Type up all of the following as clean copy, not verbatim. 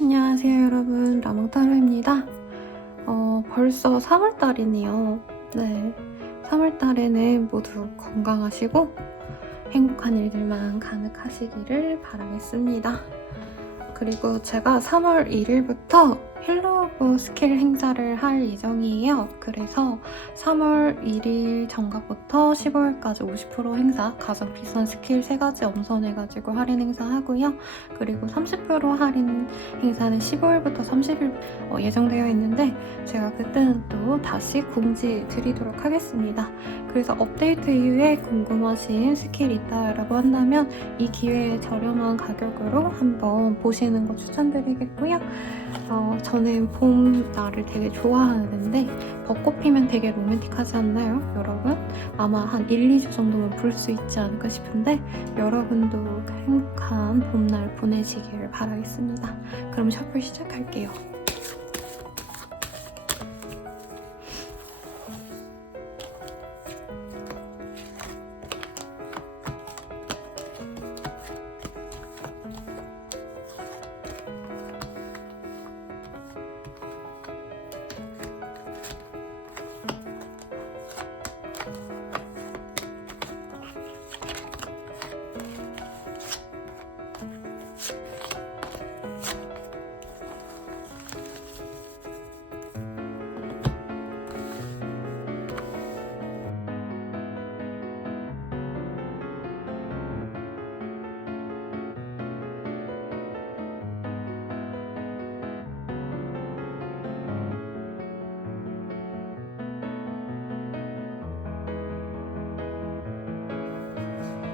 안녕하세요 여러분, 라몽타로입니다. 벌써 3월달이네요. 네, 3월달에는 모두 건강하시고 행복한 일들만 가득하시기를 바라겠습니다. 그리고 제가 3월 1일부터 힐러브 스킬 행사를 할 예정이에요. 그래서 3월 1일 정각부터 15일까지 50% 행사, 가장 비싼 스킬 3가지 엄선해가지고 할인 행사하고요. 그리고 30% 할인 행사는 15일부터 30일 예정되어 있는데 제가 그때는 또 다시 공지 드리도록 하겠습니다. 그래서 업데이트 이후에 궁금하신 스킬이 있다라고 한다면 이 기회에 저렴한 가격으로 한번 보시는 거 추천드리겠고요. 저는 봄날을 되게 좋아하는데 벚꽃 피면 되게 로맨틱하지 않나요, 여러분? 아마 한 1, 2주 정도면 볼 수 있지 않을까 싶은데 여러분도 행복한 봄날 보내시기를 바라겠습니다. 그럼 셔플 시작할게요.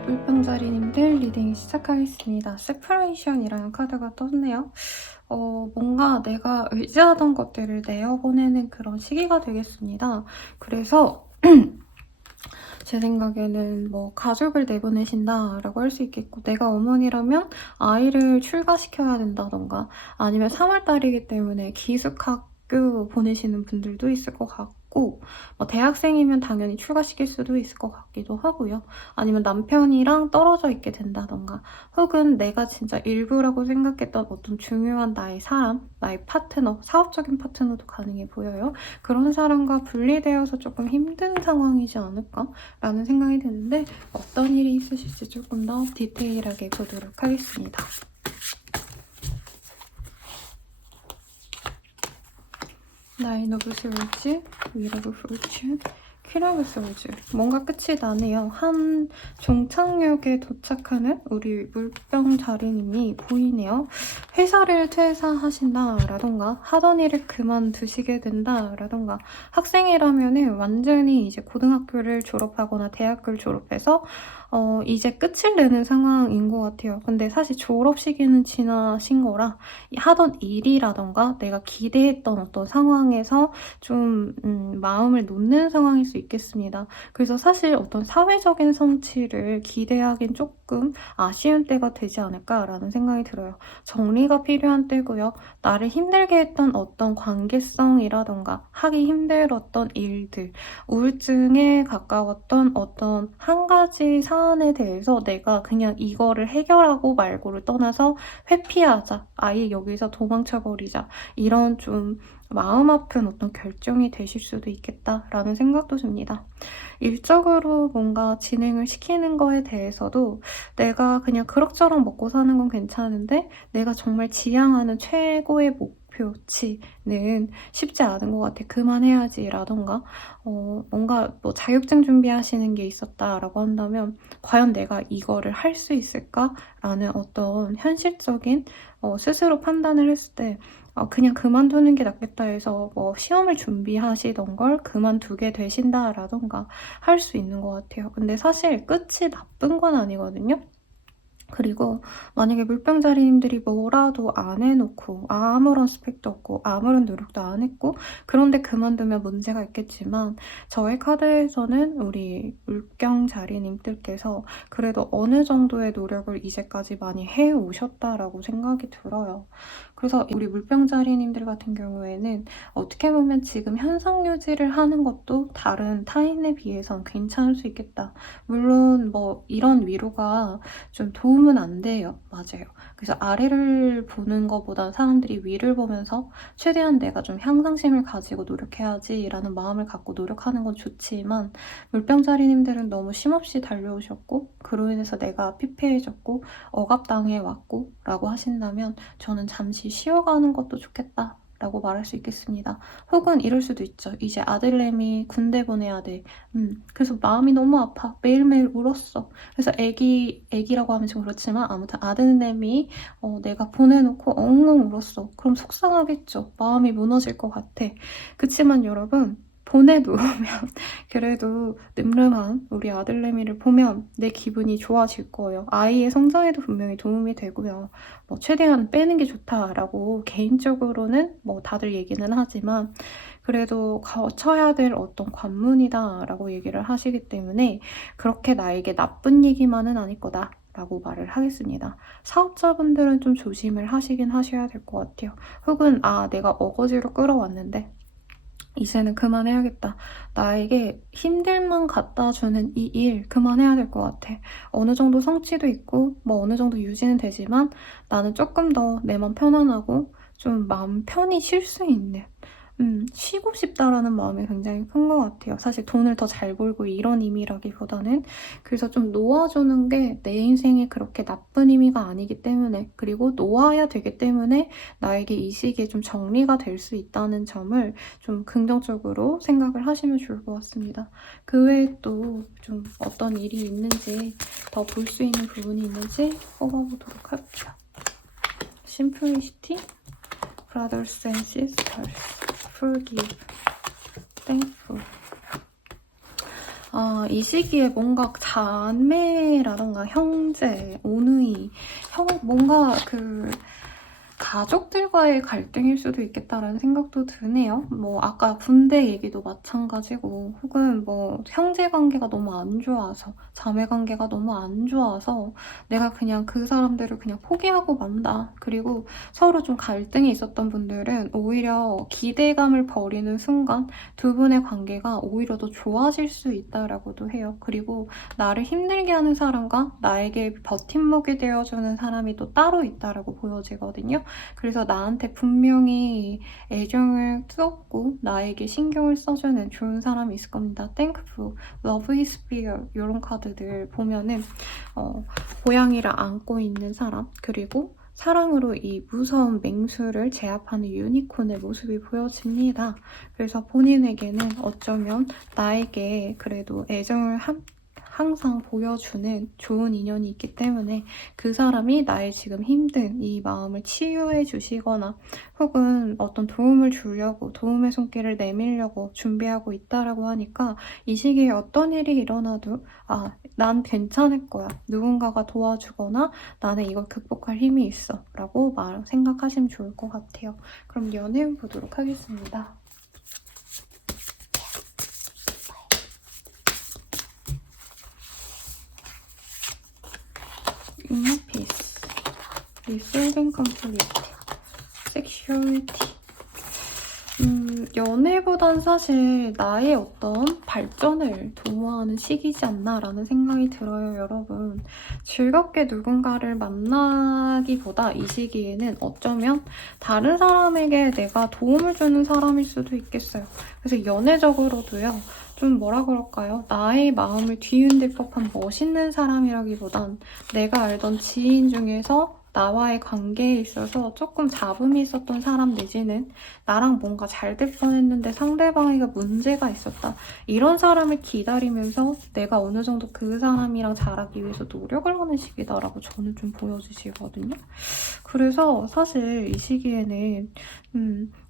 물병자리님들 리딩 시작하겠습니다. 세퍼레이션이라는 카드가 떴네요. 뭔가 내가 의지하던 것들을 내어보내는 그런 시기가 되겠습니다. 그래서 제 생각에는 뭐 가족을 내보내신다라고 할 수 있겠고, 내가 어머니라면 아이를 출가시켜야 된다던가, 아니면 3월달이기 때문에 기숙학교 보내시는 분들도 있을 것 같고, 뭐 대학생이면 당연히 출가시킬 수도 있을 것 같기도 하고요. 아니면 남편이랑 떨어져 있게 된다던가, 혹은 내가 진짜 일부라고 생각했던 어떤 중요한 나의 사람, 나의 파트너, 사업적인 파트너도 가능해 보여요. 그런 사람과 분리되어서 조금 힘든 상황이지 않을까? 라는 생각이 드는데 어떤 일이 있으실지 조금 더 디테일하게 보도록 하겠습니다. 나인 오브 스월즈, 윌 오브 포춘, 퀸 오브 스월즈. 뭔가 끝이 나네요. 한 종착역에 도착하는 우리 물병자리님이 보이네요. 회사를 퇴사하신다라던가 하던 일을 그만두시게 된다라던가, 학생이라면 완전히 이제 고등학교를 졸업하거나 대학교를 졸업해서 이제 끝을 내는 상황인 것 같아요. 근데 사실 졸업 시기는 지나신 거라 하던 일이라던가 내가 기대했던 어떤 상황에서 좀 마음을 놓는 상황일 수 있겠습니다. 그래서 사실 어떤 사회적인 성취를 기대하긴 조금 아쉬운 때가 되지 않을까라는 생각이 들어요. 정리가 필요한 때고요. 나를 힘들게 했던 어떤 관계성이라던가 하기 힘들었던 일들, 우울증에 가까웠던 어떤 한 가지 사안에 대해서 내가 그냥 이거를 해결하고 말고를 떠나서 회피하자, 아예 여기서 도망쳐버리자, 이런 좀 마음 아픈 어떤 결정이 되실 수도 있겠다라는 생각도 듭니다. 일적으로 뭔가 진행을 시키는 거에 대해서도 내가 그냥 그럭저럭 먹고 사는 건 괜찮은데 내가 정말 지향하는 최고의 목표치는 쉽지 않은 것 같아. 그만해야지라던가, 뭔가 뭐 자격증 준비하시는 게 있었다라고 한다면 과연 내가 이거를 할 수 있을까라는 어떤 현실적인 스스로 판단을 했을 때 그냥 그만두는 게 낫겠다 해서 뭐 시험을 준비하시던 걸 그만두게 되신다라던가 할 수 있는 것 같아요. 근데 사실 끝이 나쁜 건 아니거든요. 그리고 만약에 물병자리님들이 뭐라도 안 해놓고 아무런 스펙도 없고 아무런 노력도 안 했고 그런데 그만두면 문제가 있겠지만, 저의 카드에서는 우리 물병자리님들께서 그래도 어느 정도의 노력을 이제까지 많이 해오셨다라고 생각이 들어요. 그래서 우리 물병자리님들 같은 경우에는 어떻게 보면 지금 현상 유지를 하는 것도 다른 타인에 비해선 괜찮을 수 있겠다. 물론 뭐 이런 위로가 좀 도움은 안 돼요. 맞아요. 그래서 아래를 보는 것보다 사람들이 위를 보면서 최대한 내가 좀 향상심을 가지고 노력해야지라는 마음을 갖고 노력하는 건 좋지만 물병자리님들은 너무 쉼없이 달려오셨고 그로 인해서 내가 피폐해졌고 억압당해 왔고 라고 하신다면 저는 잠시 쉬어가는 것도 좋겠다 라고 말할 수 있겠습니다. 혹은 이럴 수도 있죠. 이제 아들내미 군대 보내야 돼. 그래서 마음이 너무 아파. 매일매일 울었어. 그래서 애기라고 하면 좀 그렇지만 아무튼 아들내미 내가 보내놓고 엉엉 울었어. 그럼 속상하겠죠. 마음이 무너질 것 같아. 그치만 여러분 보내놓으면 그래도 늠름한 우리 아들내미를 보면 내 기분이 좋아질 거예요. 아이의 성장에도 분명히 도움이 되고요. 뭐 최대한 빼는 게 좋다라고 개인적으로는 뭐 다들 얘기는 하지만 그래도 거쳐야 될 어떤 관문이다라고 얘기를 하시기 때문에 그렇게 나에게 나쁜 얘기만은 아닐 거다. 라고 말을 하겠습니다. 사업자분들은 좀 조심을 하시긴 하셔야 될 것 같아요. 혹은 내가 어거지로 끌어왔는데 이제는 그만해야겠다. 나에게 힘들만 갖다 주는 이 일 그만해야 될 것 같아. 어느 정도 성취도 있고 뭐 어느 정도 유지는 되지만 나는 조금 더 내 맘 편안하고 좀 마음 편히 쉴 수 있는 쉬고 싶다라는 마음이 굉장히 큰 것 같아요. 사실 돈을 더 잘 벌고 이런 의미라기보다는 그래서 좀 놓아주는 게 내 인생에 그렇게 나쁜 의미가 아니기 때문에 그리고 놓아야 되기 때문에 나에게 이 시기에 좀 정리가 될 수 있다는 점을 좀 긍정적으로 생각을 하시면 좋을 것 같습니다. 그 외에 또 좀 어떤 일이 있는지 더 볼 수 있는 부분이 있는지 뽑아보도록 할게요. Simplicity, Brothers and Sisters, Forgive, Thankful. 이 시기에 뭔가 자매라던가 형제, 오누이, 뭔가 가족들과의 갈등일 수도 있겠다라는 생각도 드네요. 뭐 아까 군대 얘기도 마찬가지고 혹은 뭐 형제 관계가 너무 안 좋아서 자매 관계가 너무 안 좋아서 내가 그냥 그 사람들을 그냥 포기하고 만다. 그리고 서로 좀 갈등이 있었던 분들은 오히려 기대감을 버리는 순간 두 분의 관계가 오히려 더 좋아질 수 있다라고도 해요. 그리고 나를 힘들게 하는 사람과 나에게 버팀목이 되어주는 사람이 또 따로 있다라고 보여지거든요. 그래서 나한테 분명히 애정을 쏟고 나에게 신경을 써주는 좋은 사람이 있을 겁니다. Thankful, Love is Fear 이런 카드들 보면은 고양이를 안고 있는 사람 그리고 사랑으로 이 무서운 맹수를 제압하는 유니콘의 모습이 보여집니다. 그래서 본인에게는 어쩌면 나에게 그래도 애정을 항상 보여주는 좋은 인연이 있기 때문에 그 사람이 나의 지금 힘든 이 마음을 치유해 주시거나 혹은 어떤 도움을 주려고 도움의 손길을 내밀려고 준비하고 있다라고 하니까 이 시기에 어떤 일이 일어나도 난 괜찮을 거야. 누군가가 도와주거나 나는 이걸 극복할 힘이 있어 라고 생각하시면 좋을 것 같아요. 그럼 연애운 보도록 하겠습니다. Inner peace, resolving conflict, sexuality. 연애보단 사실 나의 어떤 발전을 도모하는 시기지 않나라는 생각이 들어요, 여러분. 즐겁게 누군가를 만나기보다 이 시기에는 어쩌면 다른 사람에게 내가 도움을 주는 사람일 수도 있겠어요. 그래서 연애적으로도요. 좀 뭐라 그럴까요? 나의 마음을 뒤흔들 법한 멋있는 사람이라기보단 내가 알던 지인 중에서 나와의 관계에 있어서 조금 잡음이 있었던 사람 내지는 나랑 뭔가 잘 될 뻔했는데 상대방에게 문제가 있었다. 이런 사람을 기다리면서 내가 어느 정도 그 사람이랑 잘하기 위해서 노력을 하는 시기다라고 저는 좀 보여지시거든요. 그래서 사실 이 시기에는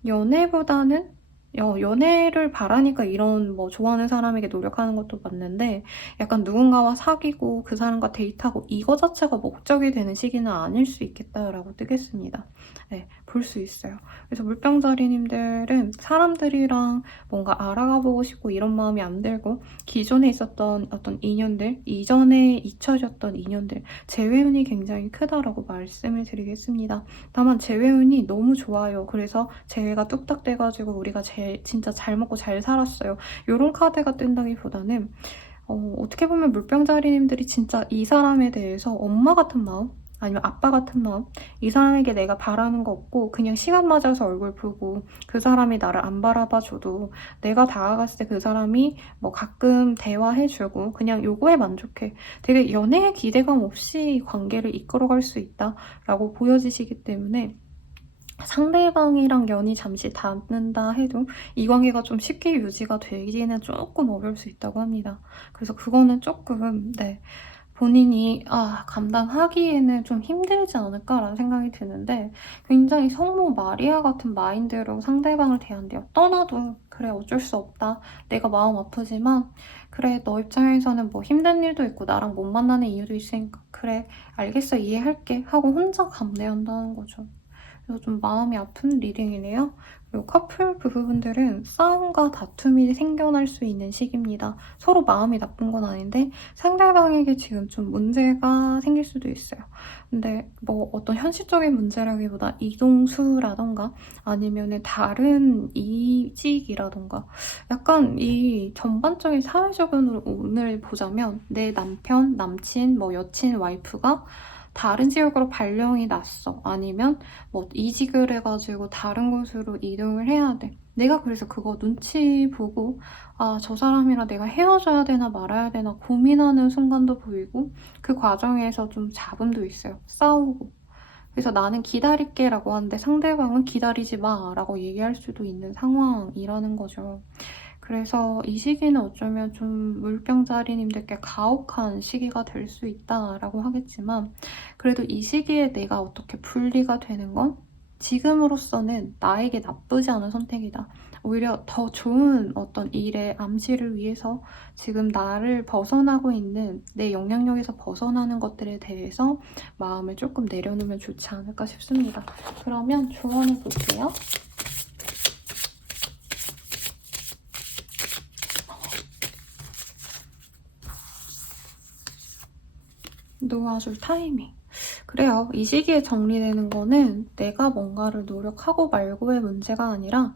연애보다는 연애를 바라니까 이런 뭐 좋아하는 사람에게 노력하는 것도 맞는데 약간 누군가와 사귀고 그 사람과 데이트하고 이거 자체가 목적이 되는 시기는 아닐 수 있겠다라고 뜨겠습니다. 네, 볼 수 있어요. 그래서 물병자리님들은 사람들이랑 뭔가 알아가 보고 싶고 이런 마음이 안 들고 기존에 있었던 어떤 인연들, 이전에 잊혀졌던 인연들, 재회운이 굉장히 크다라고 말씀을 드리겠습니다. 다만 재회운이 너무 좋아요. 그래서 재회가 뚝딱 돼가지고 우리가 진짜 잘 먹고 잘 살았어요. 이런 카드가 뜬다기보다는 어떻게 보면 물병자리님들이 진짜 이 사람에 대해서 엄마 같은 마음 아니면 아빠 같은 마음 이 사람에게 내가 바라는 거 없고 그냥 시간 맞아서 얼굴 보고 그 사람이 나를 안 바라봐줘도 내가 다가갔을 때 그 사람이 뭐 가끔 대화해주고 그냥 요거에 만족해. 되게 연애에 기대감 없이 관계를 이끌어갈 수 있다라고 보여지시기 때문에 상대방이랑 연이 잠시 닿는다 해도 이 관계가 좀 쉽게 유지가 되기는 조금 어려울 수 있다고 합니다. 그래서 그거는 조금 본인이 감당하기에는 좀 힘들지 않을까라는 생각이 드는데 굉장히 성모 마리아 같은 마인드로 상대방을 대한대요. 떠나도 그래 어쩔 수 없다. 내가 마음 아프지만 그래 너 입장에서는 뭐 힘든 일도 있고 나랑 못 만나는 이유도 있으니까 그래 알겠어 이해할게 하고 혼자 감내한다는 거죠. 그래서 좀 마음이 아픈 리딩이네요. 그리고 커플 부부분들은 싸움과 다툼이 생겨날 수 있는 시기입니다. 서로 마음이 나쁜 건 아닌데 상대방에게 지금 좀 문제가 생길 수도 있어요. 근데 뭐 어떤 현실적인 문제라기보다 이동수라던가 아니면은 다른 이직이라던가 약간 이 전반적인 사회적으로 오늘 보자면 내 남편, 남친, 뭐 여친, 와이프가 다른 지역으로 발령이 났어. 아니면 뭐 이직을 해가지고 다른 곳으로 이동을 해야 돼. 내가 그래서 그거 눈치 보고 저 사람이랑 내가 헤어져야 되나 말아야 되나 고민하는 순간도 보이고 그 과정에서 좀 잡음도 있어요. 싸우고. 그래서 나는 기다릴게 라고 하는데 상대방은 기다리지 마 라고 얘기할 수도 있는 상황이라는 거죠. 그래서 이 시기는 어쩌면 좀 물병자리님들께 가혹한 시기가 될 수 있다라고 하겠지만 그래도 이 시기에 내가 어떻게 분리가 되는 건 지금으로서는 나에게 나쁘지 않은 선택이다. 오히려 더 좋은 어떤 일의 암시를 위해서 지금 나를 벗어나고 있는 내 영향력에서 벗어나는 것들에 대해서 마음을 조금 내려놓으면 좋지 않을까 싶습니다. 그러면 조언을 볼게요. 놓아줄 타이밍. 그래요. 이 시기에 정리되는 거는 내가 뭔가를 노력하고 말고의 문제가 아니라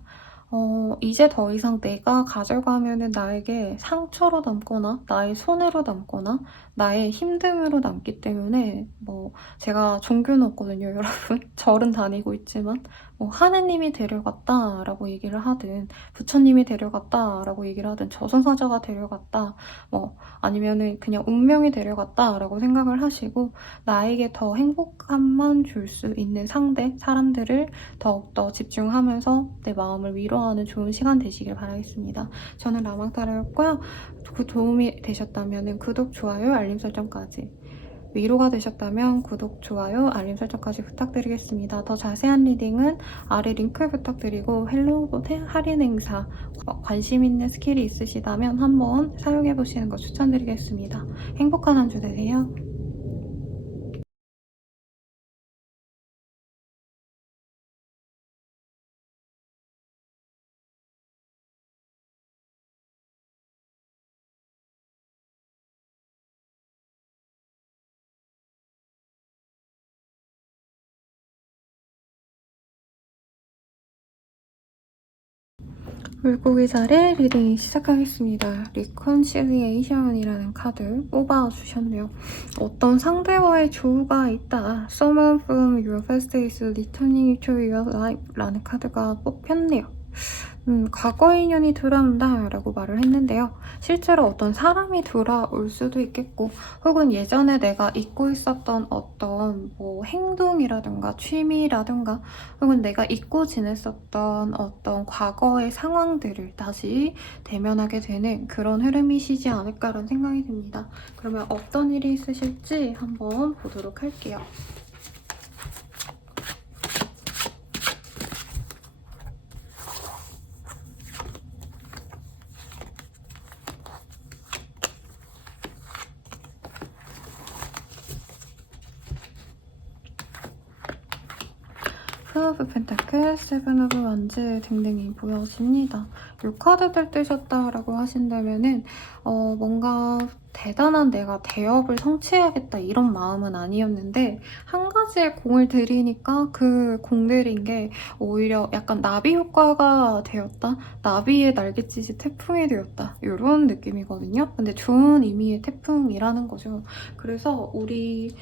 이제 더 이상 내가 가져가면은 나에게 상처로 남거나 나의 손해로 남거나 나의 힘듦으로 남기 때문에 뭐 제가 종교는 없거든요, 여러분. 절은 다니고 있지만 뭐 하느님이 데려갔다라고 얘기를 하든 부처님이 데려갔다라고 얘기를 하든 저승사자가 데려갔다 뭐 아니면은 그냥 운명이 데려갔다라고 생각을 하시고 나에게 더 행복감만 줄 수 있는 상대, 사람들을 더욱더 집중하면서 내 마음을 위로하는 좋은 시간 되시길 바라겠습니다. 저는 라망타로였고요. 그 도움이 되셨다면 구독, 좋아요, 알림 설정까지. 위로가 되셨다면 구독, 좋아요, 알림 설정까지 부탁드리겠습니다. 더 자세한 리딩은 아래 링크 부탁드리고 헬로봇 할인 행사 관심 있는 스킬이 있으시다면 한번 사용해보시는 거 추천드리겠습니다. 행복한 한 주 되세요. 물고기 자리 리딩 시작하겠습니다. 리콘실리에이션이라는 카드 뽑아주셨네요. 어떤 상대와의 조우가 있다. Someone from your past is returning to your life 라는 카드가 뽑혔네요. 과거 인연이 돌아온다 라고 말을 했는데요. 실제로 어떤 사람이 돌아올 수도 있겠고 혹은 예전에 내가 잊고 있었던 어떤 뭐 행동이라든가 취미라든가 혹은 내가 잊고 지냈었던 어떤 과거의 상황들을 다시 대면하게 되는 그런 흐름이시지 않을까라는 생각이 듭니다. 그러면 어떤 일이 있으실지 한번 보도록 할게요. 투 오브 펜타클, 세븐 오브 완즈 등등이 보여집니다. 이 카드들 뜨셨다라고 하신다면은 뭔가 대단한 내가 대업을 성취해야겠다 이런 마음은 아니었는데 한 가지에 공을 들이니까 그 공 들인 게 오히려 약간 나비 효과가 되었다? 나비의 날갯짓이 태풍이 되었다 이런 느낌이거든요. 근데 좋은 의미의 태풍이라는 거죠. 그래서 우리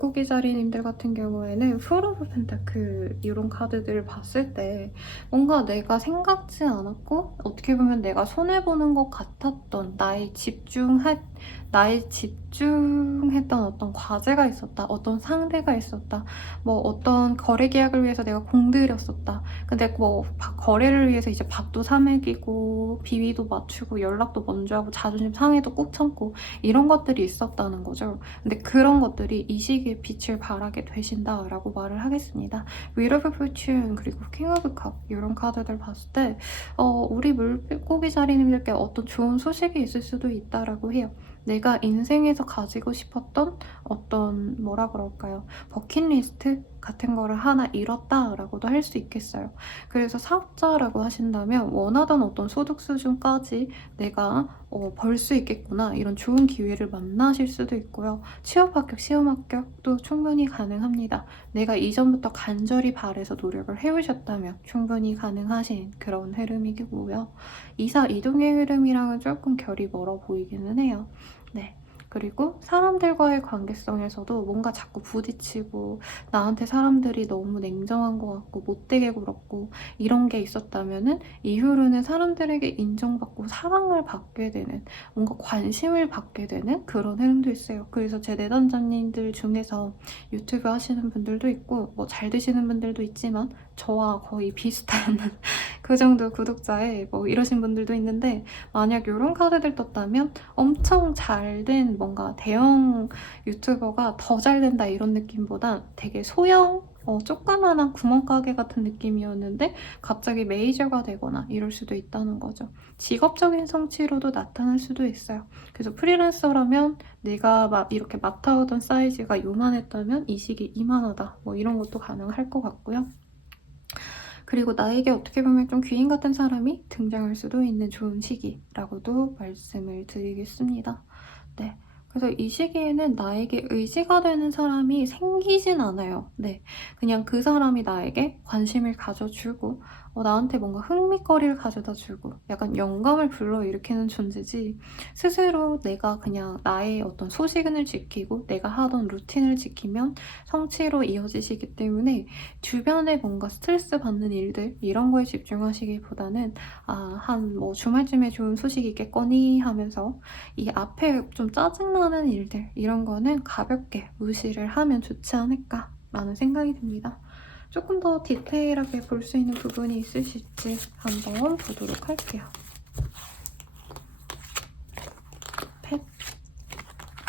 고기 자리님들 같은 경우에는 풀 오브 펜타클 이런 카드들을 봤을 때 뭔가 내가 생각지 않았고 어떻게 보면 내가 손해보는 것 같았던 나의 집중했던 어떤 과제가 있었다. 어떤 상대가 있었다. 뭐 어떤 거래 계약을 위해서 내가 공들였었다. 근데 뭐 거래를 위해서 이제 밥도 사 먹이고 비위도 맞추고 연락도 먼저 하고 자존심 상해도 꾹 참고 이런 것들이 있었다는 거죠. 근데 그런 것들이 이 시기에 빛을 발하게 되신다라고 말을 하겠습니다. 윌 오브 포튠 그리고 킹 오브 컵 이런 카드들 봤을 때 우리 물고기 자리님들께 어떤 좋은 소식이 있을 수도 있다라고 해요. 내가 인생에서 가지고 싶었던 어떤 뭐라 그럴까요? 버킷리스트 같은 거를 하나 이뤘다라고도 할 수 있겠어요. 그래서 사업자라고 하신다면 원하던 어떤 소득 수준까지 내가 벌 수 있겠구나 이런 좋은 기회를 만나실 수도 있고요. 취업 합격, 시험 합격도 충분히 가능합니다. 내가 이전부터 간절히 바래서 노력을 해오셨다면 충분히 가능하신 그런 흐름이고요. 이사 이동의 흐름이랑은 조금 결이 멀어 보이기는 해요. 네. 그리고 사람들과의 관계성에서도 뭔가 자꾸 부딪히고 나한테 사람들이 너무 냉정한 것 같고 못되게 굴었고 이런 게 있었다면은 이후로는 사람들에게 인정받고 사랑을 받게 되는 뭔가 관심을 받게 되는 그런 흐름도 있어요. 그래서 제 내담자님들 중에서 유튜브 하시는 분들도 있고 뭐 잘 되시는 분들도 있지만 저와 거의 비슷한 그 정도 구독자에 뭐 이러신 분들도 있는데 만약 이런 카드들 떴다면 엄청 잘된 뭔가 대형 유튜버가 더 잘 된다 이런 느낌보다 되게 소형 조그만한 구멍가게 같은 느낌이었는데 갑자기 메이저가 되거나 이럴 수도 있다는 거죠. 직업적인 성취로도 나타날 수도 있어요. 그래서 프리랜서라면 내가 막 이렇게 맡아오던 사이즈가 요만했다면 이 시기 이만하다 뭐 이런 것도 가능할 것 같고요. 그리고 나에게 어떻게 보면 좀 귀인 같은 사람이 등장할 수도 있는 좋은 시기라고도 말씀을 드리겠습니다. 네. 그래서 이 시기에는 나에게 의지가 되는 사람이 생기진 않아요. 네. 그냥 그 사람이 나에게 관심을 가져주고, 나한테 뭔가 흥미거리를 가져다 주고, 약간 영감을 불러일으키는 존재지, 스스로 내가 그냥 나의 어떤 소신을 지키고, 내가 하던 루틴을 지키면 성취로 이어지시기 때문에, 주변에 뭔가 스트레스 받는 일들, 이런 거에 집중하시기보다는, 한 뭐 주말쯤에 좋은 소식이 있겠거니 하면서, 이 앞에 좀 짜증나는 일들 이런 거는 가볍게 무시를 하면 좋지 않을까라는 생각이 듭니다. 조금 더 디테일하게 볼 수 있는 부분이 있으실지 한번 보도록 할게요.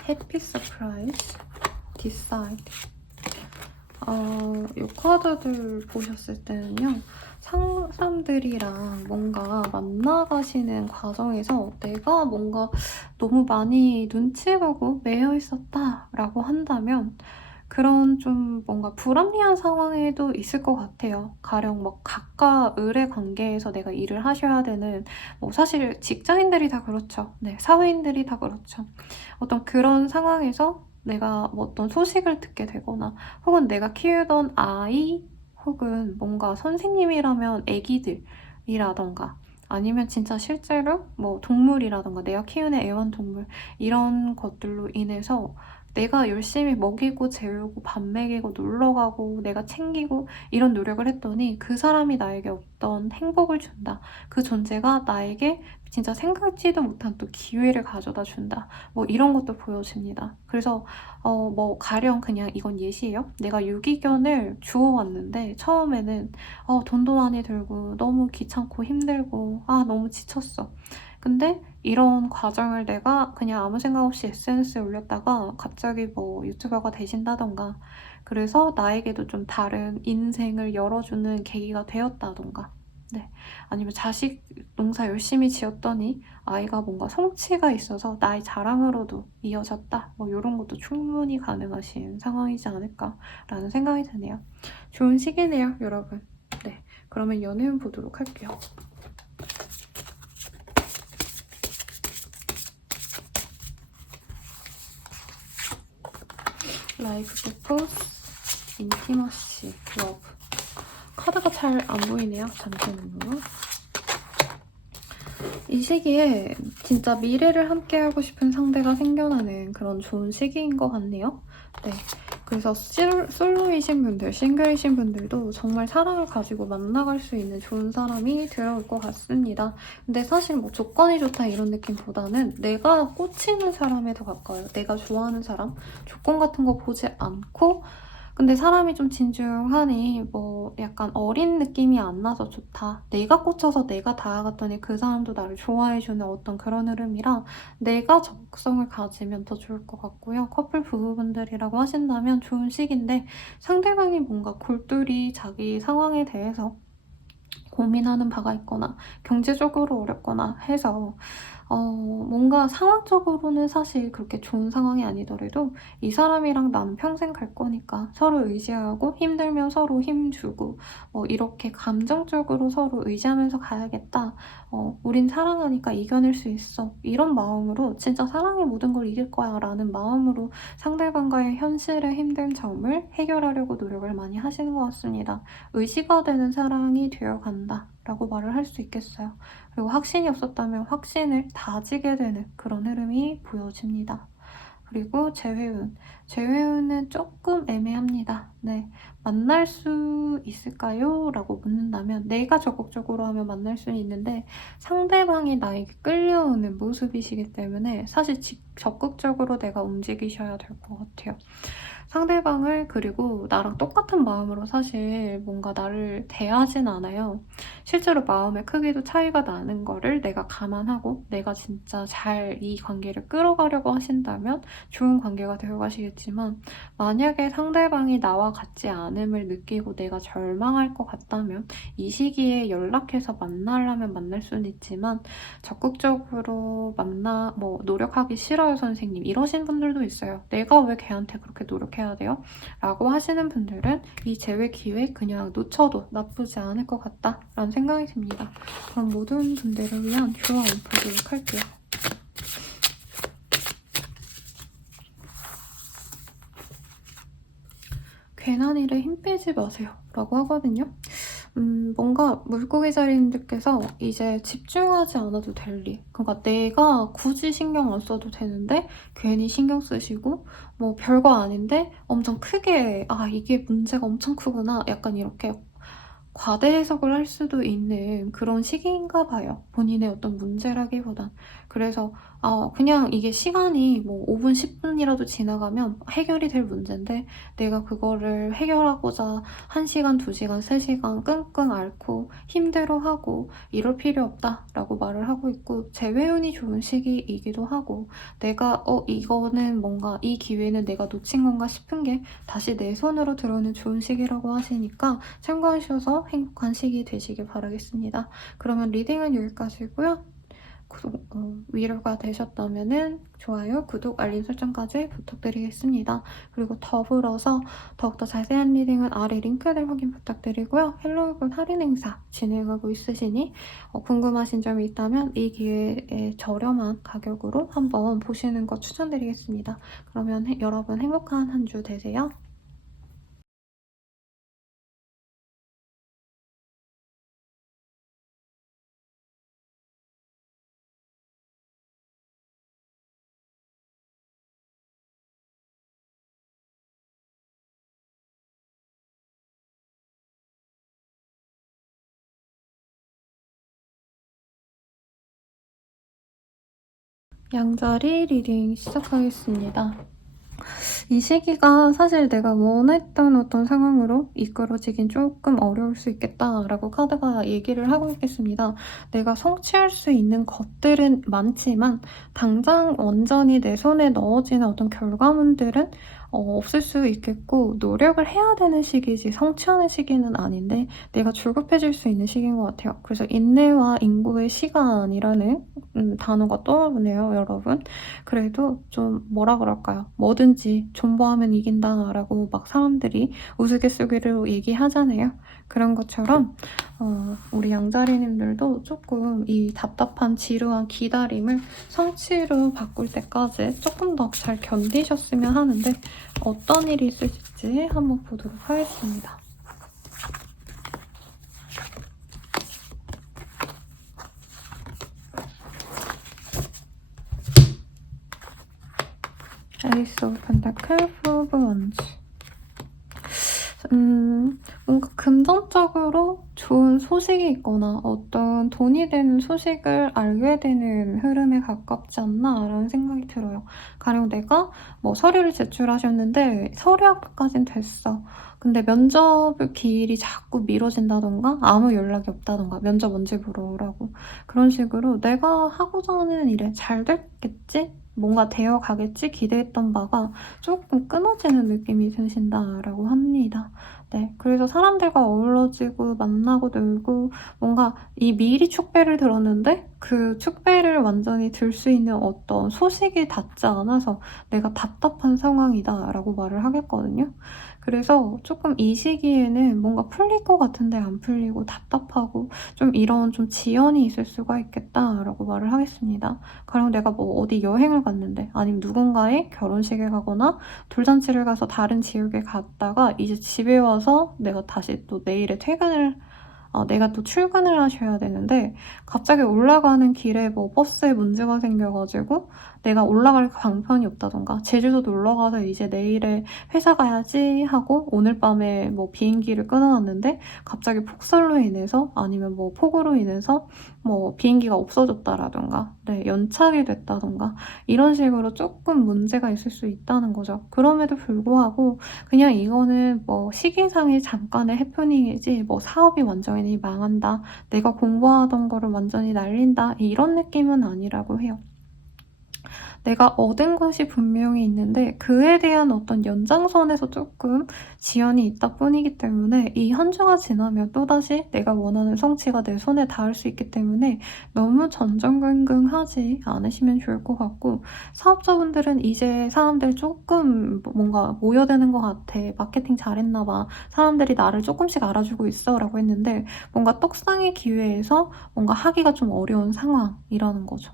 해피 서프라이즈, 디사이드. 이 카드들 보셨을 때는요. 사람들이랑 뭔가 만나가시는 과정에서 내가 뭔가 너무 많이 눈치 보고 매여 있었다라고 한다면 그런 좀 뭔가 불합리한 상황에도 있을 것 같아요. 가령 뭐 각과 을의 관계에서 내가 일을 하셔야 되는 뭐 사실 직장인들이 다 그렇죠. 네, 사회인들이 다 그렇죠. 어떤 그런 상황에서 내가 뭐 어떤 소식을 듣게 되거나 혹은 내가 키우던 아이 혹은 뭔가 선생님이라면 애기들이라던가 아니면 진짜 실제로 뭐 동물이라던가 내가 키우는 애완동물 이런 것들로 인해서 내가 열심히 먹이고 재우고 밥 먹이고 놀러 가고 내가 챙기고 이런 노력을 했더니 그 사람이 나에게 어떤 행복을 준다. 그 존재가 나에게 진짜 생각지도 못한 또 기회를 가져다 준다. 뭐 이런 것도 보여집니다. 그래서 뭐 가령 그냥 이건 예시예요. 내가 유기견을 주워왔는데 처음에는 돈도 많이 들고 너무 귀찮고 힘들고 너무 지쳤어. 근데 이런 과정을 내가 그냥 아무 생각 없이 SNS에 올렸다가 갑자기 뭐 유튜버가 되신다던가 그래서 나에게도 좀 다른 인생을 열어주는 계기가 되었다던가 네. 아니면 자식 농사 열심히 지었더니 아이가 뭔가 성취가 있어서 나의 자랑으로도 이어졌다. 뭐 이런 것도 충분히 가능하신 상황이지 않을까라는 생각이 드네요. 좋은 시기네요, 여러분. 네. 그러면 연애운 보도록 할게요. 라이프 퍼포스, 인티머시, 러브. 카드가 잘 안 보이네요, 잠시만요. 이 시기에 진짜 미래를 함께하고 싶은 상대가 생겨나는 그런 좋은 시기인 것 같네요. 네. 그래서 솔로이신 분들, 싱글이신 분들도 정말 사랑을 가지고 만나갈 수 있는 좋은 사람이 들어올 것 같습니다. 근데 사실 뭐 조건이 좋다 이런 느낌보다는 내가 꽂히는 사람에 더 가까워요. 내가 좋아하는 사람, 조건 같은 거 보지 않고 근데 사람이 좀 진중하니 뭐 약간 어린 느낌이 안 나서 좋다. 내가 꽂혀서 내가 다가갔더니 그 사람도 나를 좋아해주는 어떤 그런 흐름이라 내가 적극성을 가지면 더 좋을 것 같고요. 커플 부부분들이라고 하신다면 좋은 시기인데 상대방이 뭔가 골똘히 자기 상황에 대해서 고민하는 바가 있거나 경제적으로 어렵거나 해서 뭔가 상황적으로는 사실 그렇게 좋은 상황이 아니더라도 이 사람이랑 나는 평생 갈 거니까 서로 의지하고 힘들면 서로 힘주고 이렇게 감정적으로 서로 의지하면서 가야겠다. 우린 사랑하니까 이겨낼 수 있어. 이런 마음으로 진짜 사랑의 모든 걸 이길 거야 라는 마음으로 상대방과의 현실의 힘든 점을 해결하려고 노력을 많이 하시는 것 같습니다. 의지가 되는 사랑이 되어간다 라고 말을 할 수 있겠어요. 그리고 확신이 없었다면 확신을 다지게 되는 그런 흐름이 보여집니다. 그리고 재회운. 재회운은 조금 애매합니다. 네. 만날 수 있을까요? 라고 묻는다면 내가 적극적으로 하면 만날 수는 있는데 상대방이 나에게 끌려오는 모습이시기 때문에 사실 적극적으로 내가 움직이셔야 될 것 같아요. 상대방을 그리고 나랑 똑같은 마음으로 사실 뭔가 나를 대하진 않아요. 실제로 마음의 크기도 차이가 나는 거를 내가 감안하고 내가 진짜 잘 이 관계를 끌어가려고 하신다면 좋은 관계가 되어 가시겠지만 만약에 상대방이 나와 같지 않음을 느끼고 내가 절망할 것 같다면 이 시기에 연락해서 만나려면 만날 수는 있지만 적극적으로 노력하기 싫어요 선생님 이러신 분들도 있어요. 내가 왜 걔한테 그렇게 노력해야 돼요? 라고 하시는 분들은 이 재회 기회 그냥 놓쳐도 나쁘지 않을 것 같다 라는 생각이 듭니다. 그럼 모든 분들을 위한 조언 보도록 할게요. 괜한 일에 힘 빼지 마세요 라고 하거든요. 뭔가 물고기 자리님들께서 이제 집중하지 않아도 될 일. 그러니까 내가 굳이 신경 안 써도 되는데 괜히 신경 쓰시고 뭐 별거 아닌데 엄청 크게 이게 문제가 엄청 크구나. 약간 이렇게 과대 해석을 할 수도 있는 그런 시기인가 봐요. 본인의 어떤 문제라기보단. 그래서 그냥 이게 시간이 뭐 5분, 10분이라도 지나가면 해결이 될 문제인데 내가 그거를 해결하고자 1시간, 2시간, 3시간 끙끙 앓고 힘들어하고 이럴 필요 없다라고 말을 하고 있고 재회운이 좋은 시기이기도 하고 내가 이거는 뭔가 이 기회는 내가 놓친 건가 싶은 게 다시 내 손으로 들어오는 좋은 시기라고 하시니까 참고하셔서 행복한 시기 되시길 바라겠습니다. 그러면 리딩은 여기까지고요. 위로가 되셨다면 좋아요, 구독, 알림 설정까지 부탁드리겠습니다. 그리고 더불어서 더욱더 자세한 리딩은 아래 링크를 확인 부탁드리고요. 헬로우볼 할인 행사 진행하고 있으시니 궁금하신 점이 있다면 이 기회에 저렴한 가격으로 한번 보시는 거 추천드리겠습니다. 그러면 여러분 행복한 한 주 되세요. 양자리 리딩 시작하겠습니다. 이 시기가 사실 내가 원했던 어떤 상황으로 이끌어지긴 조금 어려울 수 있겠다라고 카드가 얘기를 하고 있겠습니다. 내가 성취할 수 있는 것들은 많지만 당장 완전히 내 손에 넣어지는 어떤 결과물들은 없을 수 있겠고 노력을 해야 되는 시기지 성취하는 시기는 아닌데 내가 조급해질 수 있는 시기인 것 같아요. 그래서 인내와 인고의 시간이라는 단어가 떠오르네요, 여러분. 그래도 좀 뭐라 그럴까요? 뭐든지 존버하면 이긴다라고 막 사람들이 우스갯소리로 얘기하잖아요. 그런 것처럼 우리 양자리님들도 조금 이 답답한 지루한 기다림을 성취로 바꿀 때까지 조금 더 잘 견디셨으면 하는데 어떤 일이 있으실지 한번 보도록 하겠습니다. 에이스 오브 펜타클, 포 오브 원즈. 뭔가 금전적으로 좋은 소식이 있거나 어떤 돈이 되는 소식을 알게 되는 흐름에 가깝지 않나라는 생각이 들어요. 가령 내가 뭐 서류를 제출하셨는데 서류 합격까진 됐어. 근데 면접 기일이 자꾸 미뤄진다던가 아무 연락이 없다던가 면접 언제 보러 오라고 그런 식으로 내가 하고자 하는 일에 잘 됐겠지? 뭔가 되어 가겠지? 기대했던 바가 조금 끊어지는 느낌이 드신다라고 합니다. 네, 그래서 사람들과 어우러지고 만나고 놀고 뭔가 이 미리 축배를 들었는데 그 축배를 완전히 들 수 있는 어떤 소식이 닿지 않아서 내가 답답한 상황이다라고 말을 하겠거든요. 그래서 조금 이 시기에는 뭔가 풀릴 것 같은데 안 풀리고 답답하고 좀 이런 좀 지연이 있을 수가 있겠다라고 말을 하겠습니다. 가령 내가 뭐 어디 여행을 갔는데 아니면 누군가의 결혼식에 가거나 돌잔치를 가서 다른 지역에 갔다가 이제 집에 와서 내가 다시 또 내일에 내가 또 출근을 하셔야 되는데 갑자기 올라가는 길에 뭐 버스에 문제가 생겨가지고 내가 올라갈 방편이 없다던가 제주도 놀러 가서 이제 내일에 회사 가야지 하고 오늘 밤에 뭐 비행기를 끊어놨는데 갑자기 폭설로 인해서 아니면 뭐 폭우로 인해서 뭐 비행기가 없어졌다라던가 네, 연착이 됐다던가 이런 식으로 조금 문제가 있을 수 있다는 거죠. 그럼에도 불구하고 그냥 이거는 뭐 시기상의 잠깐의 해프닝이지 뭐 사업이 완전히 망한다, 내가 공부하던 거를 완전히 날린다 이런 느낌은 아니라고 해요. 내가 얻은 것이 분명히 있는데 그에 대한 어떤 연장선에서 조금 지연이 있다 뿐이기 때문에 이 한 주가 지나면 또다시 내가 원하는 성취가 내 손에 닿을 수 있기 때문에 너무 전전긍긍하지 않으시면 좋을 것 같고 사업자분들은 이제 사람들 조금 뭔가 모여드는 것 같아. 마케팅 잘했나 봐. 사람들이 나를 조금씩 알아주고 있어 라고 했는데 뭔가 떡상의 기회에서 뭔가 하기가 좀 어려운 상황이라는 거죠.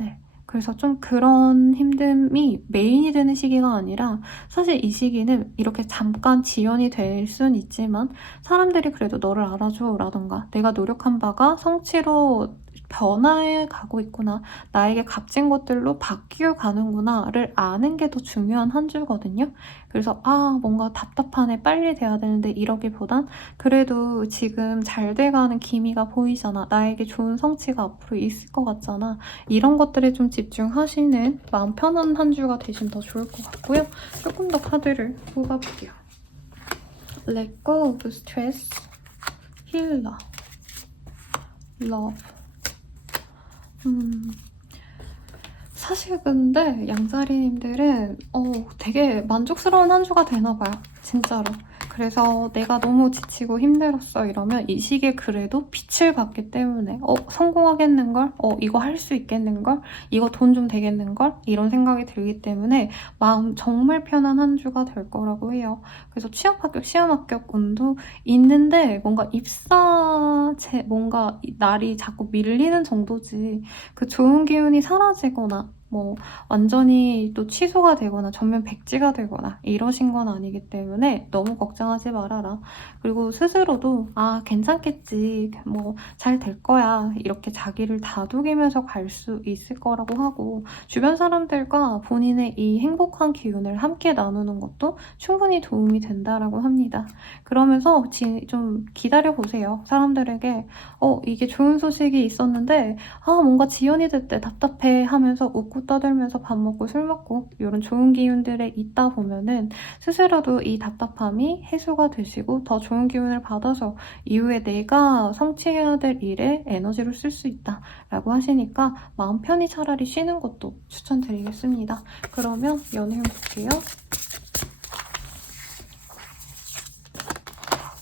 네. 그래서 좀 그런 힘듦이 메인이 되는 시기가 아니라 사실 이 시기는 이렇게 잠깐 지연이 될 순 있지만 사람들이 그래도 너를 알아줘 라던가 내가 노력한 바가 성취로 변화해 가고 있구나, 나에게 값진 것들로 바뀌어 가는구나를 아는 게 더 중요한 한 주거든요. 그래서 뭔가 답답하네, 빨리 돼야 되는데 이러기보단 그래도 지금 잘 돼가는 기미가 보이잖아, 나에게 좋은 성취가 앞으로 있을 것 같잖아, 이런 것들에 좀 집중하시는 마음 편한 한 주가 되시면 더 좋을 것 같고요. 조금 더 카드를 뽑아볼게요. Let go of stress, healer, love. 사실 근데 양자리님들은 되게 만족스러운 한 주가 되나 봐요. 진짜로. 그래서 내가 너무 지치고 힘들었어 이러면 이 시기에 그래도 빛을 봤기 때문에 성공하겠는걸? 이거 할 수 있겠는걸? 이거 돈 좀 되겠는걸? 이런 생각이 들기 때문에 마음 정말 편한 한 주가 될 거라고 해요. 그래서 취업 합격, 시험 합격 운도 있는데 뭔가 뭔가 날이 자꾸 밀리는 정도지 그 좋은 기운이 사라지거나 뭐 완전히 또 취소가 되거나 전면 백지가 되거나 이러신 건 아니기 때문에 너무 걱정하지 말아라. 그리고 스스로도 괜찮겠지, 뭐 잘 될 거야 이렇게 자기를 다독이면서 갈 수 있을 거라고 하고 주변 사람들과 본인의 이 행복한 기운을 함께 나누는 것도 충분히 도움이 된다라고 합니다. 그러면서 좀 기다려보세요. 사람들에게 이게 좋은 소식이 있었는데 뭔가 지연이 됐대, 답답해 하면서 웃고 떠들면서 밥 먹고 술 먹고 이런 좋은 기운들에 있다 보면은 스스로도 이 답답함이 해소가 되시고 더 좋은 기운을 받아서 이후에 내가 성취해야 될 일에 에너지를 쓸 수 있다 라고 하시니까 마음 편히 차라리 쉬는 것도 추천드리겠습니다. 그러면 연애운 볼게요.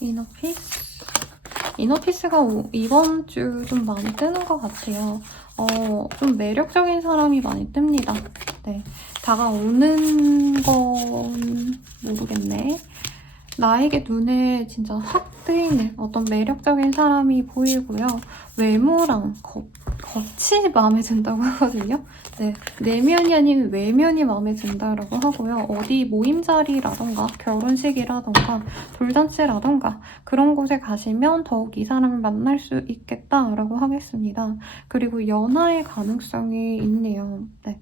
이너피스. 이너피스가 이번 주 좀 많이 뜨는 것 같아요. 좀 매력적인 사람이 많이 뜹니다. 네, 다가오는 건 모르겠네. 나에게 눈에 진짜 확 뜨이는 어떤 매력적인 사람이 보이고요. 외모랑 겉이 마음에 든다고 하거든요. 네, 내면이 아닌 외면이 마음에 든다라고 하고요. 어디 모임 자리라던가 결혼식이라던가 돌잔치라던가 그런 곳에 가시면 더욱 이 사람을 만날 수 있겠다라고 하겠습니다. 그리고 연하의 가능성이 있네요. 네.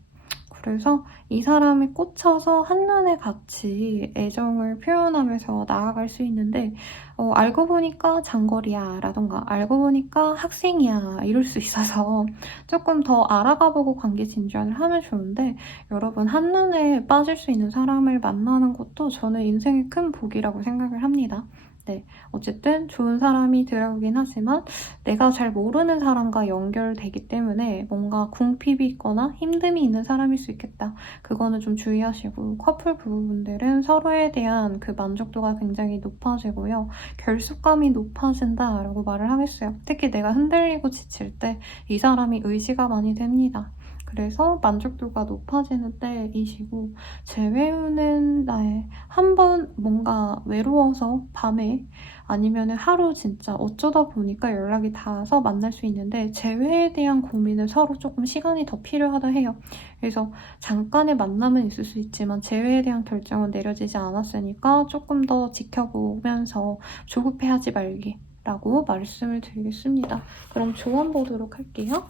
그래서 이 사람이 꽂혀서 한눈에 같이 애정을 표현하면서 나아갈 수 있는데 알고 보니까 장거리야 라던가 알고 보니까 학생이야 이럴 수 있어서 조금 더 알아가보고 관계 진전을 하면 좋은데 여러분 한눈에 빠질 수 있는 사람을 만나는 것도 저는 인생의 큰 복이라고 생각을 합니다. 네, 어쨌든 좋은 사람이 들어오긴 하지만 내가 잘 모르는 사람과 연결되기 때문에 뭔가 궁핍이 있거나 힘듦이 있는 사람일 수 있겠다. 그거는 좀 주의하시고 커플 부부분들은 서로에 대한 그 만족도가 굉장히 높아지고요. 결속감이 높아진다라고 말을 하겠어요. 특히 내가 흔들리고 지칠 때 이 사람이 의지가 많이 됩니다. 그래서 만족도가 높아지는 때이시고 재회우는 나의 한 번 뭔가 외로워서 밤에 아니면 하루 진짜 어쩌다 보니까 연락이 닿아서 만날 수 있는데 재회에 대한 고민은 서로 조금 시간이 더 필요하다 해요. 그래서 잠깐의 만남은 있을 수 있지만 재회에 대한 결정은 내려지지 않았으니까 조금 더 지켜보면서 조급해하지 말기라고 말씀을 드리겠습니다. 그럼 조언 보도록 할게요.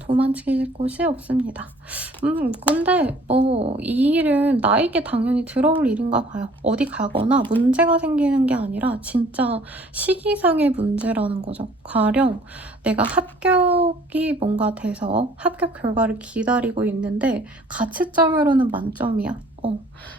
도망칠 곳이 없습니다. 근데 이 일은 나에게 당연히 들어올 일인가 봐요. 어디 가거나 문제가 생기는 게 아니라 진짜 시기상의 문제라는 거죠. 가령 내가 합격이 뭔가 돼서 합격 결과를 기다리고 있는데 가채점으로는 만점이야.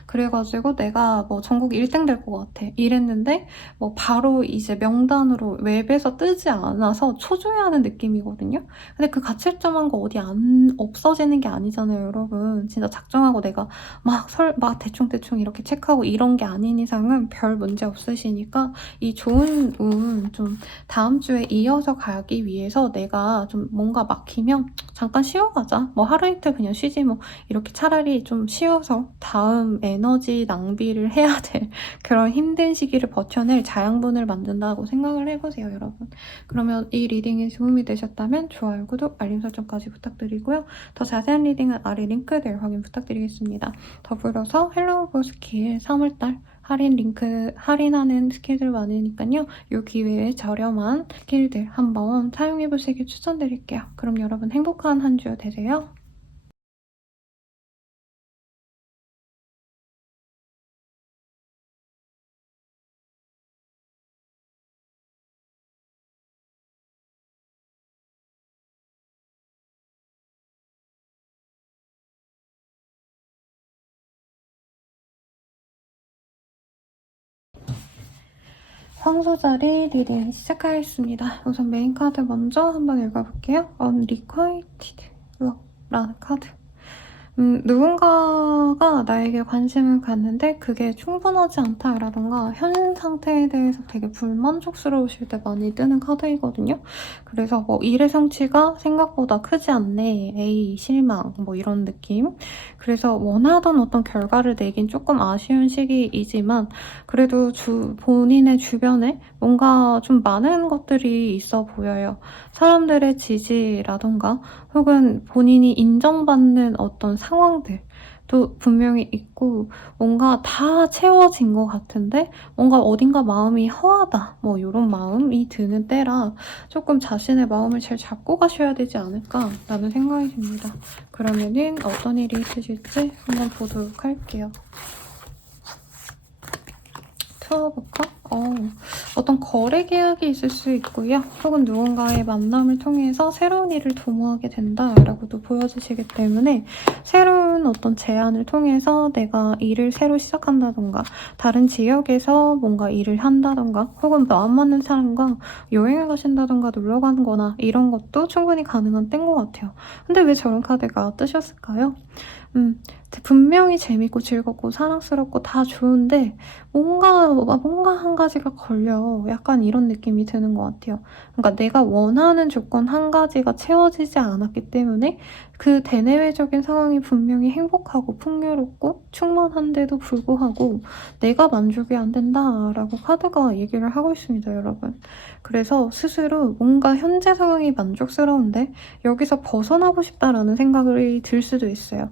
그래가지고 내가 뭐 전국 1등 될 것 같아. 이랬는데 뭐 바로 이제 명단으로 웹에서 뜨지 않아서 초조해하는 느낌이거든요. 근데 그 가채점한 거 어디 안 없어지는 게 아니잖아요, 여러분. 진짜 작정하고 내가 막 대충대충 이렇게 체크하고 이런 게 아닌 이상은 별 문제 없으시니까 이 좋은 운 좀 다음 주에 이어서 가기 위해서 내가 좀 뭔가 막히면 잠깐 쉬어가자. 뭐 하루 이틀 그냥 쉬지 뭐 이렇게 차라리 좀 쉬어서 다음 에너지 낭비를 해야 될 그런 힘든 시기를 버텨낼 자양분을 만든다고 생각을 해보세요, 여러분. 그러면 이 리딩이 도움이 되셨다면 좋아요, 구독, 알림 설정까지 부탁드리고요. 더 자세한 리딩은 아래 링크들 확인 부탁드리겠습니다. 더불어서 헬로우 스킬 3월달 할인하는 스킬들 많으니까요. 이 기회에 저렴한 스킬들 한번 사용해보시길 추천드릴게요. 그럼 여러분 행복한 한 주 되세요. 황소자리 리딩 시작하겠습니다. 우선 메인 카드 먼저 한번 읽어볼게요. Unrequited Love라는 카드. 누군가가 나에게 관심을 갖는데 그게 충분하지 않다라던가 현 상태에 대해서 되게 불만족스러우실 때 많이 뜨는 카드이거든요. 그래서 뭐 일의 성취가 생각보다 크지 않네, 에이 실망 뭐 이런 느낌. 그래서 원하던 어떤 결과를 내긴 조금 아쉬운 시기이지만 그래도 본인의 주변에 뭔가 좀 많은 것들이 있어 보여요. 사람들의 지지라던가 혹은 본인이 인정받는 어떤 상황들도 분명히 있고 뭔가 다 채워진 것 같은데 뭔가 어딘가 마음이 허하다 뭐 이런 마음이 드는 때라 조금 자신의 마음을 잘 잡고 가셔야 되지 않을까라는 생각이 듭니다. 그러면은 어떤 일이 있으실지 한번 보도록 할게요. 투어볼까? 어떤 거래 계약이 있을 수 있고요. 혹은 누군가의 만남을 통해서 새로운 일을 도모하게 된다라고도 보여주시기 때문에 새로운 어떤 제안을 통해서 내가 일을 새로 시작한다던가 다른 지역에서 뭔가 일을 한다던가 혹은 마음 맞는 사람과 여행을 가신다던가 놀러 가는 거나 이런 것도 충분히 가능한 때인 것 같아요. 근데 왜 저런 카드가 뜨셨을까요? 분명히 재밌고 즐겁고 사랑스럽고 다 좋은데 뭔가 한 가지가 걸려. 약간 이런 느낌이 드는 것 같아요. 그러니까 내가 원하는 조건 한 가지가 채워지지 않았기 때문에 그 대내외적인 상황이 분명히 행복하고 풍요롭고 충만한데도 불구하고 내가 만족이 안 된다라고 카드가 얘기를 하고 있습니다, 여러분. 그래서 스스로 뭔가 현재 상황이 만족스러운데 여기서 벗어나고 싶다라는 생각이 들 수도 있어요.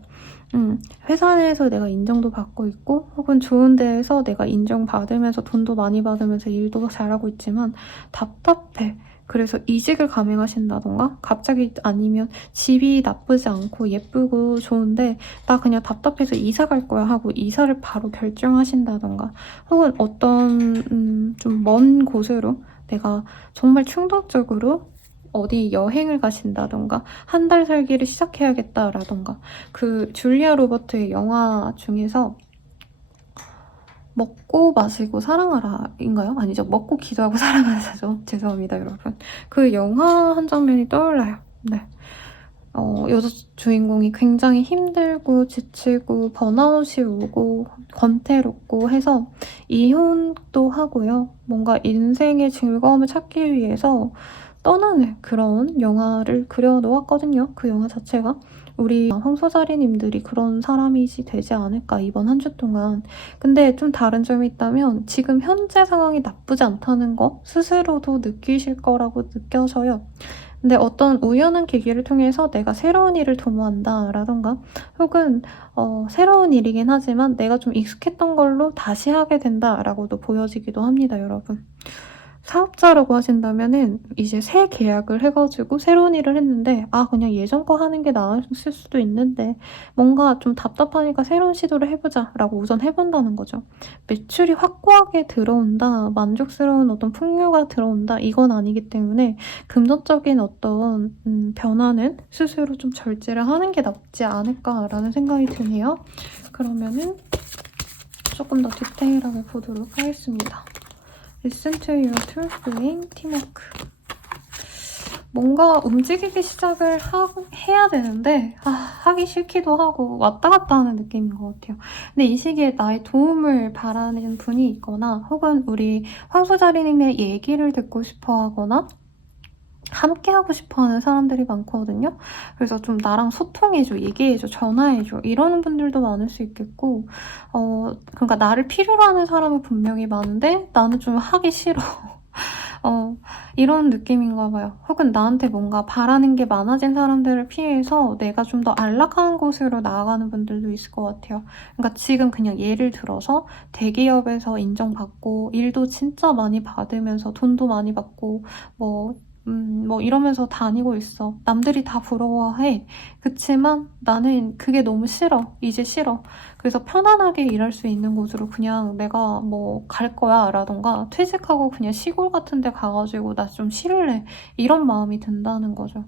회사 내에서 내가 인정도 받고 있고 혹은 좋은 데에서 내가 인정받으면서 돈도 많이 받으면서 일도 잘하고 있지만 답답해. 그래서 이직을 감행하신다던가 갑자기 아니면 집이 나쁘지 않고 예쁘고 좋은데 나 그냥 답답해서 이사 갈 거야 하고 이사를 바로 결정하신다던가 혹은 어떤 좀 먼 곳으로 내가 정말 충동적으로 어디 여행을 가신다던가 한 달 살기를 시작해야겠다라던가 그 줄리아 로버트의 영화 중에서 먹고 마시고 사랑하라인가요? 아니죠. 먹고 기도하고 사랑하자죠. 죄송합니다, 여러분. 그 영화 한 장면이 떠올라요. 네. 여자 주인공이 굉장히 힘들고 지치고 번아웃이 오고 권태롭고 해서 이혼도 하고요. 뭔가 인생의 즐거움을 찾기 위해서 떠나는 그런 영화를 그려놓았거든요. 그 영화 자체가. 우리 황소자리님들이 그런 사람이지 되지 않을까 이번 한 주 동안. 근데 좀 다른 점이 있다면 지금 현재 상황이 나쁘지 않다는 거 스스로도 느끼실 거라고 느껴져요. 근데 어떤 우연한 계기를 통해서 내가 새로운 일을 도모한다라던가 혹은 새로운 일이긴 하지만 내가 좀 익숙했던 걸로 다시 하게 된다라고도 보여지기도 합니다, 여러분. 사업자라고 하신다면은 이제 새 계약을 해가지고 새로운 일을 했는데 그냥 예전 거 하는 게 나았을 수도 있는데 뭔가 좀 답답하니까 새로운 시도를 해보자 라고 우선 해본다는 거죠. 매출이 확고하게 들어온다, 만족스러운 어떤 풍요가 들어온다 이건 아니기 때문에 금전적인 어떤 변화는 스스로 좀 절제를 하는 게 낫지 않을까라는 생각이 드네요. 그러면은 조금 더 디테일하게 보도록 하겠습니다. Listen to your truth doing teamwork. 뭔가 움직이기 시작을 해야 되는데 하기 싫기도 하고 왔다 갔다 하는 느낌인 것 같아요. 근데 이 시기에 나의 도움을 바라는 분이 있거나 혹은 우리 황소자리님의 얘기를 듣고 싶어 하거나 함께 하고 싶어하는 사람들이 많거든요. 그래서 좀 나랑 소통해줘, 얘기해줘, 전화해줘 이러는 분들도 많을 수 있겠고 그러니까 나를 필요로 하는 사람은 분명히 많은데 나는 좀 하기 싫어. 이런 느낌인가 봐요. 혹은 나한테 뭔가 바라는 게 많아진 사람들을 피해서 내가 좀 더 안락한 곳으로 나아가는 분들도 있을 것 같아요. 그러니까 지금 그냥 예를 들어서 대기업에서 인정받고 일도 진짜 많이 받으면서 돈도 많이 받고 뭐 이러면서 다니고 있어. 남들이 다 부러워해. 그치만 나는 그게 너무 싫어. 이제 싫어. 그래서 편안하게 일할 수 있는 곳으로 그냥 내가 뭐 갈 거야 라던가 퇴직하고 그냥 시골 같은 데 가가지고 나 좀 쉴래. 이런 마음이 든다는 거죠.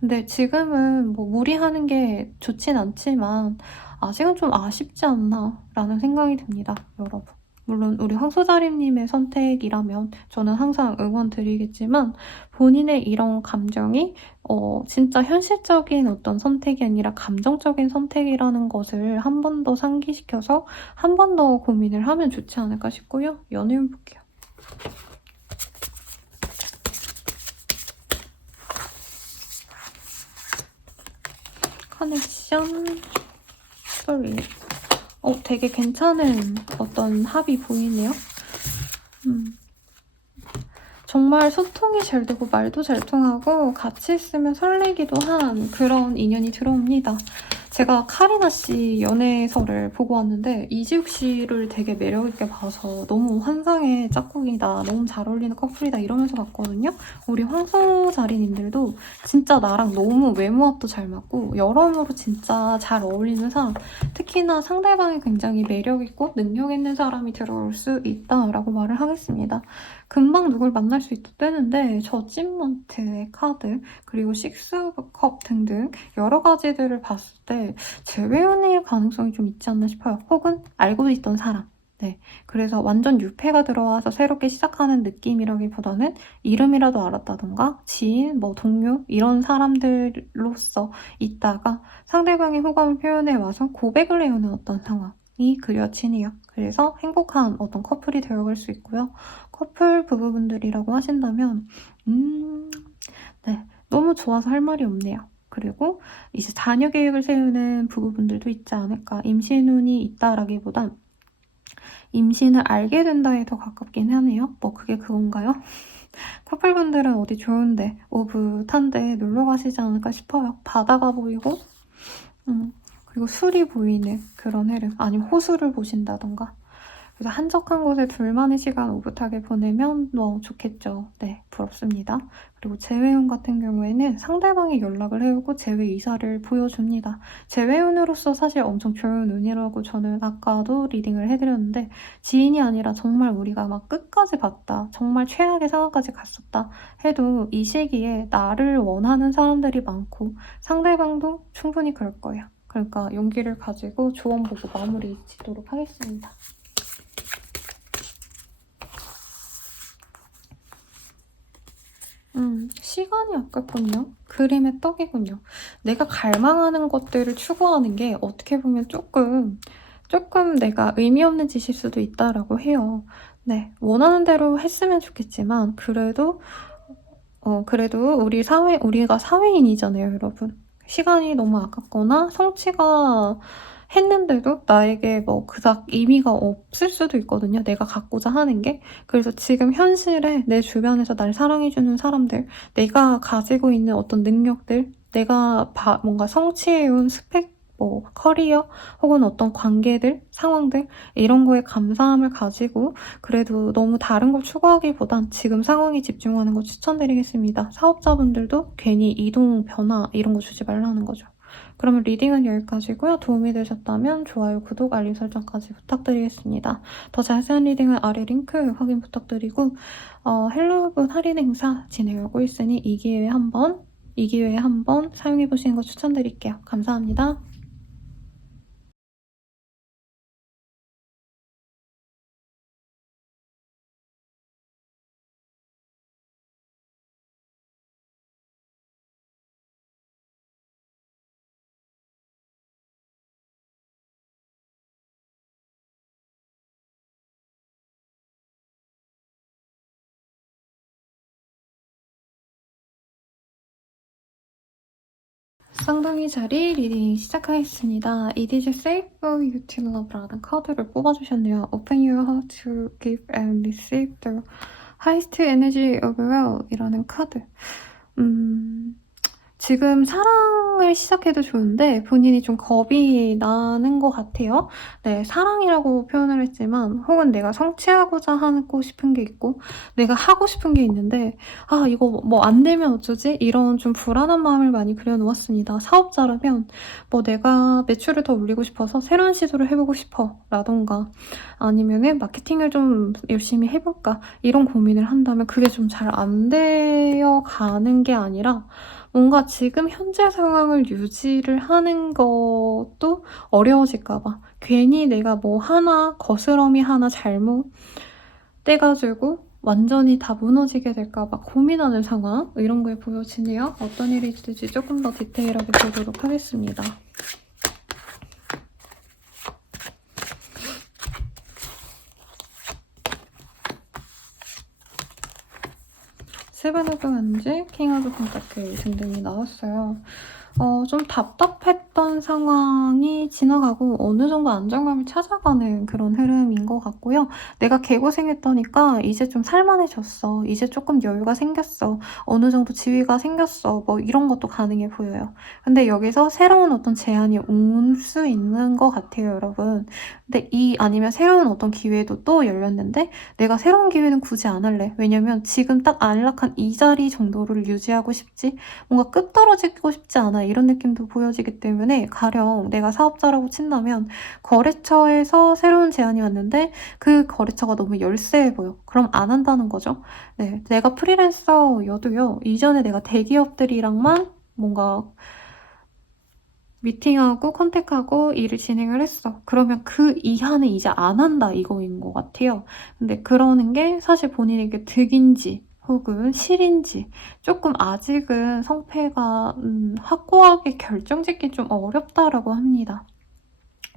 근데 지금은 뭐 무리하는 게 좋진 않지만 아직은 좀 아쉽지 않나 라는 생각이 듭니다, 여러분. 물론 우리 황소자림님의 선택이라면 저는 항상 응원 드리겠지만 본인의 이런 감정이 진짜 현실적인 어떤 선택이 아니라 감정적인 선택이라는 것을 한 번 더 상기시켜서 한 번 더 고민을 하면 좋지 않을까 싶고요. 연애운 볼게요. 커넥션 스토리. 되게 괜찮은 어떤 합이 보이네요. 정말 소통이 잘 되고 말도 잘 통하고 같이 있으면 설레기도 한 그런 인연이 들어옵니다. 제가 카리나 씨 연애설을 보고 왔는데 이지욱 씨를 되게 매력있게 봐서 너무 환상의 짝꿍이다, 너무 잘 어울리는 커플이다 이러면서 봤거든요. 우리 황소자리님들도 진짜 나랑 너무 외모합도 잘 맞고 여러모로 진짜 잘 어울리는 사람, 특히나 상대방이 굉장히 매력있고 능력있는 사람이 들어올 수 있다라고 말을 하겠습니다. 금방 누굴 만날 수 있다는데 저짓먼트의 카드 그리고 식스컵 등등 여러 가지들을 봤을 때 재회연일 가능성이 좀 있지 않나 싶어요. 혹은 알고 있던 사람 네, 그래서 완전 유패가 들어와서 새롭게 시작하는 느낌이라기보다는 이름이라도 알았다던가 지인, 뭐 동료 이런 사람들로서 있다가 상대방이 호감을 표현해 와서 고백을 해오는 어떤 상황이 그려지네요. 그래서 행복한 어떤 커플이 되어갈 수 있고요. 커플 부부분들이라고 하신다면 네, 너무 좋아서 할 말이 없네요. 그리고 이제 자녀 계획을 세우는 부부분들도 있지 않을까. 임신운이 있다라기보단 임신을 알게 된다에 더 가깝긴 하네요. 뭐 그게 그건가요? 커플분들은 어디 좋은데 오붓한데 놀러 가시지 않을까 싶어요. 바다가 보이고 그리고 술이 보이는 그런 흐름. 아니면 호수를 보신다던가. 그래서 한적한 곳에 둘만의 시간 오붓하게 보내면 뭐 좋겠죠. 네, 부럽습니다. 그리고 재회운 같은 경우에는 상대방이 연락을 해오고 재회 의사를 보여줍니다. 재회운으로서 사실 엄청 좋은 운이라고 저는 아까도 리딩을 해드렸는데 지인이 아니라 정말 우리가 막 끝까지 봤다. 정말 최악의 상황까지 갔었다. 해도 이 시기에 나를 원하는 사람들이 많고 상대방도 충분히 그럴 거예요. 그러니까 용기를 가지고 조언 보고 마무리 짓도록 하겠습니다. 시간이 아깝군요. 그림의 떡이군요. 내가 갈망하는 것들을 추구하는 게 어떻게 보면 조금 내가 의미 없는 짓일 수도 있다라고 해요. 네, 원하는 대로 했으면 좋겠지만 그래도 우리가 사회인이잖아요, 여러분. 시간이 너무 아깝거나 성취가 했는데도 나에게 뭐 그닥 의미가 없을 수도 있거든요. 내가 갖고자 하는 게. 그래서 지금 현실에 내 주변에서 날 사랑해주는 사람들, 내가 가지고 있는 어떤 능력들, 내가 뭔가 성취해온 스펙, 뭐 커리어 혹은 어떤 관계들, 상황들 이런 거에 감사함을 가지고 그래도 너무 다른 걸 추구하기보단 지금 상황에 집중하는 거 추천드리겠습니다. 사업자분들도 괜히 이동 변화 이런 거 주지 말라는 거죠. 그러면 리딩은 여기까지고요. 도움이 되셨다면 좋아요, 구독, 알림 설정까지 부탁드리겠습니다. 더 자세한 리딩은 아래 링크 확인 부탁드리고 헬로우분 할인 행사 진행하고 있으니 이 기회에 한번 사용해보시는 거 추천드릴게요. 감사합니다. 쌍둥이 자리 리딩 시작하겠습니다. It is safe for you to love라는 카드를 뽑아주셨네요. Open your heart to give and receive the highest energy of well 이라는 카드. 지금 사랑을 시작해도 좋은데 본인이 좀 겁이 나는 것 같아요. 네, 사랑이라고 표현을 했지만 혹은 내가 성취하고자 하고 싶은 게 있고 내가 하고 싶은 게 있는데 이거 뭐 안 되면 어쩌지? 이런 좀 불안한 마음을 많이 그려놓았습니다. 사업자라면 뭐 내가 매출을 더 올리고 싶어서 새로운 시도를 해보고 싶어 라던가 아니면은 마케팅을 좀 열심히 해볼까 이런 고민을 한다면 그게 좀 잘 안 되어 가는 게 아니라 뭔가 지금 현재 상황을 유지를 하는 것도 어려워질까봐 괜히 내가 뭐 하나 거스러미 하나 잘못 떼가지고 완전히 다 무너지게 될까봐 고민하는 상황 이런 게 보여지네요. 어떤 일이 있을지 조금 더 디테일하게 보도록 하겠습니다. 세븐 오브 원즈, 킹 오브 펜타클 등등이 나왔어요. 좀 답답했던 상황이 지나가고 어느 정도 안정감을 찾아가는 그런 흐름인 것 같고요. 내가 개고생했더니까 이제 좀 살만해졌어. 이제 조금 여유가 생겼어. 어느 정도 지위가 생겼어. 뭐 이런 것도 가능해 보여요. 근데 여기서 새로운 어떤 제안이 올 수 있는 것 같아요, 여러분. 근데 아니면 새로운 어떤 기회도 또 열렸는데 내가 새로운 기회는 굳이 안 할래. 왜냐면 지금 딱 안락한 이 자리 정도를 유지하고 싶지 뭔가 끝 떨어지고 싶지 않아 이런 느낌도 보여지기 때문에 가령 내가 사업자라고 친다면 거래처에서 새로운 제안이 왔는데 그 거래처가 너무 열세해 보여. 그럼 안 한다는 거죠. 네, 내가 프리랜서여도요. 이전에 내가 대기업들이랑만 뭔가 미팅하고 컨택하고 일을 진행을 했어. 그러면 그 이하는 이제 안 한다 이거인 것 같아요. 근데 그러는 게 사실 본인에게 득인지 혹은 실인지 조금 아직은 성패가 확고하게 결정짓기 좀 어렵다라고 합니다.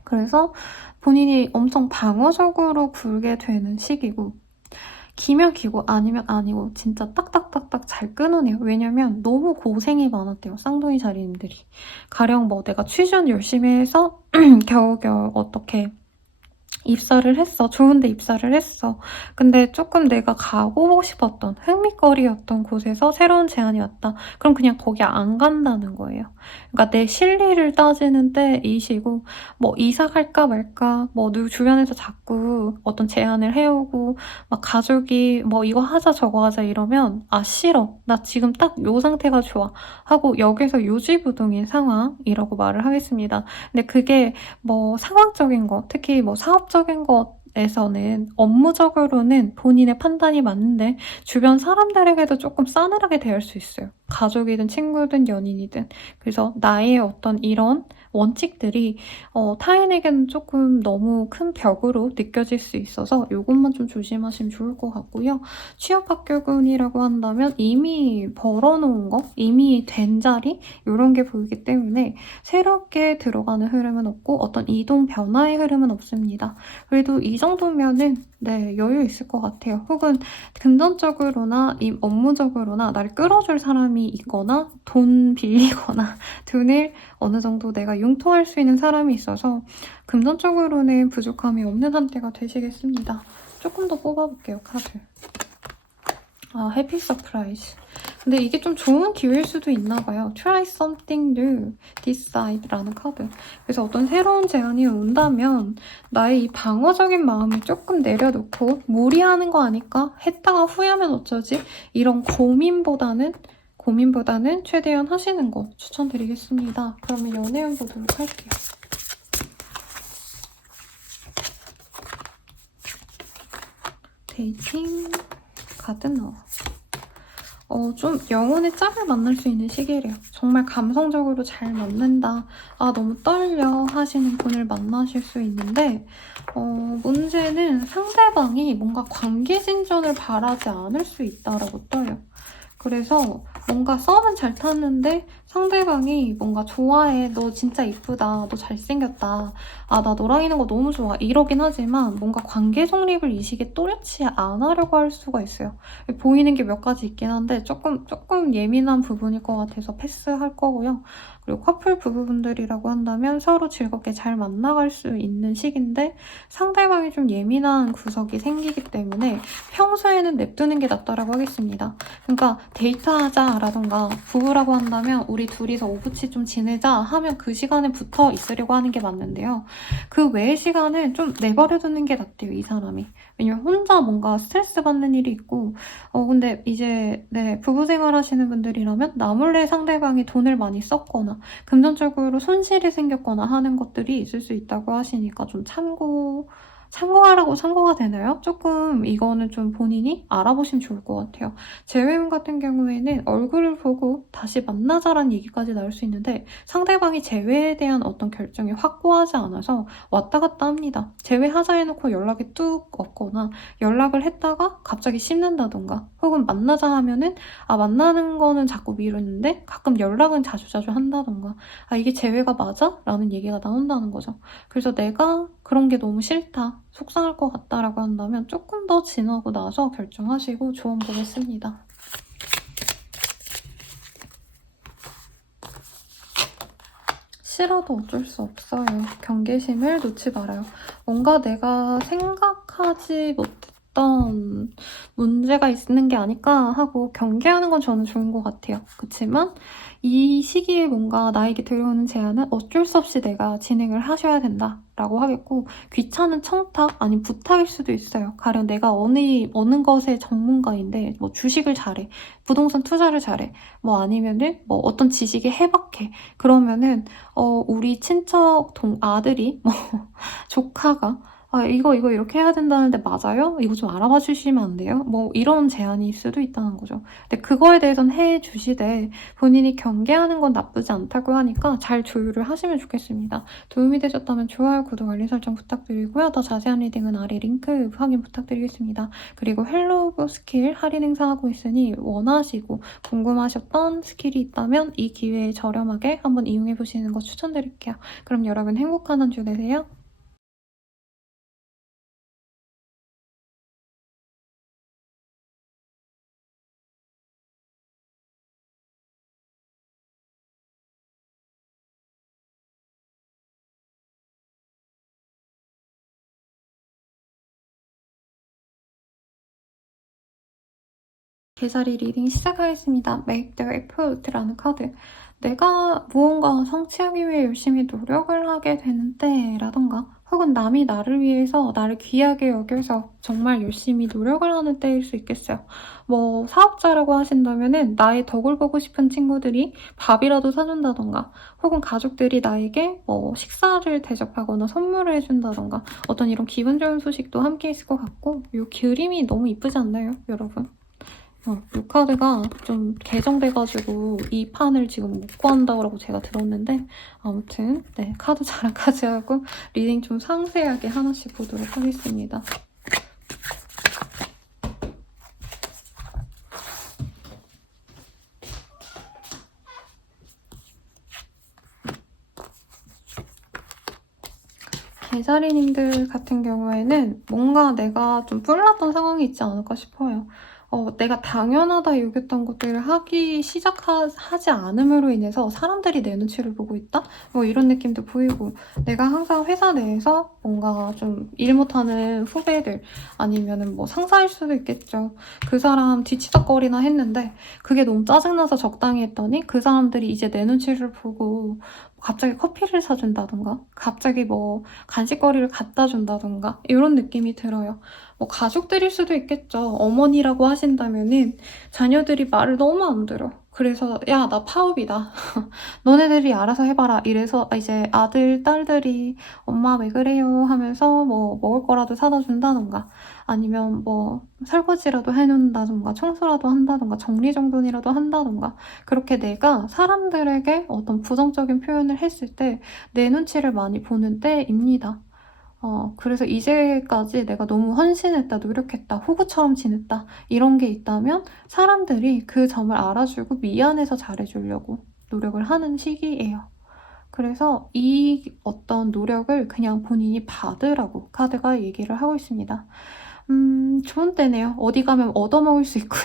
그래서 본인이 엄청 방어적으로 굴게 되는 시기고 기면 기고 아니면 아니고 진짜 딱딱딱딱 잘 끊어내요. 왜냐면 너무 고생이 많았대요. 쌍둥이 자리님들이. 가령 뭐 내가 취준 열심히 해서 겨우겨우 어떻게 입사를 했어. 좋은데 입사를 했어. 근데 조금 내가 가보고 싶었던 흥미거리였던 곳에서 새로운 제안이 왔다. 그럼 그냥 거기 안 간다는 거예요. 그러니까 내 실리를 따지는 때이시고 뭐 이사 갈까 말까 뭐 누구 주변에서 자꾸 어떤 제안을 해오고 막 가족이 뭐 이거 하자 저거 하자 이러면 아 싫어. 나 지금 딱 요 상태가 좋아. 하고 여기서 요지부동인 상황이라고 말을 하겠습니다. 근데 그게 뭐 상황적인 거, 특히 뭐 사업적인 것에서는 업무적으로는 본인의 판단이 맞는데 주변 사람들에게도 조금 싸늘하게 대할 수 있어요. 가족이든 친구든 연인이든. 그래서 나의 어떤 이런 원칙들이 타인에게는 조금 너무 큰 벽으로 느껴질 수 있어서 이것만 좀 조심하시면 좋을 것 같고요. 취업합격운이라고 한다면 이미 벌어놓은 거, 이미 된 자리 이런 게 보이기 때문에 새롭게 들어가는 흐름은 없고 어떤 이동 변화의 흐름은 없습니다. 그래도 이 정도면은 네, 여유 있을 것 같아요. 혹은 금전적으로나 업무적으로나 나를 끌어줄 사람이 있거나 돈 빌리거나 돈을 어느 정도 내가 융통할 수 있는 사람이 있어서 금전적으로는 부족함이 없는 한때가 되시겠습니다. 조금 더 뽑아볼게요, 카드. 아, 해피 서프라이즈. 근데 이게 좀 좋은 기회일 수도 있나 봐요. Try something new, decide라는 카드. 그래서 어떤 새로운 제안이 온다면 나의 이 방어적인 마음을 조금 내려놓고 무리하는 거 아닐까? 했다가 후회하면 어쩌지? 이런 고민보다는 최대한 하시는 거 추천드리겠습니다. 그러면 연애운 보도록 할게요. 데이팅 카드 넣어. 좀 영혼의 짝을 만날 수 있는 시기래요. 정말 감성적으로 잘 맞는다. 아, 너무 떨려 하시는 분을 만나실 수 있는데 문제는 상대방이 뭔가 관계 진전을 바라지 않을 수 있다라고 떠요. 그래서 뭔가 썸은 잘 탔는데 상대방이 뭔가 좋아해. 너 진짜 이쁘다. 너 잘생겼다. 아, 나 너랑 있는 거 너무 좋아. 이러긴 하지만 뭔가 관계 정립을 이 시기에 또렷이 안 하려고 할 수가 있어요. 보이는 게 몇 가지 있긴 한데 조금 예민한 부분일 것 같아서 패스할 거고요. 그리고 커플 부부분들이라고 한다면 서로 즐겁게 잘 만나갈 수 있는 시기인데 상대방이 좀 예민한 구석이 생기기 때문에 평소에는 냅두는 게 낫다라고 하겠습니다. 그러니까 데이트하자라던가 부부라고 한다면 우리 둘이서 오붓이 좀 지내자 하면 그 시간에 붙어 있으려고 하는 게 맞는데요. 그 외의 시간을 좀 내버려두는 게 낫대요, 이 사람이. 왜냐면 혼자 뭔가 스트레스 받는 일이 있고 근데 이제 네, 부부 생활 하시는 분들이라면 나 몰래 상대방이 돈을 많이 썼거나 금전적으로 손실이 생겼거나 하는 것들이 있을 수 있다고 하시니까 좀 참고하라고 참고가 되나요? 조금 이거는 좀 본인이 알아보시면 좋을 것 같아요. 재회운 같은 경우에는 얼굴을 보고 다시 만나자라는 얘기까지 나올 수 있는데 상대방이 재회에 대한 어떤 결정이 확고하지 않아서 왔다 갔다 합니다. 재회하자 해놓고 연락이 뚝 없거나 연락을 했다가 갑자기 씹는다던가 혹은 만나자 하면은 만나는 거는 자꾸 미루는데 가끔 연락은 자주자주 한다던가 이게 재회가 맞아? 라는 얘기가 나온다는 거죠. 그래서 내가 그런 게 너무 싫다, 속상할 것 같다라고 한다면 조금 더 지나고 나서 결정하시고 조언 보겠습니다. 싫어도 어쩔 수 없어요. 경계심을 놓지 말아요. 뭔가 내가 생각하지 못했던 문제가 있는 게 아닐까 하고 경계하는 건 저는 좋은 것 같아요. 그렇지만 이 시기에 뭔가 나에게 들어오는 제안은 어쩔 수 없이 내가 진행을 하셔야 된다라고 하겠고 귀찮은 청탁 아니면 부탁일 수도 있어요. 가령 내가 어느 것의 전문가인데 뭐 주식을 잘해, 부동산 투자를 잘해, 뭐 아니면은 뭐 어떤 지식에 해박해. 그러면은 우리 친척 아들이 뭐 조카가 아, 이거 이렇게 해야 된다는데 맞아요? 이거 좀 알아봐 주시면 안 돼요? 뭐 이런 제안일 수도 있다는 거죠. 근데 그거에 대해서는 해 주시되 본인이 경계하는 건 나쁘지 않다고 하니까 잘 조율을 하시면 좋겠습니다. 도움이 되셨다면 좋아요, 구독, 알림 설정 부탁드리고요. 더 자세한 리딩은 아래 링크 확인 부탁드리겠습니다. 그리고 헬로우 스킬 할인 행사하고 있으니 원하시고 궁금하셨던 스킬이 있다면 이 기회에 저렴하게 한번 이용해 보시는 거 추천드릴게요. 그럼 여러분 행복한 한 주 되세요. 개자리 리딩 시작하겠습니다. Make the effort라는 카드. 내가 무언가 성취하기 위해 열심히 노력을 하게 되는데 라던가 혹은 남이 나를 위해서 나를 귀하게 여겨서 정말 열심히 노력을 하는 때일 수 있겠어요. 뭐 사업자라고 하신다면은 나의 덕을 보고 싶은 친구들이 밥이라도 사준다던가 혹은 가족들이 나에게 뭐 식사를 대접하거나 선물을 해준다던가 어떤 이런 기분 좋은 소식도 함께 있을 것 같고 이 그림이 너무 이쁘지 않나요, 여러분? 이 카드가 좀 개정돼가지고 이 판을 지금 못 구한다고 제가 들었는데 아무튼 네, 카드 자랑까지 하고 리딩 좀 상세하게 하나씩 보도록 하겠습니다. 개자리님들 같은 경우에는 뭔가 내가 좀 뿔났던 상황이 있지 않을까 싶어요. 내가 당연하다 여겼던 것들을 하기 시작하지 않음으로 인해서 사람들이 내 눈치를 보고 있다? 뭐 이런 느낌도 보이고 내가 항상 회사 내에서 뭔가 좀 일 못하는 후배들 아니면은 뭐 상사일 수도 있겠죠. 그 사람 뒤치다거리나 했는데 그게 너무 짜증나서 적당히 했더니 그 사람들이 이제 내 눈치를 보고 갑자기 커피를 사준다던가 갑자기 뭐 간식거리를 갖다 준다던가 이런 느낌이 들어요. 뭐 가족들일 수도 있겠죠. 어머니라고 하신다면은 자녀들이 말을 너무 안 들어. 그래서 야, 나 파업이다. 너네들이 알아서 해봐라. 이래서 이제 아들, 딸들이 엄마 왜 그래요? 하면서 뭐 먹을 거라도 사다 준다던가 아니면 뭐 설거지라도 해놓는다던가 청소라도 한다던가 정리정돈이라도 한다던가 그렇게 내가 사람들에게 어떤 부정적인 표현을 했을 때 내 눈치를 많이 보는 때입니다. 그래서 이제까지 내가 너무 헌신했다, 노력했다, 호구처럼 지냈다, 이런 게 있다면 사람들이 그 점을 알아주고 미안해서 잘해주려고 노력을 하는 시기예요. 그래서 이 어떤 노력을 그냥 본인이 받으라고 카드가 얘기를 하고 있습니다. 좋은 때네요. 어디 가면 얻어먹을 수 있고요.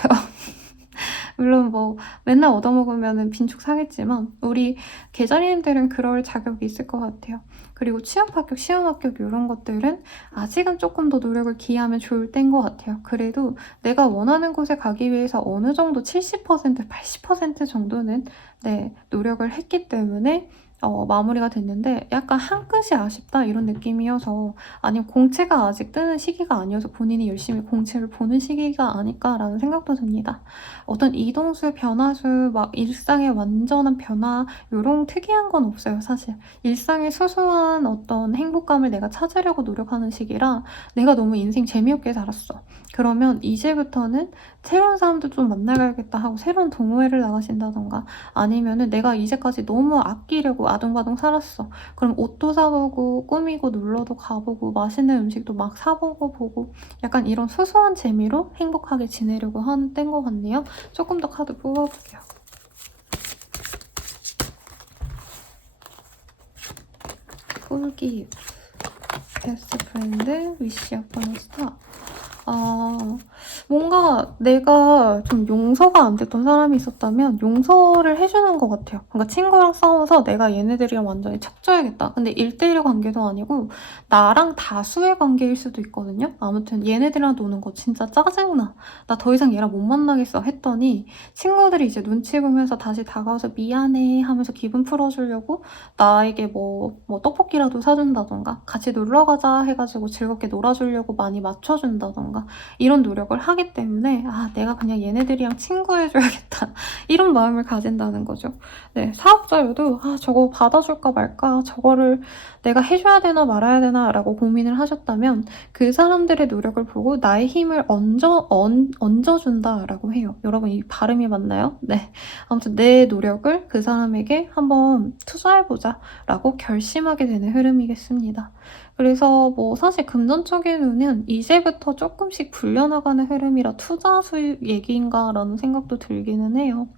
물론 뭐 맨날 얻어먹으면 빈축 사겠지만 우리 계좌리님들은 그럴 자격이 있을 것 같아요. 그리고 취업 합격, 시험 합격 이런 것들은 아직은 조금 더 노력을 기하면 좋을 때인 것 같아요. 그래도 내가 원하는 곳에 가기 위해서 어느 정도 70%, 80% 정도는 네, 노력을 했기 때문에 마무리가 됐는데 약간 한 끗이 아쉽다 이런 느낌이어서 아니면 공채가 아직 뜨는 시기가 아니어서 본인이 열심히 공채를 보는 시기가 아닐까라는 생각도 듭니다. 어떤 이동수, 변화수, 막 일상의 완전한 변화 이런 특이한 건 없어요, 사실. 일상의 소소한 어떤 행복감을 내가 찾으려고 노력하는 시기라 내가 너무 인생 재미없게 살았어. 그러면 이제부터는 새로운 사람들 좀 만나가야겠다 하고 새로운 동호회를 나가신다던가 아니면은 내가 이제까지 너무 아끼려고 아둥바둥 살았어. 그럼 옷도 사보고 꾸미고 놀러도 가보고 맛있는 음식도 막 사보고 보고 약간 이런 소소한 재미로 행복하게 지내려고 하는 때인 것 같네요. 조금 더 카드 뽑아볼게요. 꿀기 베스트 프렌드 위시 어폰 스타. 뭔가 내가 좀 용서가 안 됐던 사람이 있었다면 용서를 해주는 것 같아요. 그러니까 친구랑 싸워서 내가 얘네들이랑 완전히 척져야겠다. 근데 1대1 관계도 아니고 나랑 다수의 관계일 수도 있거든요. 아무튼 얘네들이랑 노는 거 진짜 짜증나. 나 더 이상 얘랑 못 만나겠어 했더니 친구들이 이제 눈치 보면서 다시 다가와서 미안해 하면서 기분 풀어주려고 나에게 뭐 떡볶이라도 사준다던가 같이 놀러 가자 해가지고 즐겁게 놀아주려고 많이 맞춰준다던가 이런 노력을 하기 때문에 아, 내가 그냥 얘네들이랑 친구해줘야겠다. 이런 마음을 가진다는 거죠. 네, 사업자여도 아, 저거 받아줄까 말까, 저거를 내가 해줘야 되나 말아야 되나 라고 고민을 하셨다면 그 사람들의 노력을 보고 나의 힘을 얹어준다라고 해요. 여러분, 이 발음이 맞나요? 네. 아무튼 내 노력을 그 사람에게 한번 투자해보자 라고 결심하게 되는 흐름이겠습니다. 그래서 뭐 사실 금전적인 운은 이제부터 조금씩 불려나가는 흐름이라 투자 수익 얘기인가라는 생각도 들기는 해요.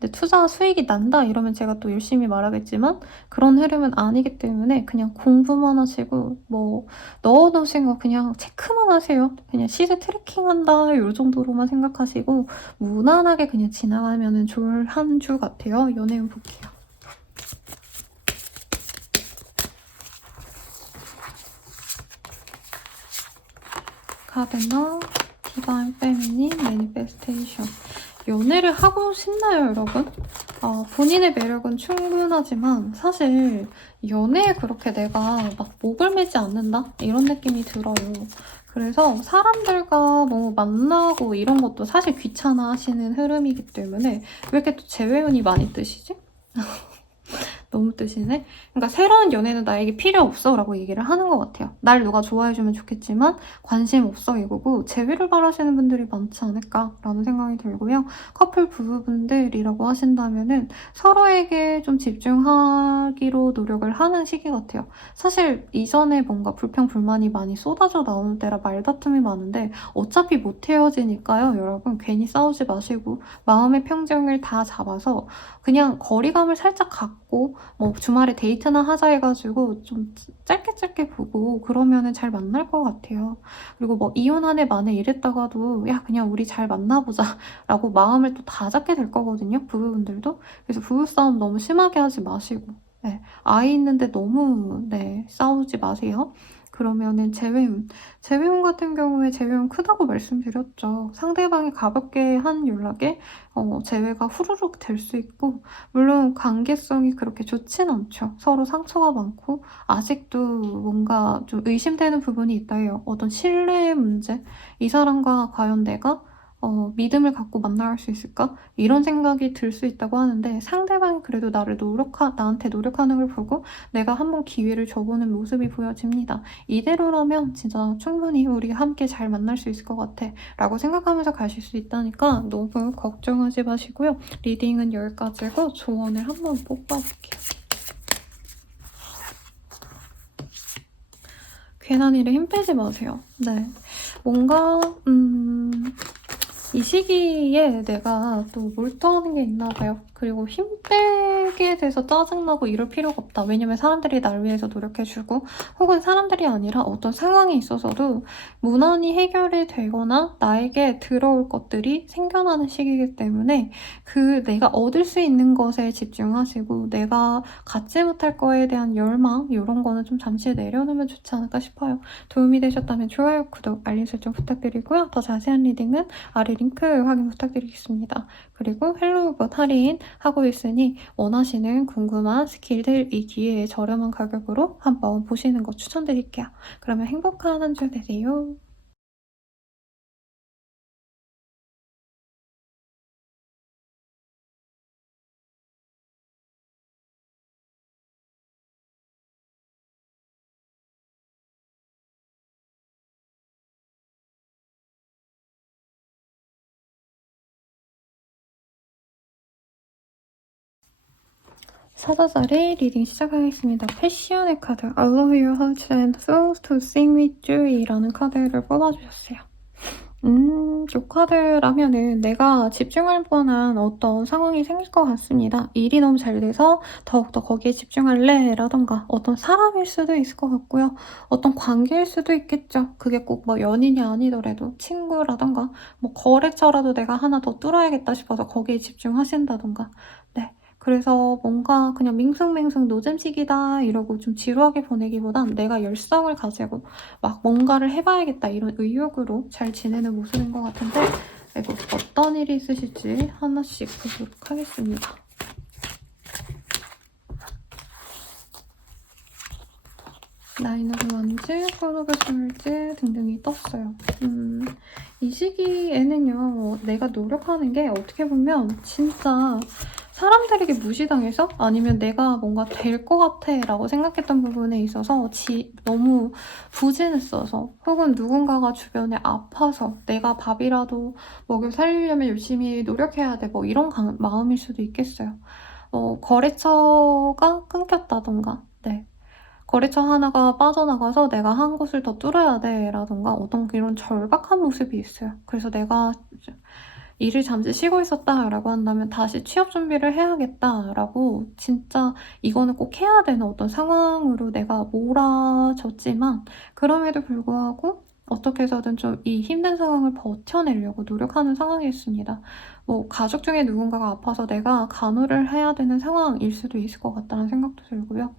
근데 투자 수익이 난다 이러면 제가 또 열심히 말하겠지만 그런 흐름은 아니기 때문에 그냥 공부만 하시고 뭐 넣어놓으신 거 그냥 체크만 하세요. 그냥 시세 트래킹한다 이 정도로만 생각하시고 무난하게 그냥 지나가면 좋을 한 주 같아요. 연애운 볼게요. 가베너, 디바인 페미닌, 매니페스테이션. 연애를 하고 싶나요, 여러분? 본인의 매력은 충분하지만 사실 연애에 그렇게 내가 막 목을 매지 않는다? 이런 느낌이 들어요. 그래서 사람들과 뭐 만나고 이런 것도 사실 귀찮아 하시는 흐름이기 때문에 왜 이렇게 또 재회운이 많이 뜨시지? 너무 뜨시네? 그러니까 새로운 연애는 나에게 필요 없어 라고 얘기를 하는 것 같아요. 날 누가 좋아해주면 좋겠지만 관심 없어 이거고 재회를 바라시는 분들이 많지 않을까라는 생각이 들고요. 커플 부부분들이라고 하신다면은 서로에게 좀 집중하기로 노력을 하는 시기 같아요. 사실 이전에 뭔가 불평불만이 많이 쏟아져 나오는 때라 말다툼이 많은데 어차피 못 헤어지니까요. 여러분 괜히 싸우지 마시고 마음의 평정을 다 잡아서 그냥 거리감을 살짝 갖고 뭐 주말에 데이트나 하자 해가지고 좀 짧게 보고 그러면은 잘 만날 것 같아요. 그리고 뭐 이혼 한 해 만에 이랬다가도 야 그냥 우리 잘 만나보자 라고 마음을 또 다 잡게 될 거거든요. 부부분들도. 그래서 부부싸움 너무 심하게 하지 마시고 네, 아이 있는데 너무 네, 싸우지 마세요. 그러면은 재회운 같은 경우에 재회운 크다고 말씀드렸죠. 상대방이 가볍게 한 연락에 재회가 후루룩 될 수 있고 물론 관계성이 그렇게 좋진 않죠. 서로 상처가 많고 아직도 뭔가 좀 의심되는 부분이 있다 해요. 어떤 신뢰의 문제, 이 사람과 과연 내가 믿음을 갖고 만날 수 있을까? 이런 생각이 들 수 있다고 하는데 상대방이 그래도 나한테 노력하는 걸 보고 내가 한번 기회를 줘보는 모습이 보여집니다. 이대로라면 진짜 충분히 우리가 함께 잘 만날 수 있을 것 같아 라고 생각하면서 가실 수 있다니까 너무 걱정하지 마시고요. 리딩은 여기까지고 조언을 한번 뽑아볼게요. 괜한 일에 힘 빼지 마세요. 네. 뭔가 이 시기에 내가 또 몰두하는 게 있나 봐요. 그리고 힘 빼게 돼서 짜증나고 이럴 필요가 없다. 왜냐면 사람들이 날 위해서 노력해주고 혹은 사람들이 아니라 어떤 상황이 있어서도 무난히 해결이 되거나 나에게 들어올 것들이 생겨나는 시기이기 때문에 그 내가 얻을 수 있는 것에 집중하시고 내가 갖지 못할 거에 대한 열망 이런 거는 좀 잠시 내려놓으면 좋지 않을까 싶어요. 도움이 되셨다면 좋아요, 구독, 알림 설정 부탁드리고요. 더 자세한 리딩은 아래 링크 확인 부탁드리겠습니다. 그리고 헬로우봇 할인 하고 있으니 원하시는 궁금한 스킬들 이 기회에 저렴한 가격으로 한번 보시는 거 추천드릴게요. 그러면 행복한 한 주 되세요. 사자자리 리딩 시작하겠습니다. 패션의 카드 Allow your heart and soul to sing with you 라는 카드를 뽑아주셨어요. 이 카드라면은 내가 집중할 뻔한 어떤 상황이 생길 것 같습니다. 일이 너무 잘 돼서 더욱더 거기에 집중할래 라던가 어떤 사람일 수도 있을 것 같고요. 어떤 관계일 수도 있겠죠. 그게 꼭 뭐 연인이 아니더라도 친구라던가 뭐 거래처라도 내가 하나 더 뚫어야겠다 싶어서 거기에 집중하신다던가 네. 그래서 뭔가 그냥 밍숭맹숭 노잼식이다 이러고 좀 지루하게 보내기보단 내가 열성을 가지고 막 뭔가를 해봐야겠다 이런 의욕으로 잘 지내는 모습인 것 같은데 이거 어떤 일이 있으실지 하나씩 보도록 하겠습니다. 나인 오브 원즈, 폰 오브 솔즈 등등이 떴어요. 이 시기에는요. 내가 노력하는 게 어떻게 보면 진짜 사람들에게 무시당해서 아니면 내가 뭔가 될 것 같아 라고 생각했던 부분에 있어서 너무 부진했어서 혹은 누군가가 주변에 아파서 내가 밥이라도 먹여 살리려면 열심히 노력해야 돼 뭐 이런 마음일 수도 있겠어요. 거래처가 끊겼다던가 네. 거래처 하나가 빠져나가서 내가 한 곳을 더 뚫어야 돼 라던가 어떤 이런 절박한 모습이 있어요. 그래서 내가 일을 잠시 쉬고 있었다라고 한다면 다시 취업 준비를 해야겠다라고 진짜 이거는 꼭 해야 되는 어떤 상황으로 내가 몰아졌지만 그럼에도 불구하고 어떻게 해서든 좀 이 힘든 상황을 버텨내려고 노력하는 상황이었습니다. 뭐 가족 중에 누군가가 아파서 내가 간호를 해야 되는 상황일 수도 있을 것 같다는 생각도 들고요.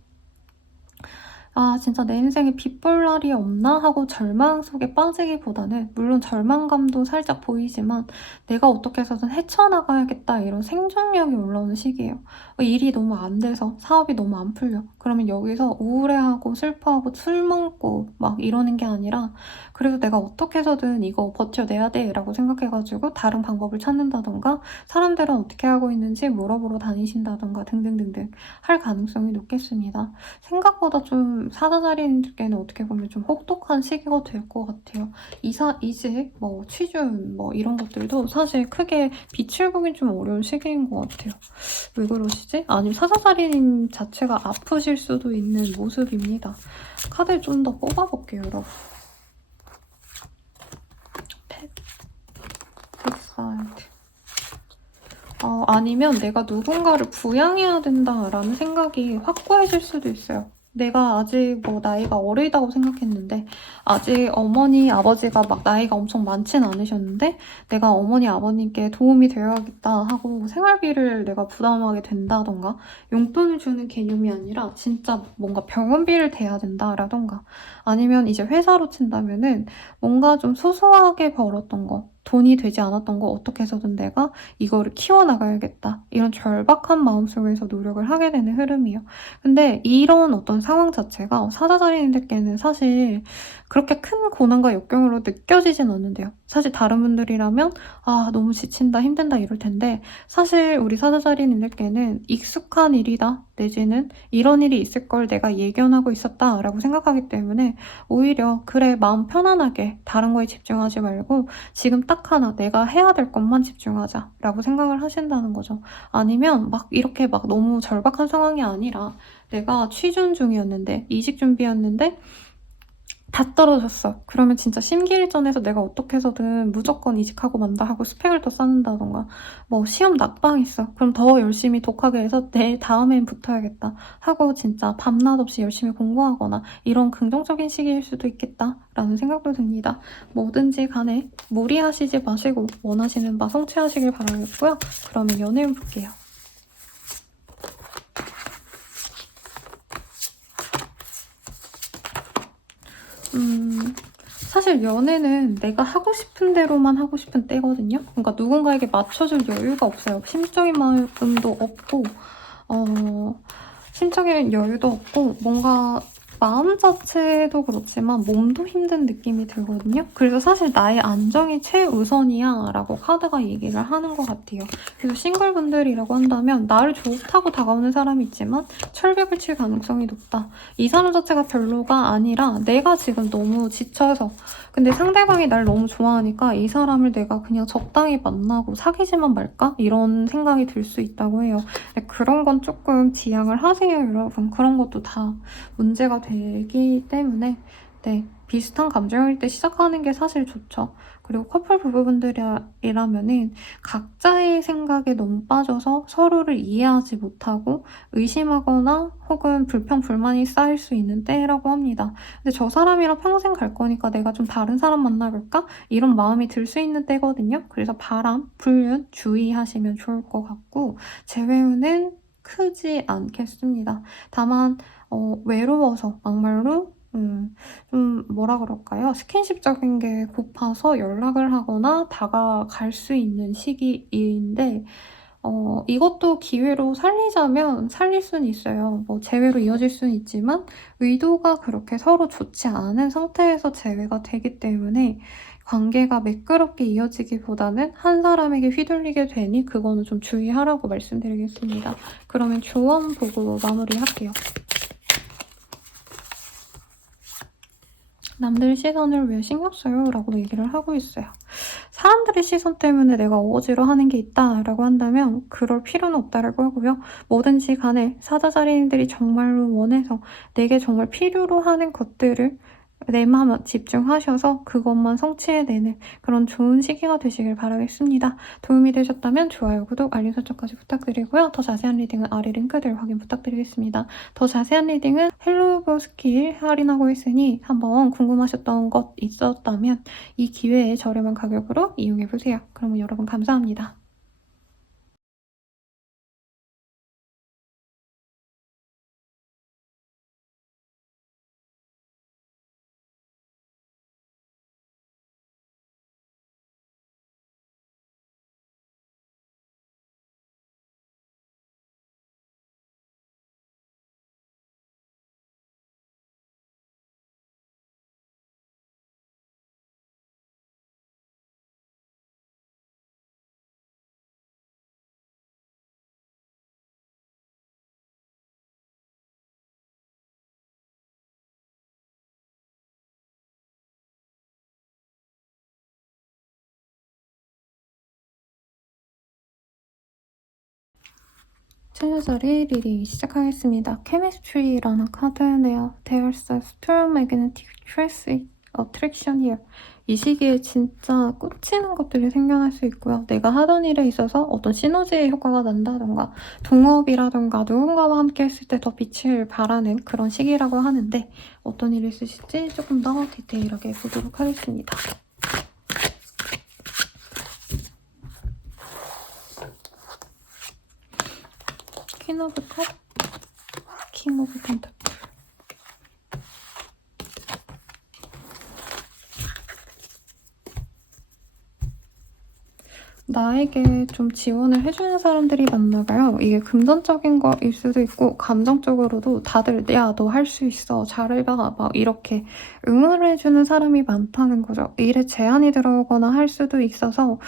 아, 진짜 내 인생에 빛볼 날이 없나 하고 절망 속에 빠지기보다는 물론 절망감도 살짝 보이지만 내가 어떻게 해서든 헤쳐나가야겠다 이런 생존력이 올라오는 시기예요. 일이 너무 안 돼서 사업이 너무 안 풀려. 그러면 여기서 우울해하고 슬퍼하고 술 먹고 막 이러는 게 아니라 그래서 내가 어떻게 해서든 이거 버텨내야 돼 라고 생각해가지고 다른 방법을 찾는다던가 사람들은 어떻게 하고 있는지 물어보러 다니신다던가 등등등등 할 가능성이 높겠습니다. 생각보다 좀 사자자리인들께는 어떻게 보면 좀 혹독한 시기가 될 것 같아요. 이직, 뭐 취준 뭐 이런 것들도 사실 크게 빛을 보긴 좀 어려운 시기인 것 같아요. 왜 그러시지? 아니면 사자자리인 자체가 아프실 수도 있는 모습입니다. 카드를 좀 더 뽑아볼게요, 여러분. 픽사이드. 아니면 내가 누군가를 부양해야 된다라는 생각이 확고해질 수도 있어요. 내가 아직 뭐 나이가 어리다고 생각했는데 아직 어머니, 아버지가 막 나이가 엄청 많진 않으셨는데 내가 어머니, 아버님께 도움이 되어야겠다 하고 생활비를 내가 부담하게 된다던가 용돈을 주는 개념이 아니라 진짜 뭔가 병원비를 대야 된다라던가 아니면 이제 회사로 친다면은 뭔가 좀 소소하게 벌었던 거 돈이 되지 않았던 거 어떻게 해서든 내가 이거를 키워나가야겠다. 이런 절박한 마음속에서 노력을 하게 되는 흐름이에요. 근데 이런 어떤 상황 자체가 사자자리인들께는 사실 그렇게 큰 고난과 역경으로 느껴지진 않는데요. 사실 다른 분들이라면 아 너무 지친다 힘든다 이럴 텐데 사실 우리 사자자리인들께는 익숙한 일이다 내지는 이런 일이 있을 걸 내가 예견하고 있었다라고 생각하기 때문에 오히려 그래 마음 편안하게 다른 거에 집중하지 말고 지금 딱 하나 내가 해야 될 것만 집중하자라고 생각을 하신다는 거죠. 아니면 막 이렇게 막 너무 절박한 상황이 아니라 내가 취준 중이었는데 이직 준비였는데 다 떨어졌어. 그러면 진짜 심기일전에서 내가 어떻게 해서든 무조건 이직하고 만다 하고 스펙을 더 쌓는다던가 뭐 시험 낙방 있어. 그럼 더 열심히 독하게 해서 내 다음엔 붙어야겠다 하고 진짜 밤낮 없이 열심히 공부하거나 이런 긍정적인 시기일 수도 있겠다라는 생각도 듭니다. 뭐든지 간에 무리하시지 마시고 원하시는 바 성취하시길 바라겠고요. 그러면 연애운 볼게요. 사실 연애는 내가 하고 싶은 대로만 하고 싶은 때거든요. 그러니까 누군가에게 맞춰줄 여유가 없어요. 심적인 마음도 없고, 심적인 여유도 없고, 뭔가 마음 자체도 그렇지만 몸도 힘든 느낌이 들거든요. 그래서 사실 나의 안정이 최우선이야 라고 카드가 얘기를 하는 것 같아요. 그래서 싱글분들이라고 한다면 나를 좋다고 다가오는 사람이 있지만 철벽을 칠 가능성이 높다. 이 사람 자체가 별로가 아니라 내가 지금 너무 지쳐서 근데 상대방이 날 너무 좋아하니까 이 사람을 내가 그냥 적당히 만나고 사귀지만 말까? 이런 생각이 들 수 있다고 해요. 그런 건 조금 지양을 하세요, 여러분. 그런 것도 다 문제가 되기 때문에 네, 비슷한 감정일 때 시작하는 게 사실 좋죠. 그리고 커플 부부분들이라면은 각자의 생각에 너무 빠져서 서로를 이해하지 못하고 의심하거나 혹은 불평, 불만이 쌓일 수 있는 때라고 합니다. 근데 저 사람이랑 평생 갈 거니까 내가 좀 다른 사람 만나볼까? 이런 마음이 들 수 있는 때거든요. 그래서 바람, 불륜 주의하시면 좋을 것 같고 재회운은 크지 않겠습니다. 다만 외로워서 막말로 좀 뭐라 그럴까요? 스킨십적인 게 고파서 연락을 하거나 다가갈 수 있는 시기인데 이것도 기회로 살리자면 살릴 수는 있어요. 뭐 재회로 이어질 수는 있지만 의도가 그렇게 서로 좋지 않은 상태에서 재회가 되기 때문에 관계가 매끄럽게 이어지기보다는 한 사람에게 휘둘리게 되니 그거는 좀 주의하라고 말씀드리겠습니다. 그러면 조언 보고 마무리할게요. 남들 시선을 왜 신경 써요? 라고 얘기를 하고 있어요. 사람들의 시선 때문에 내가 어거지로 하는 게 있다라고 한다면 그럴 필요는 없다라고 하고요. 뭐든지 간에 사자자리님들이 정말로 원해서 내게 정말 필요로 하는 것들을 내 마음 집중하셔서 그것만 성취해내는 그런 좋은 시기가 되시길 바라겠습니다. 도움이 되셨다면 좋아요, 구독, 알림 설정까지 부탁드리고요. 더 자세한 리딩은 아래 링크들 확인 부탁드리겠습니다. 더 자세한 리딩은 헬로우 스킬 할인하고 있으니 한번 궁금하셨던 것 있었다면 이 기회에 저렴한 가격으로 이용해보세요. 그러면 여러분 감사합니다. 천여자리 리딩 시작하겠습니다. 케미스트리라는 카드네요. There's a strong magnetic attraction here. 이 시기에 진짜 꽂히는 것들이 생겨날 수 있고요. 내가 하던 일에 있어서 어떤 시너지의 효과가 난다던가 동업이라던가 누군가와 함께 했을 때 더 빛을 발하는 그런 시기라고 하는데 어떤 일이 있으실지 조금 더 디테일하게 보도록 하겠습니다. 퀸 오브 컵, 킹 오브 펜타클. 나에게 좀 지원을 해주는 사람들이 많나 봐요. 이게 금전적인 거일 수도 있고 감정적으로도 다들 야, 너 할 수 있어. 잘해봐. 막 이렇게 응원을 해주는 사람이 많다는 거죠. 일에 제한이 들어오거나 할 수도 있어서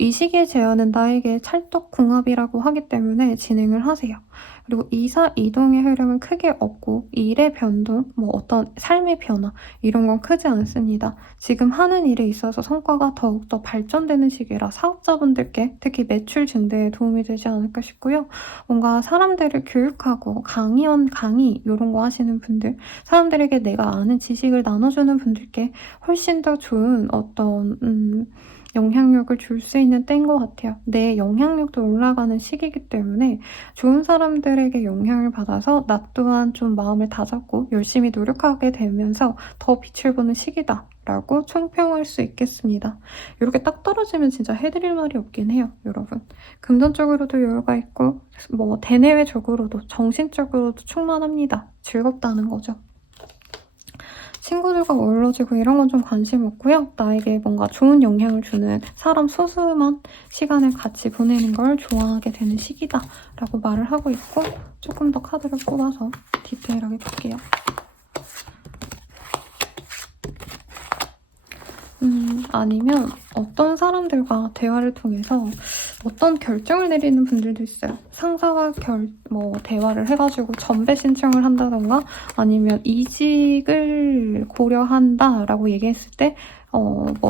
이 시기의 제한은 나에게 찰떡궁합이라고 하기 때문에 진행을 하세요. 그리고 이사 이동의 흐름은 크게 없고 일의 변동, 뭐 어떤 삶의 변화 이런 건 크지 않습니다. 지금 하는 일에 있어서 성과가 더욱더 발전되는 시기라 사업자분들께 특히 매출 증대에 도움이 되지 않을까 싶고요. 뭔가 사람들을 교육하고 강의 이런 거 하시는 분들, 사람들에게 내가 아는 지식을 나눠주는 분들께 훨씬 더 좋은 어떤 영향력을 줄 수 있는 때인 것 같아요. 내 영향력도 올라가는 시기이기 때문에 좋은 사람들에게 영향을 받아서 나 또한 좀 마음을 다잡고 열심히 노력하게 되면서 더 빛을 보는 시기다 라고 총평할 수 있겠습니다. 이렇게 딱 떨어지면 진짜 해드릴 말이 없긴 해요, 여러분. 금전적으로도 여유가 있고 뭐 대내외적으로도 정신적으로도 충만합니다. 즐겁다는 거죠. 친구들과 어우러지고 이런 건 좀 관심 없고요. 나에게 뭔가 좋은 영향을 주는 사람 소수만 시간을 같이 보내는 걸 좋아하게 되는 시기다 라고 말을 하고 있고 조금 더 카드를 뽑아서 디테일하게 볼게요. 아니면 어떤 사람들과 대화를 통해서 어떤 결정을 내리는 분들도 있어요. 상사와 대화를 해가지고 전배 신청을 한다던가 아니면 이직을 고려한다라고 얘기했을 때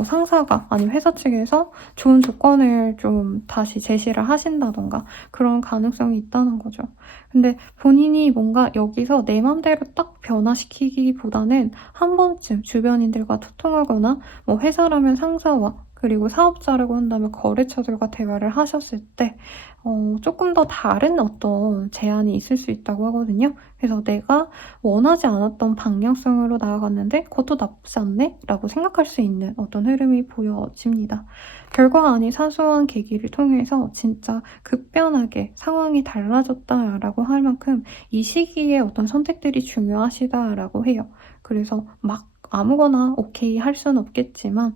상사가 아니면 회사 측에서 좋은 조건을 좀 다시 제시를 하신다던가 그런 가능성이 있다는 거죠. 근데 본인이 뭔가 여기서 내 맘대로 딱 변화시키기보다는 한 번쯤 주변인들과 소통하거나 뭐 회사라면 상사와 그리고 사업자라고 한다면 거래처들과 대화를 하셨을 때 조금 더 다른 어떤 제안이 있을 수 있다고 하거든요. 그래서 내가 원하지 않았던 방향성으로 나아갔는데 그것도 나쁘지 않네? 라고 생각할 수 있는 어떤 흐름이 보여집니다. 별거 아닌 사소한 계기를 통해서 진짜 급변하게 상황이 달라졌다라고 할 만큼 이 시기에 어떤 선택들이 중요하시다라고 해요. 그래서 막 아무거나 오케이 할 수는 없겠지만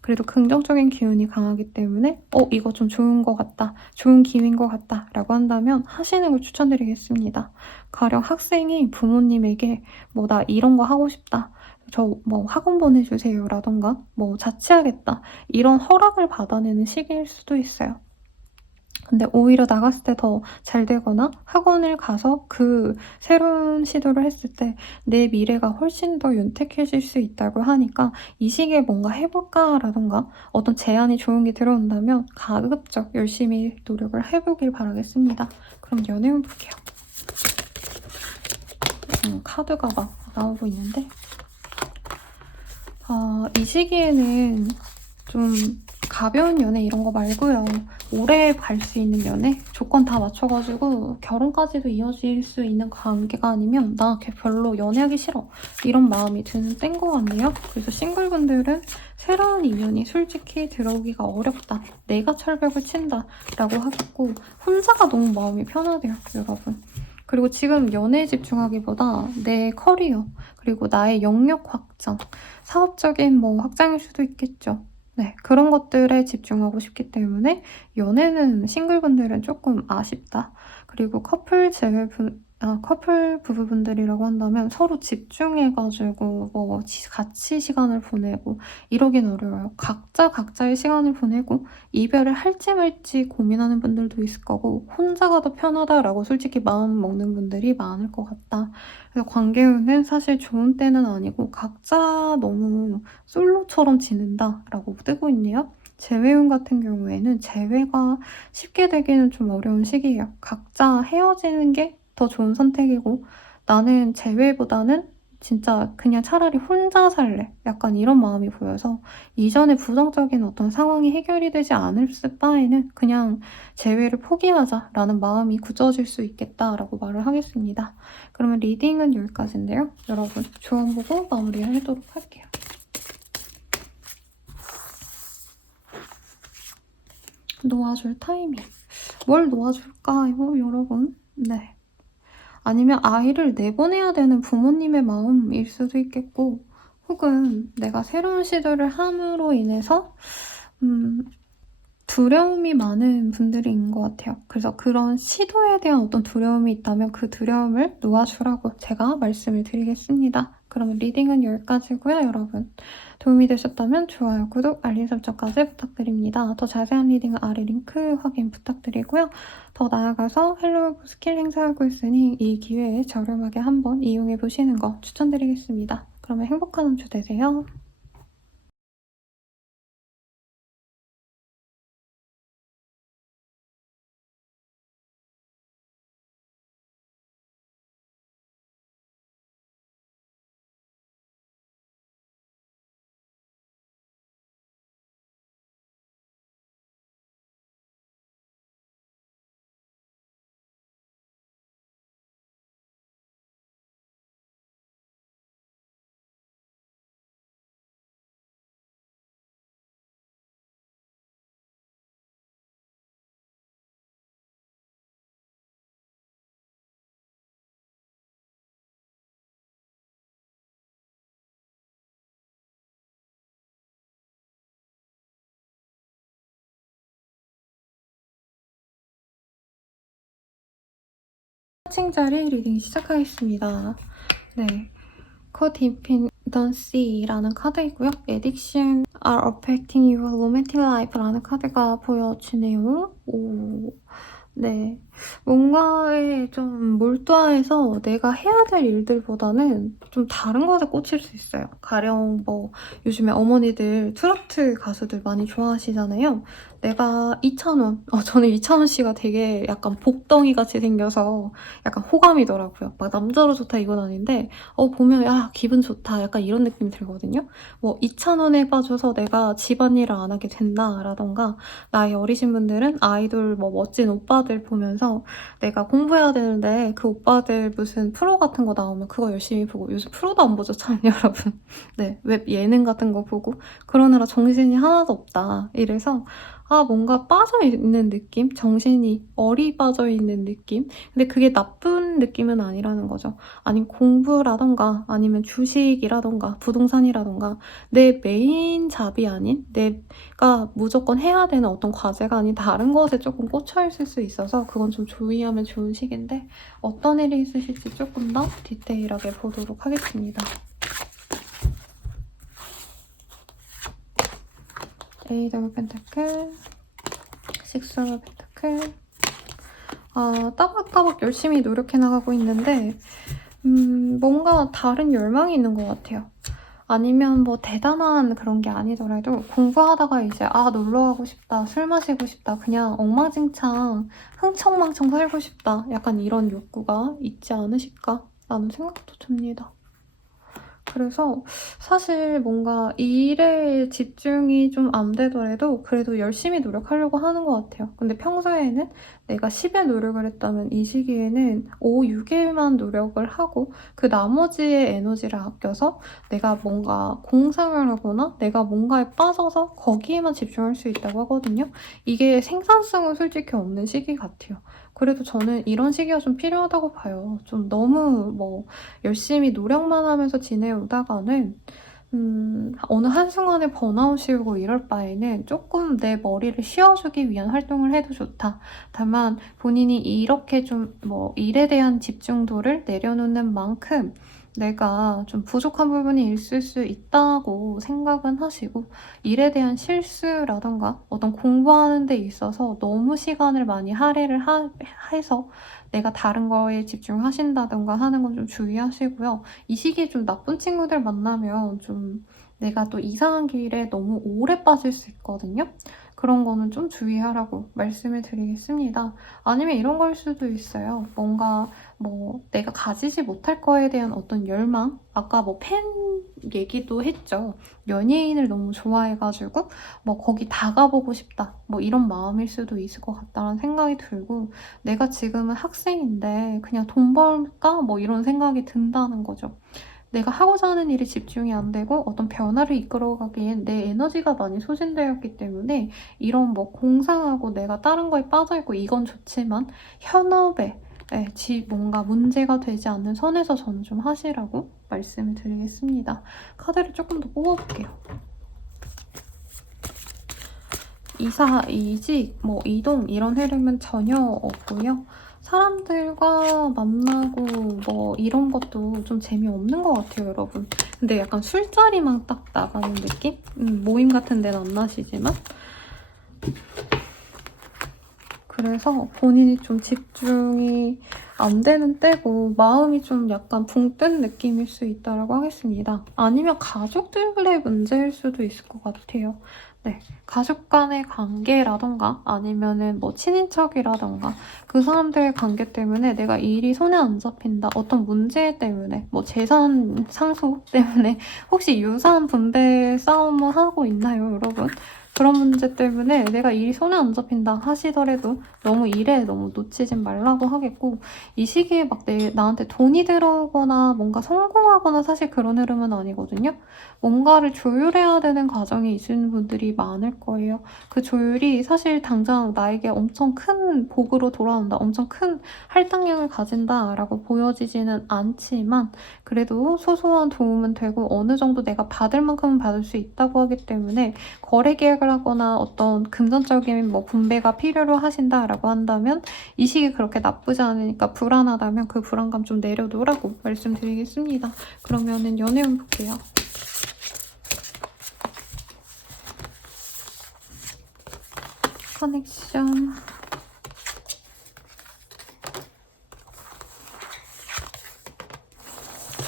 그래도 긍정적인 기운이 강하기 때문에 이거 좀 좋은 것 같다. 좋은 기회인 것 같다. 라고 한다면 하시는 걸 추천드리겠습니다. 가령 학생이 부모님에게 뭐 나 이런 거 하고 싶다. 저 뭐 학원 보내주세요. 라던가 뭐 자취하겠다. 이런 허락을 받아내는 시기일 수도 있어요. 근데 오히려 나갔을 때 더 잘 되거나 학원을 가서 그 새로운 시도를 했을 때 내 미래가 훨씬 더 윤택해질 수 있다고 하니까 이 시기에 뭔가 해볼까라던가 어떤 제안이 좋은 게 들어온다면 가급적 열심히 노력을 해보길 바라겠습니다. 그럼 연애운 볼게요. 카드가 막 나오고 있는데 이 시기에는 좀 가벼운 연애 이런 거 말고요. 오래 갈 수 있는 연애? 조건 다 맞춰가지고 결혼까지도 이어질 수 있는 관계가 아니면 나 걔 별로 연애하기 싫어. 이런 마음이 드는 때인 것 같네요. 그래서 싱글분들은 새로운 인연이 솔직히 들어오기가 어렵다. 내가 철벽을 친다. 라고 하겠고 혼자가 너무 마음이 편하대요. 여러분. 그리고 지금 연애에 집중하기보다 내 커리어 그리고 나의 영역 확장 사업적인 뭐 확장일 수도 있겠죠. 네, 그런 것들에 집중하고 싶기 때문에 연애는 싱글분들은 조금 아쉽다. 그리고 커플 부부분들이라고 한다면 서로 집중해가지고 뭐 같이 시간을 보내고 이러긴 어려워요. 각자 각자의 시간을 보내고 이별을 할지 말지 고민하는 분들도 있을 거고 혼자가 더 편하다라고 솔직히 마음 먹는 분들이 많을 것 같다. 그래서 관계운은 사실 좋은 때는 아니고 각자 너무 솔로처럼 지낸다라고 뜨고 있네요. 재회운 같은 경우에는 재회가 쉽게 되기는 좀 어려운 시기예요. 각자 헤어지는 게 더 좋은 선택이고 나는 재회보다는 진짜 그냥 차라리 혼자 살래. 약간 이런 마음이 보여서 이전에 부정적인 어떤 상황이 해결이 되지 않을 바에는 그냥 재회를 포기하자라는 마음이 굳어질 수 있겠다라고 말을 하겠습니다. 그러면 리딩은 여기까지인데요. 여러분 조언 보고 마무리하도록 할게요. 놓아줄 타이밍. 뭘 놓아줄까요, 여러분? 네. 아니면 아이를 내보내야 되는 부모님의 마음일 수도 있겠고 혹은 내가 새로운 시도를 함으로 인해서 두려움이 많은 분들인 것 같아요. 그래서 그런 시도에 대한 어떤 두려움이 있다면 그 두려움을 놓아주라고 제가 말씀을 드리겠습니다. 그러면 리딩은 여기까지고요, 여러분. 도움이 되셨다면 좋아요, 구독, 알림 설정까지 부탁드립니다. 더 자세한 리딩은 아래 링크 확인 부탁드리고요. 더 나아가서 헬로우 스킬 행사하고 있으니 이 기회에 저렴하게 한번 이용해보시는 거 추천드리겠습니다. 그러면 행복한 한 주 되세요. 사칭자리 리딩 시작하겠습니다. 네. Codependency라는 카드이고요. Addiction are affecting your romantic life라는 카드가 보여지네요. 오, 네. 뭔가에 좀 몰두해서 내가 해야 될 일들보다는 좀 다른 것에 꽂힐 수 있어요. 가령 뭐 요즘에 어머니들 트로트 가수들 많이 좋아하시잖아요. 내가 이찬원, 저는 이찬원 씨가 되게 약간 복덩이 같이 생겨서 약간 호감이더라고요. 막 남자로 좋다 이건 아닌데 보면 야 기분 좋다 약간 이런 느낌이 들거든요. 뭐 이찬원에 빠져서 내가 집안일을 안 하게 된다라던가 나이 어리신 분들은 아이돌 뭐 멋진 오빠들 보면서 내가 공부해야 되는데 그 오빠들 무슨 프로 같은 거 나오면 그거 열심히 보고 요즘 프로도 안 보죠 참 여러분. 네, 웹 예능 같은 거 보고 그러느라 정신이 하나도 없다. 이래서 뭔가 빠져있는 느낌? 정신이 어리 빠져있는 느낌? 근데 그게 나쁜 느낌은 아니라는 거죠. 아니면 공부라던가 아니면 주식이라던가 부동산이라던가 내 메인 잡이 아닌 내가 무조건 해야 되는 어떤 과제가 아닌 다른 것에 조금 꽂혀있을 수 있어서 그건 좀 주의하면 좋은 시기인데 어떤 일이 있으실지 조금 더 디테일하게 보도록 하겠습니다. 에이드 오브 펜타클, 식스 오브 펜타클. 따박따박 열심히 노력해 나가고 있는데 뭔가 다른 열망이 있는 것 같아요. 아니면 뭐 대단한 그런 게 아니더라도 공부하다가 이제 놀러 가고 싶다, 술 마시고 싶다, 그냥 엉망진창 흥청망청 살고 싶다, 약간 이런 욕구가 있지 않으실까 라는 생각도 듭니다. 그래서 사실 뭔가 일에 집중이 좀 안 되더라도 그래도 열심히 노력하려고 하는 것 같아요. 근데 평소에는 내가 10의 노력을 했다면 이 시기에는 5, 6일만 노력을 하고 그 나머지의 에너지를 아껴서 내가 뭔가 공상을 하거나 내가 뭔가에 빠져서 거기에만 집중할 수 있다고 하거든요. 이게 생산성은 솔직히 없는 시기 같아요. 그래도 저는 이런 시기가 좀 필요하다고 봐요. 좀 너무 열심히 노력만 하면서 지내오다가는 어느 한순간에 번아웃이 오고 이럴 바에는 조금 내 머리를 쉬어주기 위한 활동을 해도 좋다. 다만 본인이 이렇게 좀 일에 대한 집중도를 내려놓는 만큼 내가 좀 부족한 부분이 있을 수 있다고 생각은 하시고 일에 대한 실수라던가 어떤 공부하는 데 있어서 너무 시간을 많이 할애를 해서 내가 다른 거에 집중하신다던가 하는 건 좀 주의하시고요. 이 시기에 좀 나쁜 친구들 만나면 좀 내가 또 이상한 길에 너무 오래 빠질 수 있거든요. 그런 거는 좀 주의하라고 말씀을 드리겠습니다. 아니면 이런 걸 수도 있어요. 뭔가 내가 가지지 못할 거에 대한 어떤 열망? 아까 팬 얘기도 했죠. 연예인을 너무 좋아해가지고 거기 다 가보고 싶다. 이런 마음일 수도 있을 것 같다는 생각이 들고 내가 지금은 학생인데 그냥 돈 벌까? 이런 생각이 든다는 거죠. 내가 하고자 하는 일에 집중이 안 되고 어떤 변화를 이끌어가기엔 내 에너지가 많이 소진되었기 때문에 이런 공상하고 내가 다른 거에 빠져있고 이건 좋지만 현업에 뭔가 문제가 되지 않는 선에서 저는 좀 하시라고 말씀을 드리겠습니다. 카드를 조금 더 뽑아볼게요. 이사, 이직, 이동 이런 흐름은 전혀 없고요. 사람들과 만나고 이런 것도 좀 재미없는 것 같아요, 여러분. 근데 약간 술자리만 딱 나가는 느낌? 모임 같은 데는 안 나시지만. 그래서 본인이 좀 집중이 안 되는 때고 마음이 좀 약간 붕 뜬 느낌일 수 있다고 하겠습니다. 아니면 가족들의 문제일 수도 있을 것 같아요. 네, 가족 간의 관계라던가 아니면은 친인척이라던가 그 사람들의 관계 때문에 내가 일이 손에 안 잡힌다. 어떤 문제 때문에 재산 상속 때문에 혹시 유산 분배 싸움을 하고 있나요, 여러분? 그런 문제 때문에 내가 일이 손에 안 잡힌다 하시더라도 너무 일에 너무 놓치진 말라고 하겠고 이 시기에 나한테 돈이 들어오거나 뭔가 성공하거나 사실 그런 흐름은 아니거든요. 뭔가를 조율해야 되는 과정이 있는 분들이 많을 거예요. 그 조율이 사실 당장 나에게 엄청 큰 복으로 돌아온다, 엄청 큰 할당량을 가진다라고 보여지지는 않지만 그래도 소소한 도움은 되고 어느 정도 내가 받을 만큼은 받을 수 있다고 하기 때문에 거래 계약을 하거나 어떤 금전적인 분배가 필요로 하신다라고 한다면 이 시기 그렇게 나쁘지 않으니까 불안하다면 그 불안감 좀 내려놓으라고 말씀드리겠습니다. 그러면은 연애운 볼게요. 커넥션.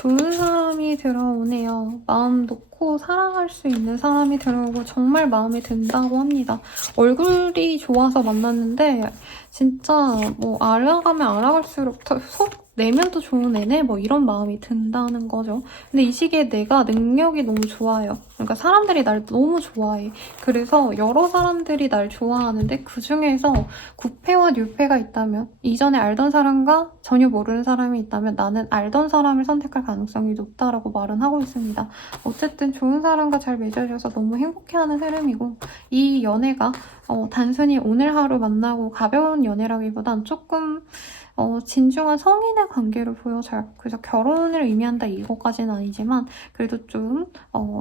좋은 사람이 들어오네요. 마음 놓고 사랑할 수 있는 사람이 들어오고 정말 마음에 든다고 합니다. 얼굴이 좋아서 만났는데 진짜 알아가면 알아갈수록 속 내면도 좋은 애네? 이런 마음이 든다는 거죠. 근데 이 시기에 내가 능력이 너무 좋아요. 그러니까 사람들이 날 너무 좋아해. 그래서 여러 사람들이 날 좋아하는데 그중에서 구패와 뉴패가 있다면, 이전에 알던 사람과 전혀 모르는 사람이 있다면 나는 알던 사람을 선택할 가능성이 높다라고 말은 하고 있습니다. 어쨌든 좋은 사람과 잘 맺어져서 너무 행복해하는 흐름이고, 이 연애가 단순히 오늘 하루 만나고 가벼운 연애라기보단 조금 진중한 성인의 관계로 보여져요. 그래서 결혼을 의미한다 이거까지는 아니지만 그래도 좀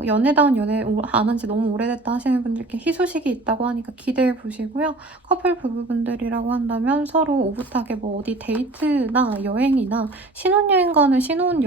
연애다운 연애 안 한 지 너무 오래됐다 하시는 분들께 희소식이 있다고 하니까 기대해 보시고요. 커플 부부분들이라고 한다면 서로 오붓하게 뭐 어디 데이트나 여행이나 신혼여행 가는 신혼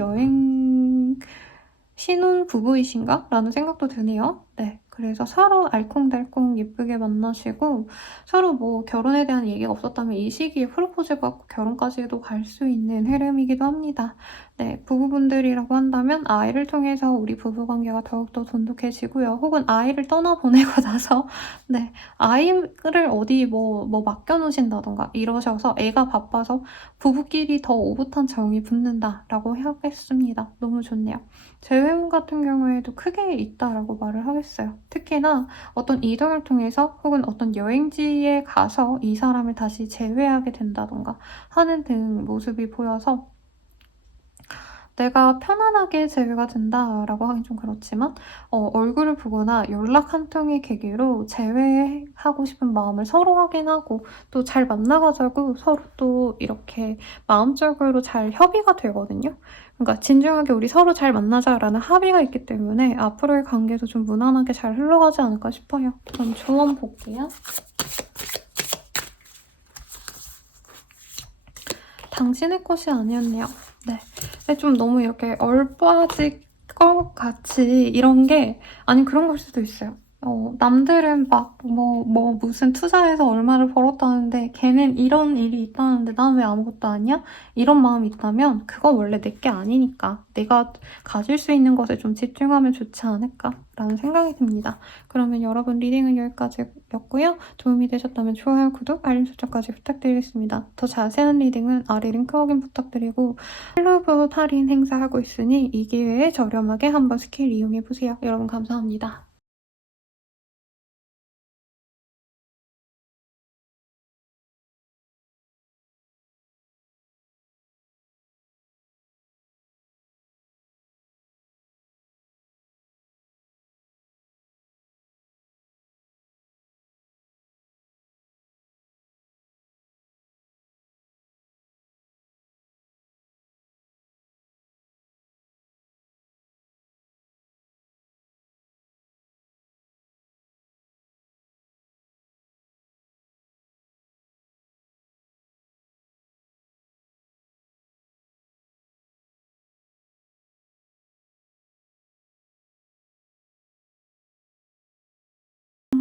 부부이신가? 라는 생각도 드네요. 네. 그래서 서로 알콩달콩 예쁘게 만나시고, 서로 뭐 결혼에 대한 얘기가 없었다면 이 시기에 프로포즈 받고 결혼까지도 갈 수 있는 흐름이기도 합니다. 네. 부부분들이라고 한다면 아이를 통해서 우리 부부관계가 더욱더 돈독해지고요. 혹은 아이를 떠나보내고 나서, 네. 아이를 어디 뭐 맡겨놓으신다던가 이러셔서 애가 바빠서 부부끼리 더 오붓한 정이 붙는다라고 하겠습니다. 너무 좋네요. 제 외모 같은 경우에도 크게 있다라고 말을 하겠어요. 특히나 어떤 이동을 통해서 혹은 어떤 여행지에 가서 이 사람을 다시 재회하게 된다던가 하는 등 모습이 보여서 내가 편안하게 재회가 된다라고 하긴 좀 그렇지만 얼굴을 보거나 연락 한 통의 계기로 재회하고 싶은 마음을 서로 확인하고 또 잘 만나가지고 서로 또 이렇게 마음적으로 잘 협의가 되거든요. 그러니까 진중하게 우리 서로 잘 만나자라는 합의가 있기 때문에 앞으로의 관계도 좀 무난하게 잘 흘러가지 않을까 싶어요. 그럼 조언 볼게요. 당신의 것이 아니었네요. 네. 근데 좀 너무 이렇게 얼빠질 것 같이 이런 게, 아니 그런 걸 수도 있어요. 남들은 막 무슨 투자해서 얼마를 벌었다는데 걔는 이런 일이 있다는데 난 왜 아무것도 아니야? 이런 마음이 있다면 그건 원래 내 게 아니니까 내가 가질 수 있는 것에 좀 집중하면 좋지 않을까라는 생각이 듭니다. 그러면 여러분 리딩은 여기까지였고요. 도움이 되셨다면 좋아요, 구독, 알림 설정까지 부탁드리겠습니다. 더 자세한 리딩은 아래 링크 확인 부탁드리고 헬로브 할인 행사하고 있으니 이 기회에 저렴하게 한번 스킬 이용해보세요. 여러분 감사합니다.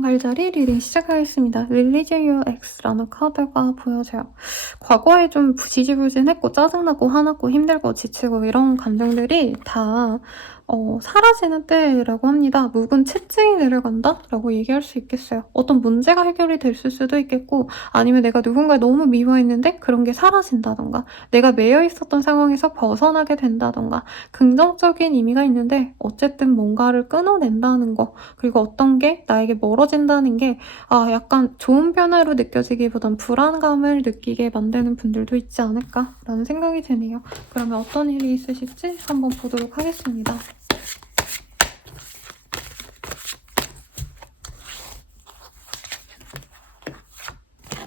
갈자리 리딩 시작하겠습니다. 릴리지유 X라는 카드가 보여져요. 과거에 좀 지지부진했고 짜증나고 화났고 힘들고 지치고 이런 감정들이 다 사라지는 때라고 합니다. 묵은 채증이 내려간다? 라고 얘기할 수 있겠어요. 어떤 문제가 해결이 됐을 수도 있겠고 아니면 내가 누군가를 너무 미워했는데 그런 게 사라진다던가 내가 매여 있었던 상황에서 벗어나게 된다던가 긍정적인 의미가 있는데 어쨌든 뭔가를 끊어낸다는 거 그리고 어떤 게 나에게 멀어진다는 게 약간 좋은 변화로 느껴지기보단 불안감을 느끼게 만드는 분들도 있지 않을까라는 생각이 드네요. 그러면 어떤 일이 있으실지 한번 보도록 하겠습니다.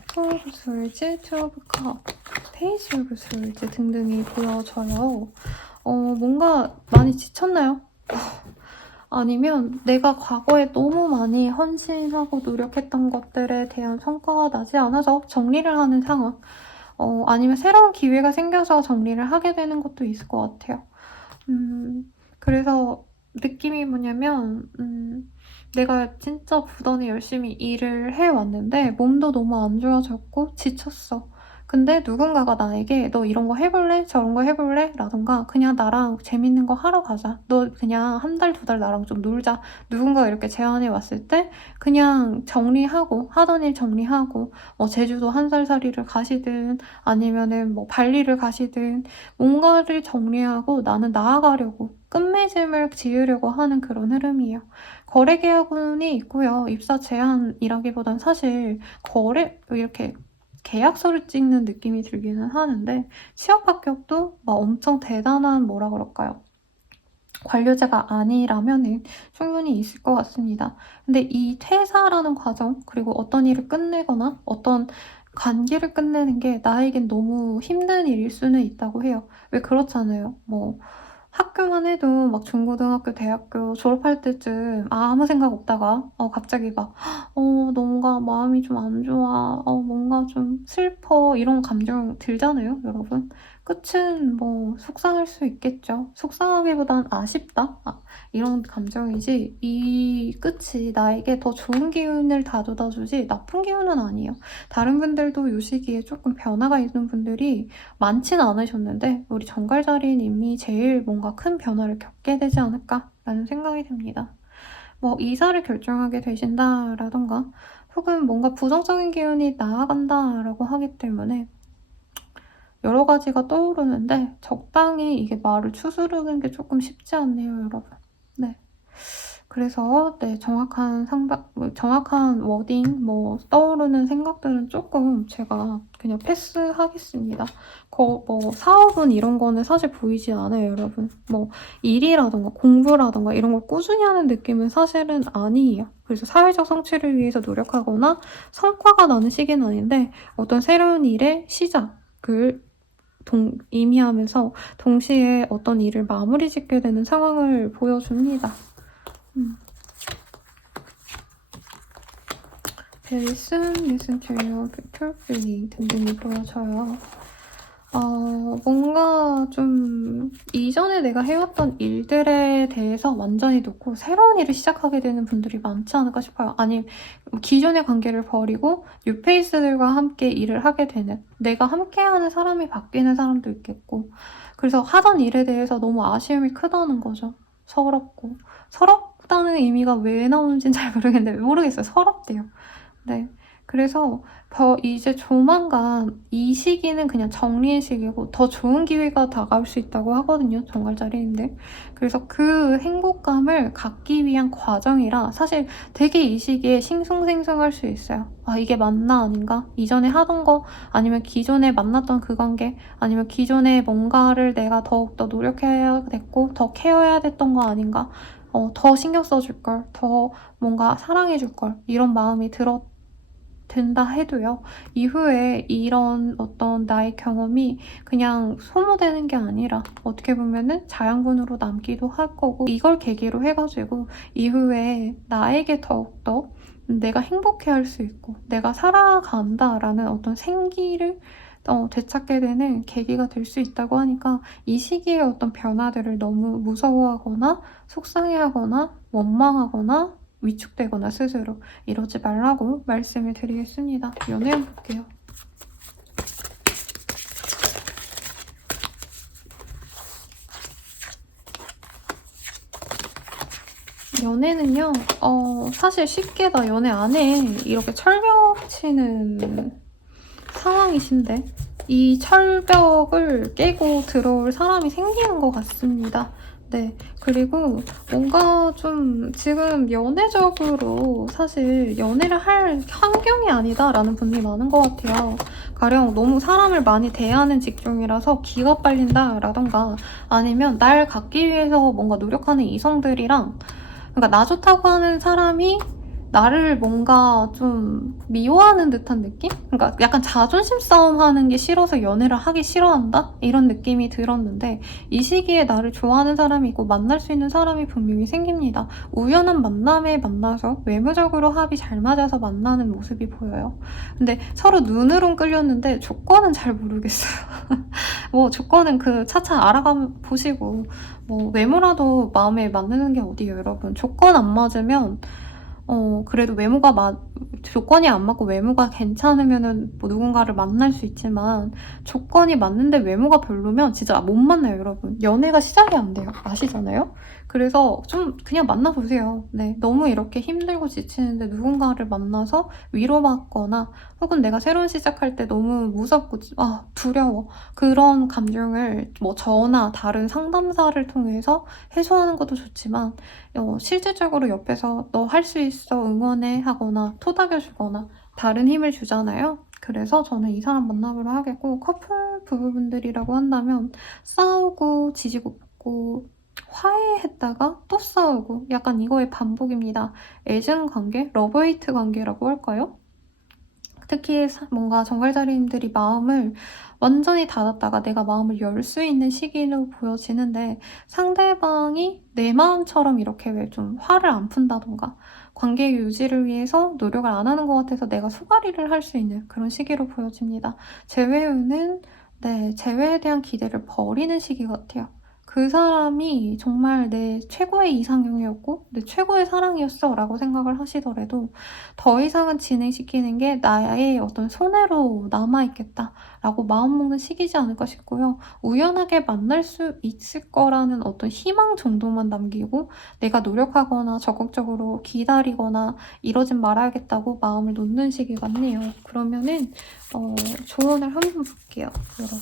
투 오브 스월즈, 투 오브 컵, 페이지 오브 스월즈 등등이 보여져요. 뭔가 많이 지쳤나요? 아니면 내가 과거에 너무 많이 헌신하고 노력했던 것들에 대한 성과가 나지 않아서 정리를 하는 상황. 아니면 새로운 기회가 생겨서 정리를 하게 되는 것도 있을 것 같아요. 그래서 느낌이 뭐냐면 내가 진짜 부단히 열심히 일을 해왔는데 몸도 너무 안 좋아졌고 지쳤어. 근데 누군가가 나에게 너 이런 거 해볼래? 저런 거 해볼래? 라던가 그냥 나랑 재밌는 거 하러 가자. 너 그냥 한 달, 두 달 나랑 좀 놀자. 누군가가 이렇게 제안해 왔을 때 그냥 정리하고 하던 일 정리하고 제주도 한 살살이를 가시든 아니면은 발리를 가시든 뭔가를 정리하고 나는 나아가려고 끝맺음을 지으려고 하는 그런 흐름이에요. 거래 계약운이 있고요. 입사 제한이라기보단 사실 이렇게 계약서를 찍는 느낌이 들기는 하는데 취업 합격도 막 엄청 대단한 뭐라 그럴까요? 관료제가 아니라면은 충분히 있을 것 같습니다. 근데 이 퇴사라는 과정, 그리고 어떤 일을 끝내거나 어떤 관계를 끝내는 게 나에겐 너무 힘든 일일 수는 있다고 해요. 왜 그렇잖아요. 뭐 학교만 해도 막 중고등학교, 대학교 졸업할 때쯤 아무 생각 없다가 갑자기 막 뭔가 마음이 좀 안 좋아, 뭔가 좀 슬퍼 이런 감정 들잖아요, 여러분. 끝은 뭐 속상할 수 있겠죠. 속상하기보단 아쉽다? 이런 감정이지 이 끝이 나에게 더 좋은 기운을 가져다 주지 나쁜 기운은 아니에요. 다른 분들도 이 시기에 조금 변화가 있는 분들이 많지는 않으셨는데 우리 정갈자리님이 제일 뭔가 큰 변화를 겪게 되지 않을까라는 생각이 듭니다. 뭐 이사를 결정하게 되신다라던가 혹은 뭔가 부정적인 기운이 나아간다라고 하기 때문에 여러 가지가 떠오르는데 적당히 이게 말을 추스르는 게 조금 쉽지 않네요, 여러분. 네. 그래서 네, 정확한 워딩, 뭐 떠오르는 생각들은 조금 제가 그냥 패스하겠습니다. 뭐 사업은 이런 거는 사실 보이지 않아요, 여러분. 뭐 일이라던가 공부라던가 이런 걸 꾸준히 하는 느낌은 사실은 아니에요. 그래서 사회적 성취를 위해서 노력하거나 성과가 나는 시기는 아닌데 어떤 새로운 일의 시작을 의미하면서 동시에 어떤 일을 마무리 짓게 되는 상황을 보여줍니다. Very soon, listen to your future feeling 등등이 보여져요. 뭔가 좀 이전에 내가 해왔던 일들에 대해서 완전히 놓고 새로운 일을 시작하게 되는 분들이 많지 않을까 싶어요. 아니, 기존의 관계를 버리고 뉴페이스들과 함께 일을 하게 되는, 내가 함께하는 사람이 바뀌는 사람도 있겠고, 그래서 하던 일에 대해서 너무 아쉬움이 크다는 거죠. 서럽다는 의미가 왜 나오는지는 잘 모르겠어요. 서럽대요. 네. 그래서 이제 조만간 이 시기는 그냥 정리의 시기고 더 좋은 기회가 다가올 수 있다고 하거든요. 정갈자리인데. 그래서 그 행복감을 갖기 위한 과정이라 사실 되게 이 시기에 싱숭생숭할 수 있어요. 아, 이게 맞나 아닌가? 이전에 하던 거 아니면 기존에 만났던 그 관계 아니면 기존에 뭔가를 내가 더욱더 노력해야 됐고 더 케어해야 됐던 거 아닌가? 더 신경 써줄 걸, 더 뭔가 사랑해줄 걸 이런 마음이 든다 해도요. 이후에 이런 어떤 나의 경험이 그냥 소모되는 게 아니라 어떻게 보면은 자양분으로 남기도 할 거고 이걸 계기로 해가지고 이후에 나에게 더욱더 내가 행복해할 수 있고 내가 살아간다라는 어떤 생기를 되찾게 되는 계기가 될 수 있다고 하니까 이 시기의 어떤 변화들을 너무 무서워하거나 속상해하거나 원망하거나 위축되거나 스스로 이러지 말라고 말씀을 드리겠습니다. 연애운 볼게요. 연애는요, 사실 쉽게 다 연애 안에 이렇게 철벽 치는 상황이신데 이 철벽을 깨고 들어올 사람이 생기는 것 같습니다. 네. 그리고 뭔가 좀 지금 연애적으로 사실 연애를 할 환경이 아니다라는 분들이 많은 것 같아요. 가령 너무 사람을 많이 대하는 직종이라서 기가 빨린다라던가 아니면 날 갖기 위해서 뭔가 노력하는 이성들이랑 그러니까 나 좋다고 하는 사람이 나를 뭔가 좀 미워하는 듯한 느낌? 그러니까 약간 자존심 싸움하는 게 싫어서 연애를 하기 싫어한다? 이런 느낌이 들었는데 이 시기에 나를 좋아하는 사람이 있고 만날 수 있는 사람이 분명히 생깁니다. 우연한 만남에 만나서 외모적으로 합이 잘 맞아서 만나는 모습이 보여요. 근데 서로 눈으론 끌렸는데 조건은 잘 모르겠어요. 뭐 조건은 차차 알아가 보시고 뭐 외모라도 마음에 맞는 게 어디예요, 여러분. 조건 안 맞으면 그래도 조건이 안 맞고 외모가 괜찮으면은 뭐 누군가를 만날 수 있지만 조건이 맞는데 외모가 별로면 진짜 못 만나요, 여러분. 연애가 시작이 안 돼요. 아시잖아요? 그래서 좀 그냥 만나보세요. 네, 너무 이렇게 힘들고 지치는데 누군가를 만나서 위로받거나 혹은 내가 새로운 시작할 때 너무 무섭고 두려워 그런 감정을 뭐 저나 다른 상담사를 통해서 해소하는 것도 좋지만 실질적으로 옆에서 너 할 수 있어 응원해 하거나 토닥여주거나 다른 힘을 주잖아요. 그래서 저는 이 사람 만나보려 하겠고, 커플 부부분들이라고 한다면 싸우고 지지고 볶고 화해했다가 또 싸우고 약간 이거의 반복입니다. 애증 관계, 러브웨이트 관계라고 할까요? 특히 뭔가 정갈자리님들이 마음을 완전히 닫았다가 내가 마음을 열 수 있는 시기로 보여지는데, 상대방이 내 마음처럼 이렇게 왜 좀 화를 안 푼다던가 관계 유지를 위해서 노력을 안 하는 것 같아서 내가 소가리를 할 수 있는 그런 시기로 보여집니다. 재회 후는 재회에 대한 기대를 버리는 시기 같아요. 그 사람이 정말 내 최고의 이상형이었고 내 최고의 사랑이었어 라고 생각을 하시더라도 더 이상은 진행시키는 게 나의 어떤 손해로 남아있겠다 라고 마음먹는 시기지 않을까 싶고요. 우연하게 만날 수 있을 거라는 어떤 희망 정도만 남기고 내가 노력하거나 적극적으로 기다리거나 이러진 말아야겠다고 마음을 놓는 시기 같네요. 그러면은 조언을 한번 볼게요, 여러분.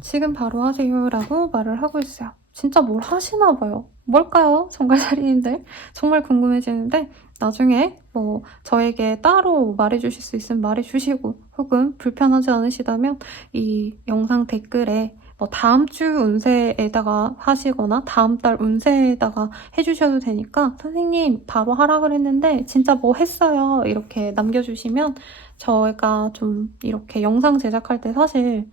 지금 바로 하세요 라고 말을 하고 있어요. 진짜 뭘 하시나 봐요. 뭘까요? 정갈자리님들 정말 궁금해지는데, 나중에 뭐 저에게 따로 말해주실 수 있으면 말해주시고, 혹은 불편하지 않으시다면 이 영상 댓글에 뭐 다음 주 운세에다가 하시거나 다음 달 운세에다가 해주셔도 되니까, 선생님 바로 하라 그랬는데 진짜 뭐 했어요 이렇게 남겨주시면 저희가 좀 이렇게 영상 제작할 때 사실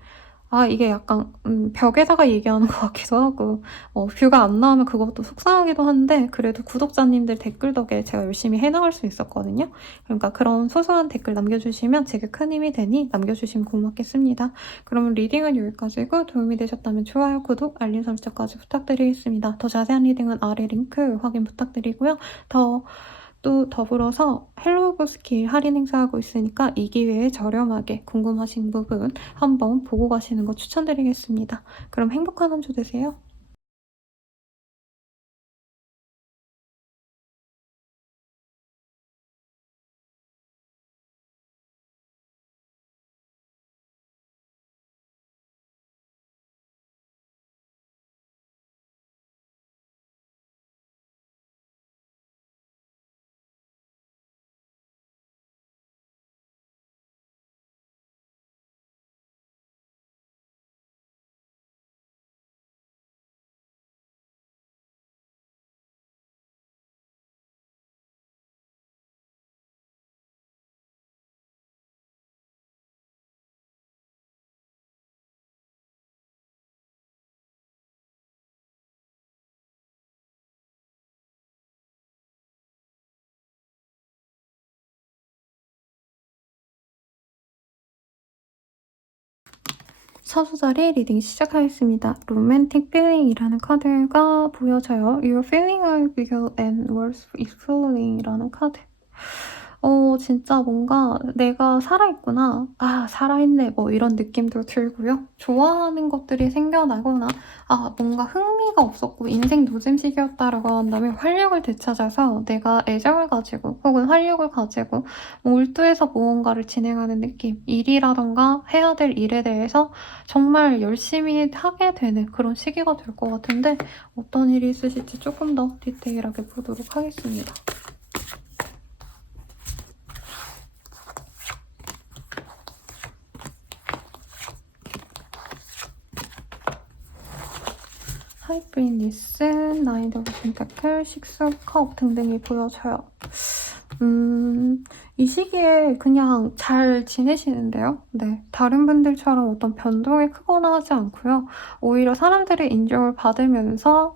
이게 약간 벽에다가 얘기하는 것 같기도 하고 뷰가 안 나오면 그것도 속상하기도 한데, 그래도 구독자님들 댓글 덕에 제가 열심히 해나갈 수 있었거든요. 그러니까 그런 소소한 댓글 남겨주시면 제게 큰 힘이 되니 남겨주시면 고맙겠습니다. 그러면 리딩은 여기까지고, 도움이 되셨다면 좋아요, 구독, 알림 설정까지 부탁드리겠습니다. 더 자세한 리딩은 아래 링크 확인 부탁드리고요. 또 더불어서 헬로우브 스킬 할인 행사하고 있으니까 이 기회에 저렴하게 궁금하신 부분 한번 보고 가시는 거 추천드리겠습니다. 그럼 행복한 한 주 되세요. 사수자리 리딩 시작하겠습니다. 로맨틱 필링이라는 카드가 보여져요. Your feeling are bigger and worth exploring이라는 카드. 진짜 뭔가 내가 살아있구나, 살아있네, 뭐 이런 느낌도 들고요. 좋아하는 것들이 생겨나거나, 뭔가 흥미가 없었고 인생 노잼식이었다라고 한다면 활력을 되찾아서 내가 애정을 가지고 혹은 활력을 가지고 몰두해서 무언가를 진행하는 느낌, 일이라던가 해야 될 일에 대해서 정말 열심히 하게 되는 그런 시기가 될 것 같은데, 어떤 일이 있으실지 조금 더 디테일하게 보도록 하겠습니다. 하이브리니스, 나인 오브 펜타클, 식스 오브 컵 등등이 보여져요. 이 시기에 그냥 잘 지내시는데요. 네, 다른 분들처럼 어떤 변동이 크거나 하지 않고요. 오히려 사람들의 인정을 받으면서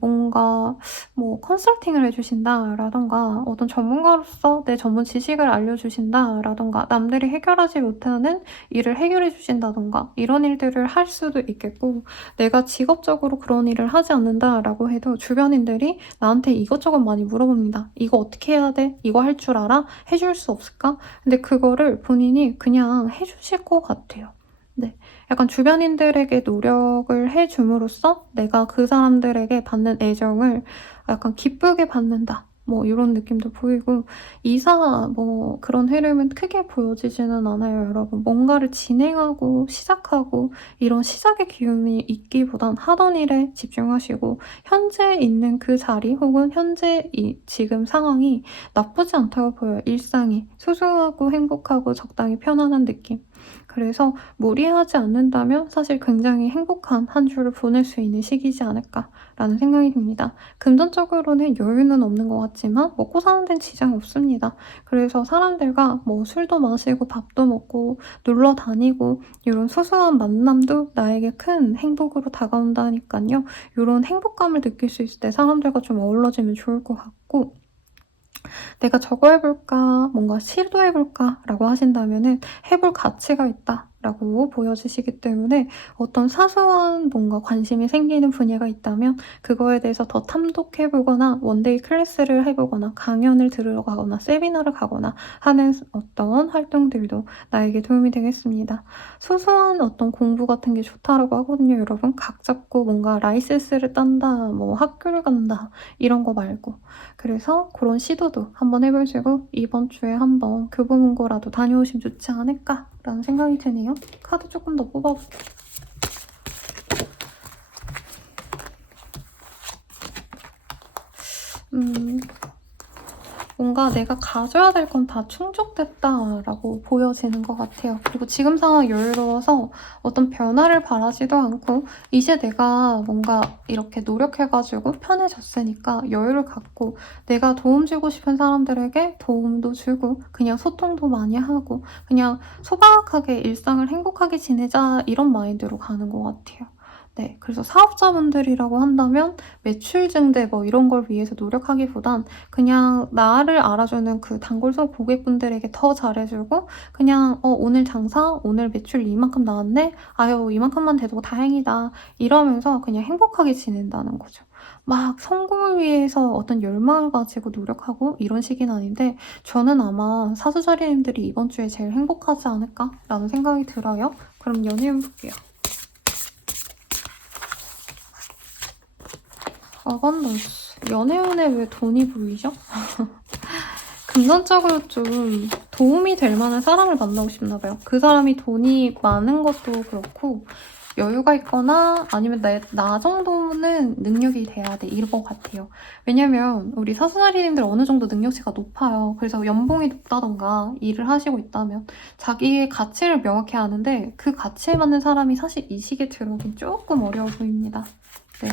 뭔가 뭐 컨설팅을 해주신다라던가 어떤 전문가로서 내 전문 지식을 알려주신다라던가 남들이 해결하지 못하는 일을 해결해주신다던가 이런 일들을 할 수도 있겠고, 내가 직업적으로 그런 일을 하지 않는다라고 해도 주변인들이 나한테 이것저것 많이 물어봅니다. 이거 어떻게 해야 돼? 이거 할 줄 알아? 해줄 수 없을까? 근데 그거를 본인이 그냥 해주실 것 같아요. 네. 약간 주변인들에게 노력을 해줌으로써 내가 그 사람들에게 받는 애정을 약간 기쁘게 받는다. 뭐 이런 느낌도 보이고 이사 뭐 그런 흐름은 크게 보여지지는 않아요, 여러분. 뭔가를 진행하고 시작하고 이런 시작의 기운이 있기보단 하던 일에 집중하시고 현재 있는 그 자리 혹은 현재 이 지금 상황이 나쁘지 않다고 보여요, 일상이. 소소하고 행복하고 적당히 편안한 느낌. 그래서 무리하지 않는다면 사실 굉장히 행복한 한 주를 보낼 수 있는 시기지 않을까라는 생각이 듭니다. 금전적으로는 여유는 없는 것 같지만 먹고 사는 데는 지장이 없습니다. 그래서 사람들과 뭐 술도 마시고 밥도 먹고 놀러 다니고 이런 소소한 만남도 나에게 큰 행복으로 다가온다니까요. 이런 행복감을 느낄 수 있을 때 사람들과 좀 어우러지면 좋을 것 같고 내가 저거 해볼까, 뭔가 시도해볼까 라고 하신다면은 해볼 가치가 있다 라고 보여지시기 때문에 어떤 사소한 뭔가 관심이 생기는 분야가 있다면 그거에 대해서 더 탐독해보거나 원데이 클래스를 해보거나 강연을 들으러 가거나 세미나를 가거나 하는 어떤 활동들도 나에게 도움이 되겠습니다. 소소한 어떤 공부 같은 게 좋다라고 하거든요, 여러분. 각 잡고 뭔가 라이센스를 딴다, 뭐 학교를 간다 이런 거 말고. 그래서 그런 시도도 한번 해보시고 이번 주에 한번 교보문고라도 다녀오시면 좋지 않을까라는 생각이 드네요. 카드 조금 더 뽑아볼게요. 뭔가 내가 가져야 될 건 다 충족됐다라고 보여지는 것 같아요. 그리고 지금 상황이 여유로워서 어떤 변화를 바라지도 않고 이제 내가 뭔가 이렇게 노력해가지고 편해졌으니까 여유를 갖고 내가 도움 주고 싶은 사람들에게 도움도 주고 그냥 소통도 많이 하고 그냥 소박하게 일상을 행복하게 지내자 이런 마인드로 가는 것 같아요. 네, 그래서 사업자분들이라고 한다면 매출 증대 뭐 이런 걸 위해서 노력하기보단 그냥 나를 알아주는 그 단골소 고객분들에게 더 잘해주고 그냥 오늘 장사, 오늘 매출 이만큼 나왔네? 아유 이만큼만 돼도 다행이다. 이러면서 그냥 행복하게 지낸다는 거죠. 막 성공을 위해서 어떤 열망을 가지고 노력하고 이런 식은 아닌데 저는 아마 사수자리님들이 이번 주에 제일 행복하지 않을까라는 생각이 들어요. 그럼 연예인 볼게요. 어반던스. 연애운에 왜 돈이 보이죠? 금전적으로 좀 도움이 될 만한 사람을 만나고 싶나 봐요. 그 사람이 돈이 많은 것도 그렇고 여유가 있거나 아니면 나 정도는 능력이 돼야 돼 이럴 것 같아요. 왜냐면 우리 사수자리님들 어느 정도 능력치가 높아요. 그래서 연봉이 높다던가 일을 하시고 있다면 자기의 가치를 명확히 아는데 그 가치에 맞는 사람이 사실 이 시기에 들어오긴 조금 어려워 보입니다. 네.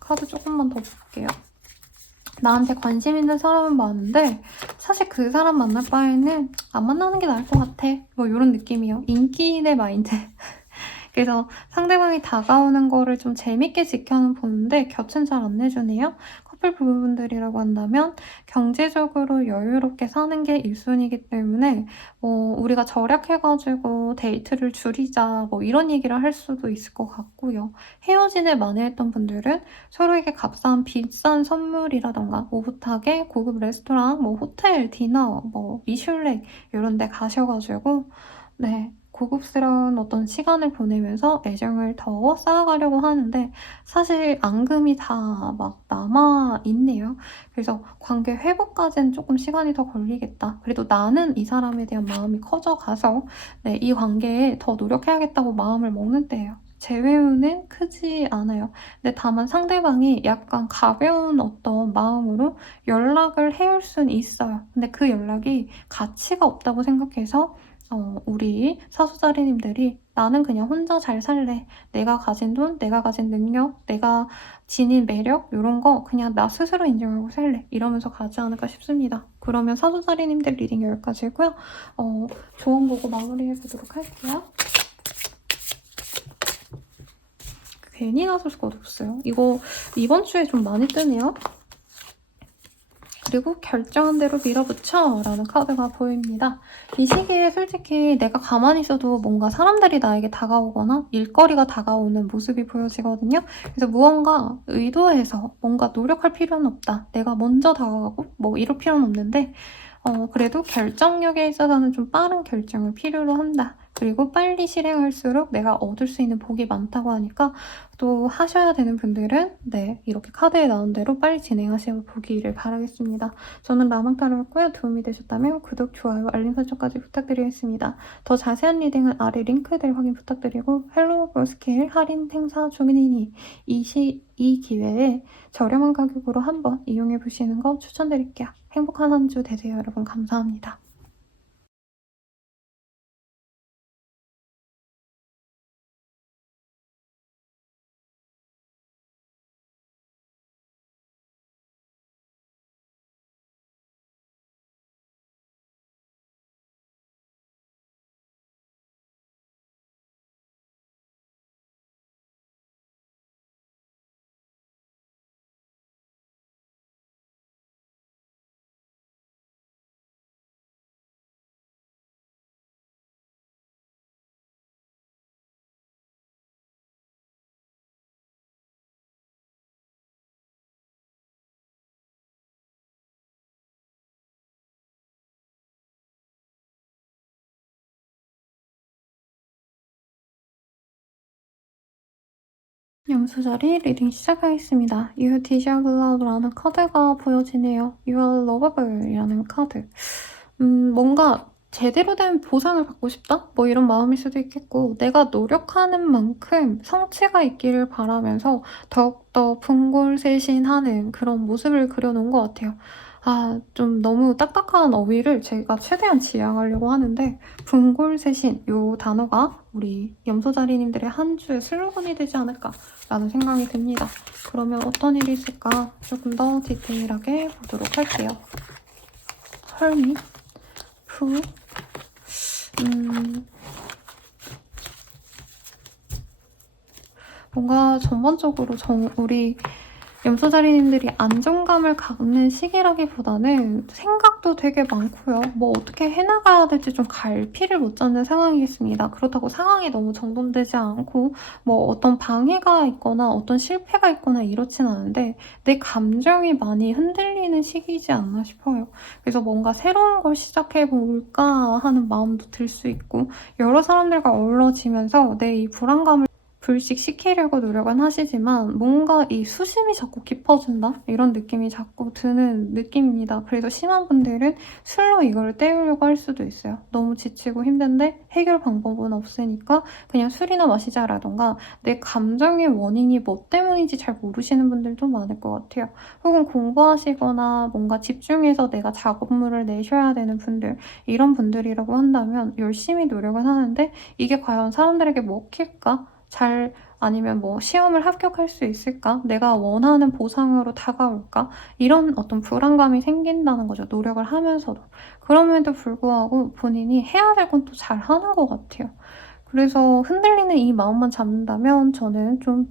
카드 조금만 더 볼게요. 나한테 관심 있는 사람은 많은데 사실 그 사람 만날 바에는 안 만나는 게 나을 것 같아. 뭐 이런 느낌이요. 인기인의 마인드. 그래서 상대방이 다가오는 거를 좀 재밌게 지켜보는데 곁은 잘 안 내주네요. 커플 부부분들이라고 한다면 경제적으로 여유롭게 사는 게 1순위이기 때문에 우리가 절약해가지고 데이트를 줄이자 뭐 이런 얘기를 할 수도 있을 것 같고요. 헤어진을 만회했던 분들은 서로에게 값싼 비싼 선물이라던가 오붓하게 고급 레스토랑, 뭐 호텔, 디너, 뭐 미슐랭 이런 데 가셔가지고 네. 고급스러운 어떤 시간을 보내면서 애정을 더 쌓아가려고 하는데 사실 앙금이 다 막 남아있네요. 그래서 관계 회복까지는 조금 시간이 더 걸리겠다. 그래도 나는 이 사람에 대한 마음이 커져가서 네, 이 관계에 더 노력해야겠다고 마음을 먹는 때예요. 재회운은 크지 않아요. 근데 다만 상대방이 약간 가벼운 어떤 마음으로 연락을 해올 수는 있어요. 근데 그 연락이 가치가 없다고 생각해서 우리 사수자리님들이 나는 그냥 혼자 잘 살래. 내가 가진 돈, 내가 가진 능력, 내가 지닌 매력 이런 거 그냥 나 스스로 인정하고 살래. 이러면서 가지 않을까 싶습니다. 그러면 사수자리님들 리딩 여기까지고요. 조언 보고 마무리해보도록 할게요. 괜히 나설 수가 없어요. 이거 이번 주에 좀 많이 뜨네요. 그리고 결정한 대로 밀어붙여 라는 카드가 보입니다. 이 시기에 솔직히 내가 가만히 있어도 뭔가 사람들이 나에게 다가오거나 일거리가 다가오는 모습이 보여지거든요. 그래서 무언가 의도해서 뭔가 노력할 필요는 없다. 내가 먼저 다가가고 뭐 이럴 필요는 없는데 그래도 결정력에 있어서는 좀 빠른 결정을 필요로 한다. 그리고 빨리 실행할수록 내가 얻을 수 있는 복이 많다고 하니까 또 하셔야 되는 분들은 네, 이렇게 카드에 나온 대로 빨리 진행하시고 보기를 바라겠습니다. 저는 라망타로였고요. 도움이 되셨다면 구독, 좋아요, 알림 설정까지 부탁드리겠습니다. 더 자세한 리딩은 아래 링크들 확인 부탁드리고 헬로우 스케일 할인 행사 중이니 이 기회에 저렴한 가격으로 한번 이용해 보시는 거 추천드릴게요. 행복한 한 주 되세요, 여러분. 감사합니다. 염소자리 리딩 시작하겠습니다. You deserve love라는 카드가 보여지네요. You are lovable 이라는 카드. 뭔가 제대로 된 보상을 받고 싶다? 뭐 이런 마음일 수도 있겠고 내가 노력하는 만큼 성취가 있기를 바라면서 더욱더 분골쇄신하는 그런 모습을 그려놓은 것 같아요. 좀 너무 딱딱한 어휘를 제가 최대한 지양하려고 하는데 분골쇄신 요 단어가 우리 염소자리님들의 한 주의 슬로건이 되지 않을까라는 생각이 듭니다. 그러면 어떤 일이 있을까 조금 더 디테일하게 보도록 할게요. 헐밋, 푸, 뭔가 전반적으로 우리 염소자리님들이 안정감을 갖는 시기라기보다는 생각도 되게 많고요. 뭐 어떻게 해나가야 될지 좀 갈피를 못 잡는 상황이겠습니다. 그렇다고 상황이 너무 정돈되지 않고 뭐 어떤 방해가 있거나 어떤 실패가 있거나 이렇진 않은데 내 감정이 많이 흔들리는 시기이지 않나 싶어요. 그래서 뭔가 새로운 걸 시작해볼까 하는 마음도 들 수 있고 여러 사람들과 어우러지면서 내 이 불안감을 불식시키려고 노력은 하시지만 뭔가 이 수심이 자꾸 깊어진다? 이런 느낌이 자꾸 드는 느낌입니다. 그래서 심한 분들은 술로 이걸 때우려고 할 수도 있어요. 너무 지치고 힘든데 해결 방법은 없으니까 그냥 술이나 마시자라던가 내 감정의 원인이 뭐 때문인지 잘 모르시는 분들도 많을 것 같아요. 혹은 공부하시거나 뭔가 집중해서 내가 작업물을 내셔야 되는 분들 이런 분들이라고 한다면 열심히 노력은 하는데 이게 과연 사람들에게 먹힐까? 아니면 뭐 시험을 합격할 수 있을까? 내가 원하는 보상으로 다가올까? 이런 어떤 불안감이 생긴다는 거죠. 노력을 하면서도. 그럼에도 불구하고 본인이 해야 될 건 또 잘하는 것 같아요. 그래서 흔들리는 이 마음만 잡는다면 저는 좀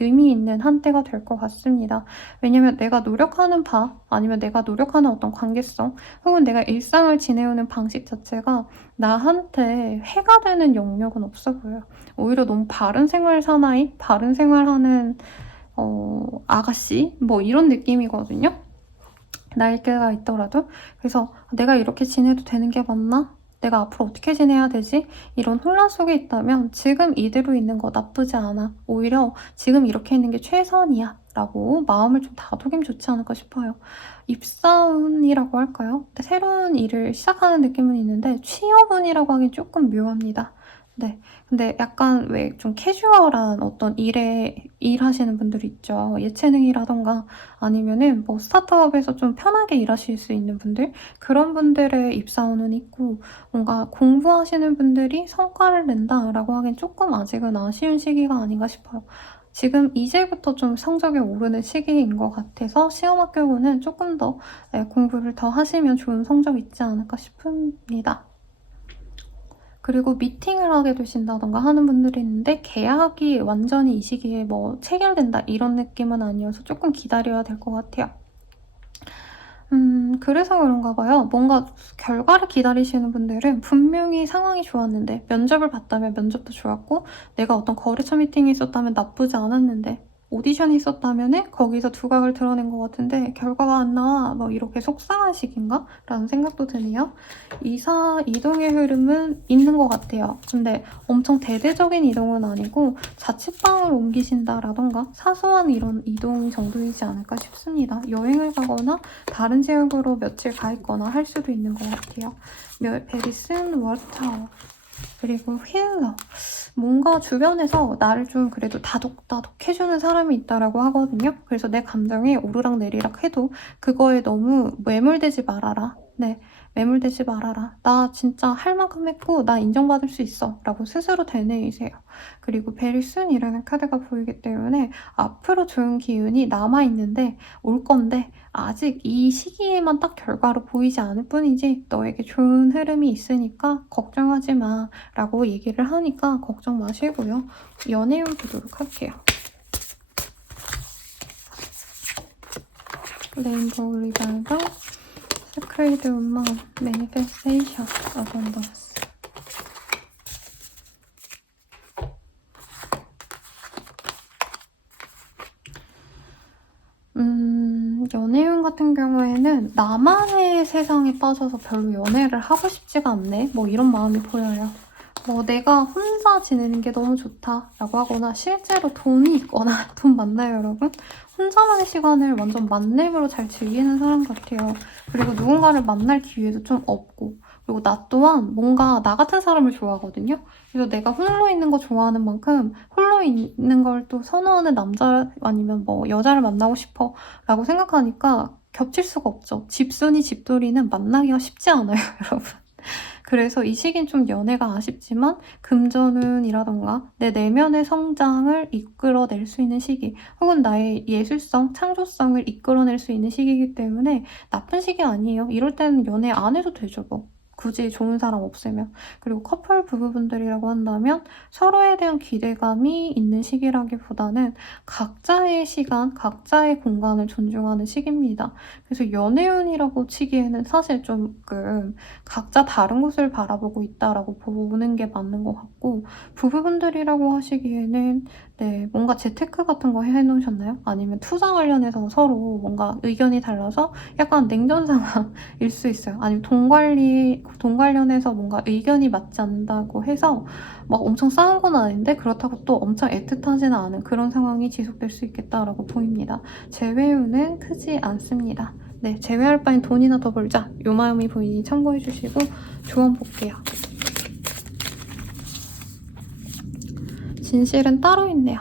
의미 있는 한때가 될 것 같습니다. 왜냐면 내가 노력하는 바 아니면 내가 노력하는 어떤 관계성 혹은 내가 일상을 지내오는 방식 자체가 나한테 해가 되는 영역은 없어 보여요. 오히려 너무 바른 생활 사나이? 바른 생활하는 아가씨? 뭐 이런 느낌이거든요. 나이대가 있더라도. 그래서 내가 이렇게 지내도 되는 게 맞나? 내가 앞으로 어떻게 지내야 되지? 이런 혼란 속에 있다면 지금 이대로 있는 거 나쁘지 않아. 오히려 지금 이렇게 있는 게 최선이야. 라고 마음을 좀 다독이면 좋지 않을까 싶어요. 입사운이라고 할까요? 새로운 일을 시작하는 느낌은 있는데 취업운이라고 하긴 조금 묘합니다. 네. 근데 약간 왜 좀 캐주얼한 어떤 일하시는 분들 있죠. 예체능이라던가 아니면은 뭐 스타트업에서 좀 편하게 일하실 수 있는 분들 그런 분들의 입사운은 있고 뭔가 공부하시는 분들이 성과를 낸다라고 하긴 조금 아직은 아쉬운 시기가 아닌가 싶어요. 지금 이제부터 좀 성적이 오르는 시기인 것 같아서 시험 합격은 조금 더 공부를 더 하시면 좋은 성적 있지 않을까 싶습니다. 그리고 미팅을 하게 되신다던가 하는 분들이 있는데 계약이 완전히 이 시기에 뭐 체결된다 이런 느낌은 아니어서 조금 기다려야 될 것 같아요. 그래서 그런가 봐요. 뭔가 결과를 기다리시는 분들은 분명히 상황이 좋았는데 면접을 봤다면 면접도 좋았고 내가 어떤 거래처 미팅이 있었다면 나쁘지 않았는데 오디션이 있었다면은 거기서 두각을 드러낸 것 같은데 결과가 안 나와. 뭐 이렇게 속상한 시기인가? 라는 생각도 드네요. 이동의 흐름은 있는 것 같아요. 근데 엄청 대대적인 이동은 아니고 자취방을 옮기신다라던가 사소한 이런 이동 정도이지 않을까 싶습니다. 여행을 가거나 다른 지역으로 며칠 가 있거나 할 수도 있는 것 같아요. 베리슨 워터 그리고 힐러. 뭔가 주변에서 나를 좀 그래도 다독다독 해주는 사람이 있다라고 하거든요. 그래서 내 감정이 오르락내리락 해도 그거에 너무 매몰되지 말아라. 네, 매몰되지 말아라. 나 진짜 할 만큼 했고 나 인정받을 수 있어. 라고 스스로 되뇌이세요. 그리고 베리슨이라는 카드가 보이기 때문에 앞으로 좋은 기운이 남아있는데 올 건데 아직 이 시기에만 딱 결과로 보이지 않을 뿐이지 너에게 좋은 흐름이 있으니까 걱정하지 마 라고 얘기를 하니까 걱정 마시고요. 연애운 보도록 할게요. 레인보우 리발버, 스크리드 우먼, 매니페스테이션, 어번던스. 연애운 같은 경우에는 나만의 세상에 빠져서 별로 연애를 하고 싶지가 않네. 뭐 이런 마음이 보여요. 뭐 내가 혼자 지내는 게 너무 좋다라고 하거나 실제로 돈이 있거나 돈 많나요, 여러분? 혼자만의 시간을 완전 만렙으로 잘 즐기는 사람 같아요. 그리고 누군가를 만날 기회도 좀 없고 그리고 나 또한 뭔가 나 같은 사람을 좋아하거든요. 그래서 내가 홀로 있는 거 좋아하는 만큼 홀로 있는 걸 또 선호하는 남자 아니면 뭐 여자를 만나고 싶어 라고 생각하니까 겹칠 수가 없죠. 집순이 집돌이는 만나기가 쉽지 않아요, 여러분. 그래서 이 시기는 좀 연애가 아쉽지만 금전운이라던가 내 내면의 성장을 이끌어낼 수 있는 시기 혹은 나의 예술성, 창조성을 이끌어낼 수 있는 시기이기 때문에 나쁜 시기 아니에요. 이럴 때는 연애 안 해도 되죠, 뭐. 굳이 좋은 사람 없으면. 그리고 커플 부부분들이라고 한다면 서로에 대한 기대감이 있는 시기라기보다는 각자의 시간, 각자의 공간을 존중하는 시기입니다. 그래서 연애운이라고 치기에는 사실 조금 각자 다른 곳을 바라보고 있다라고 보는 게 맞는 것 같고 부부분들이라고 하시기에는 네, 뭔가 재테크 같은 거 해놓으셨나요? 아니면 투자 관련해서 서로 뭔가 의견이 달라서 약간 냉전 상황일 수 있어요. 아니면 돈 관련해서 뭔가 의견이 맞지 않는다고 해서 막 엄청 싸운 건 아닌데 그렇다고 또 엄청 애틋하지는 않은 그런 상황이 지속될 수 있겠다라고 보입니다. 재회운은 크지 않습니다. 네, 제외할 바엔 돈이나 더 벌자. 요 마음이 보이니 참고해주시고 조언 볼게요. 진실은 따로 있네요.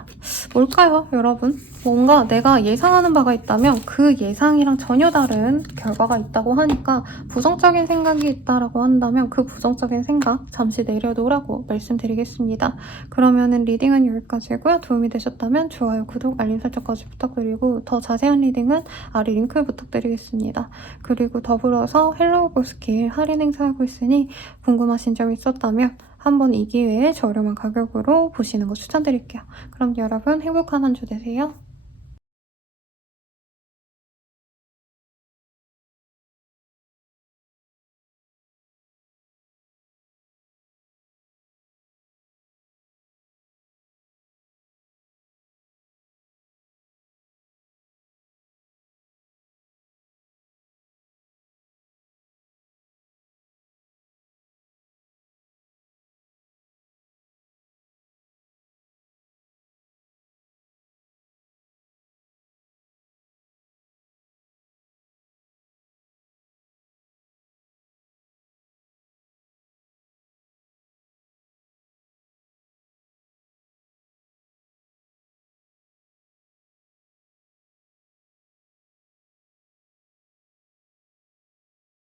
뭘까요, 여러분? 뭔가 내가 예상하는 바가 있다면 그 예상이랑 전혀 다른 결과가 있다고 하니까 부정적인 생각이 있다라고 한다면 그 부정적인 생각 잠시 내려놓으라고 말씀드리겠습니다. 그러면은 리딩은 여기까지고요. 도움이 되셨다면 좋아요, 구독, 알림 설정까지 부탁드리고 더 자세한 리딩은 아래 링크 부탁드리겠습니다. 그리고 더불어서 헬로우 보스킬 할인 행사하고 있으니 궁금하신 점 있었다면 한번 이 기회에 저렴한 가격으로 보시는 거 추천드릴게요. 그럼 여러분 행복한 한 주 되세요.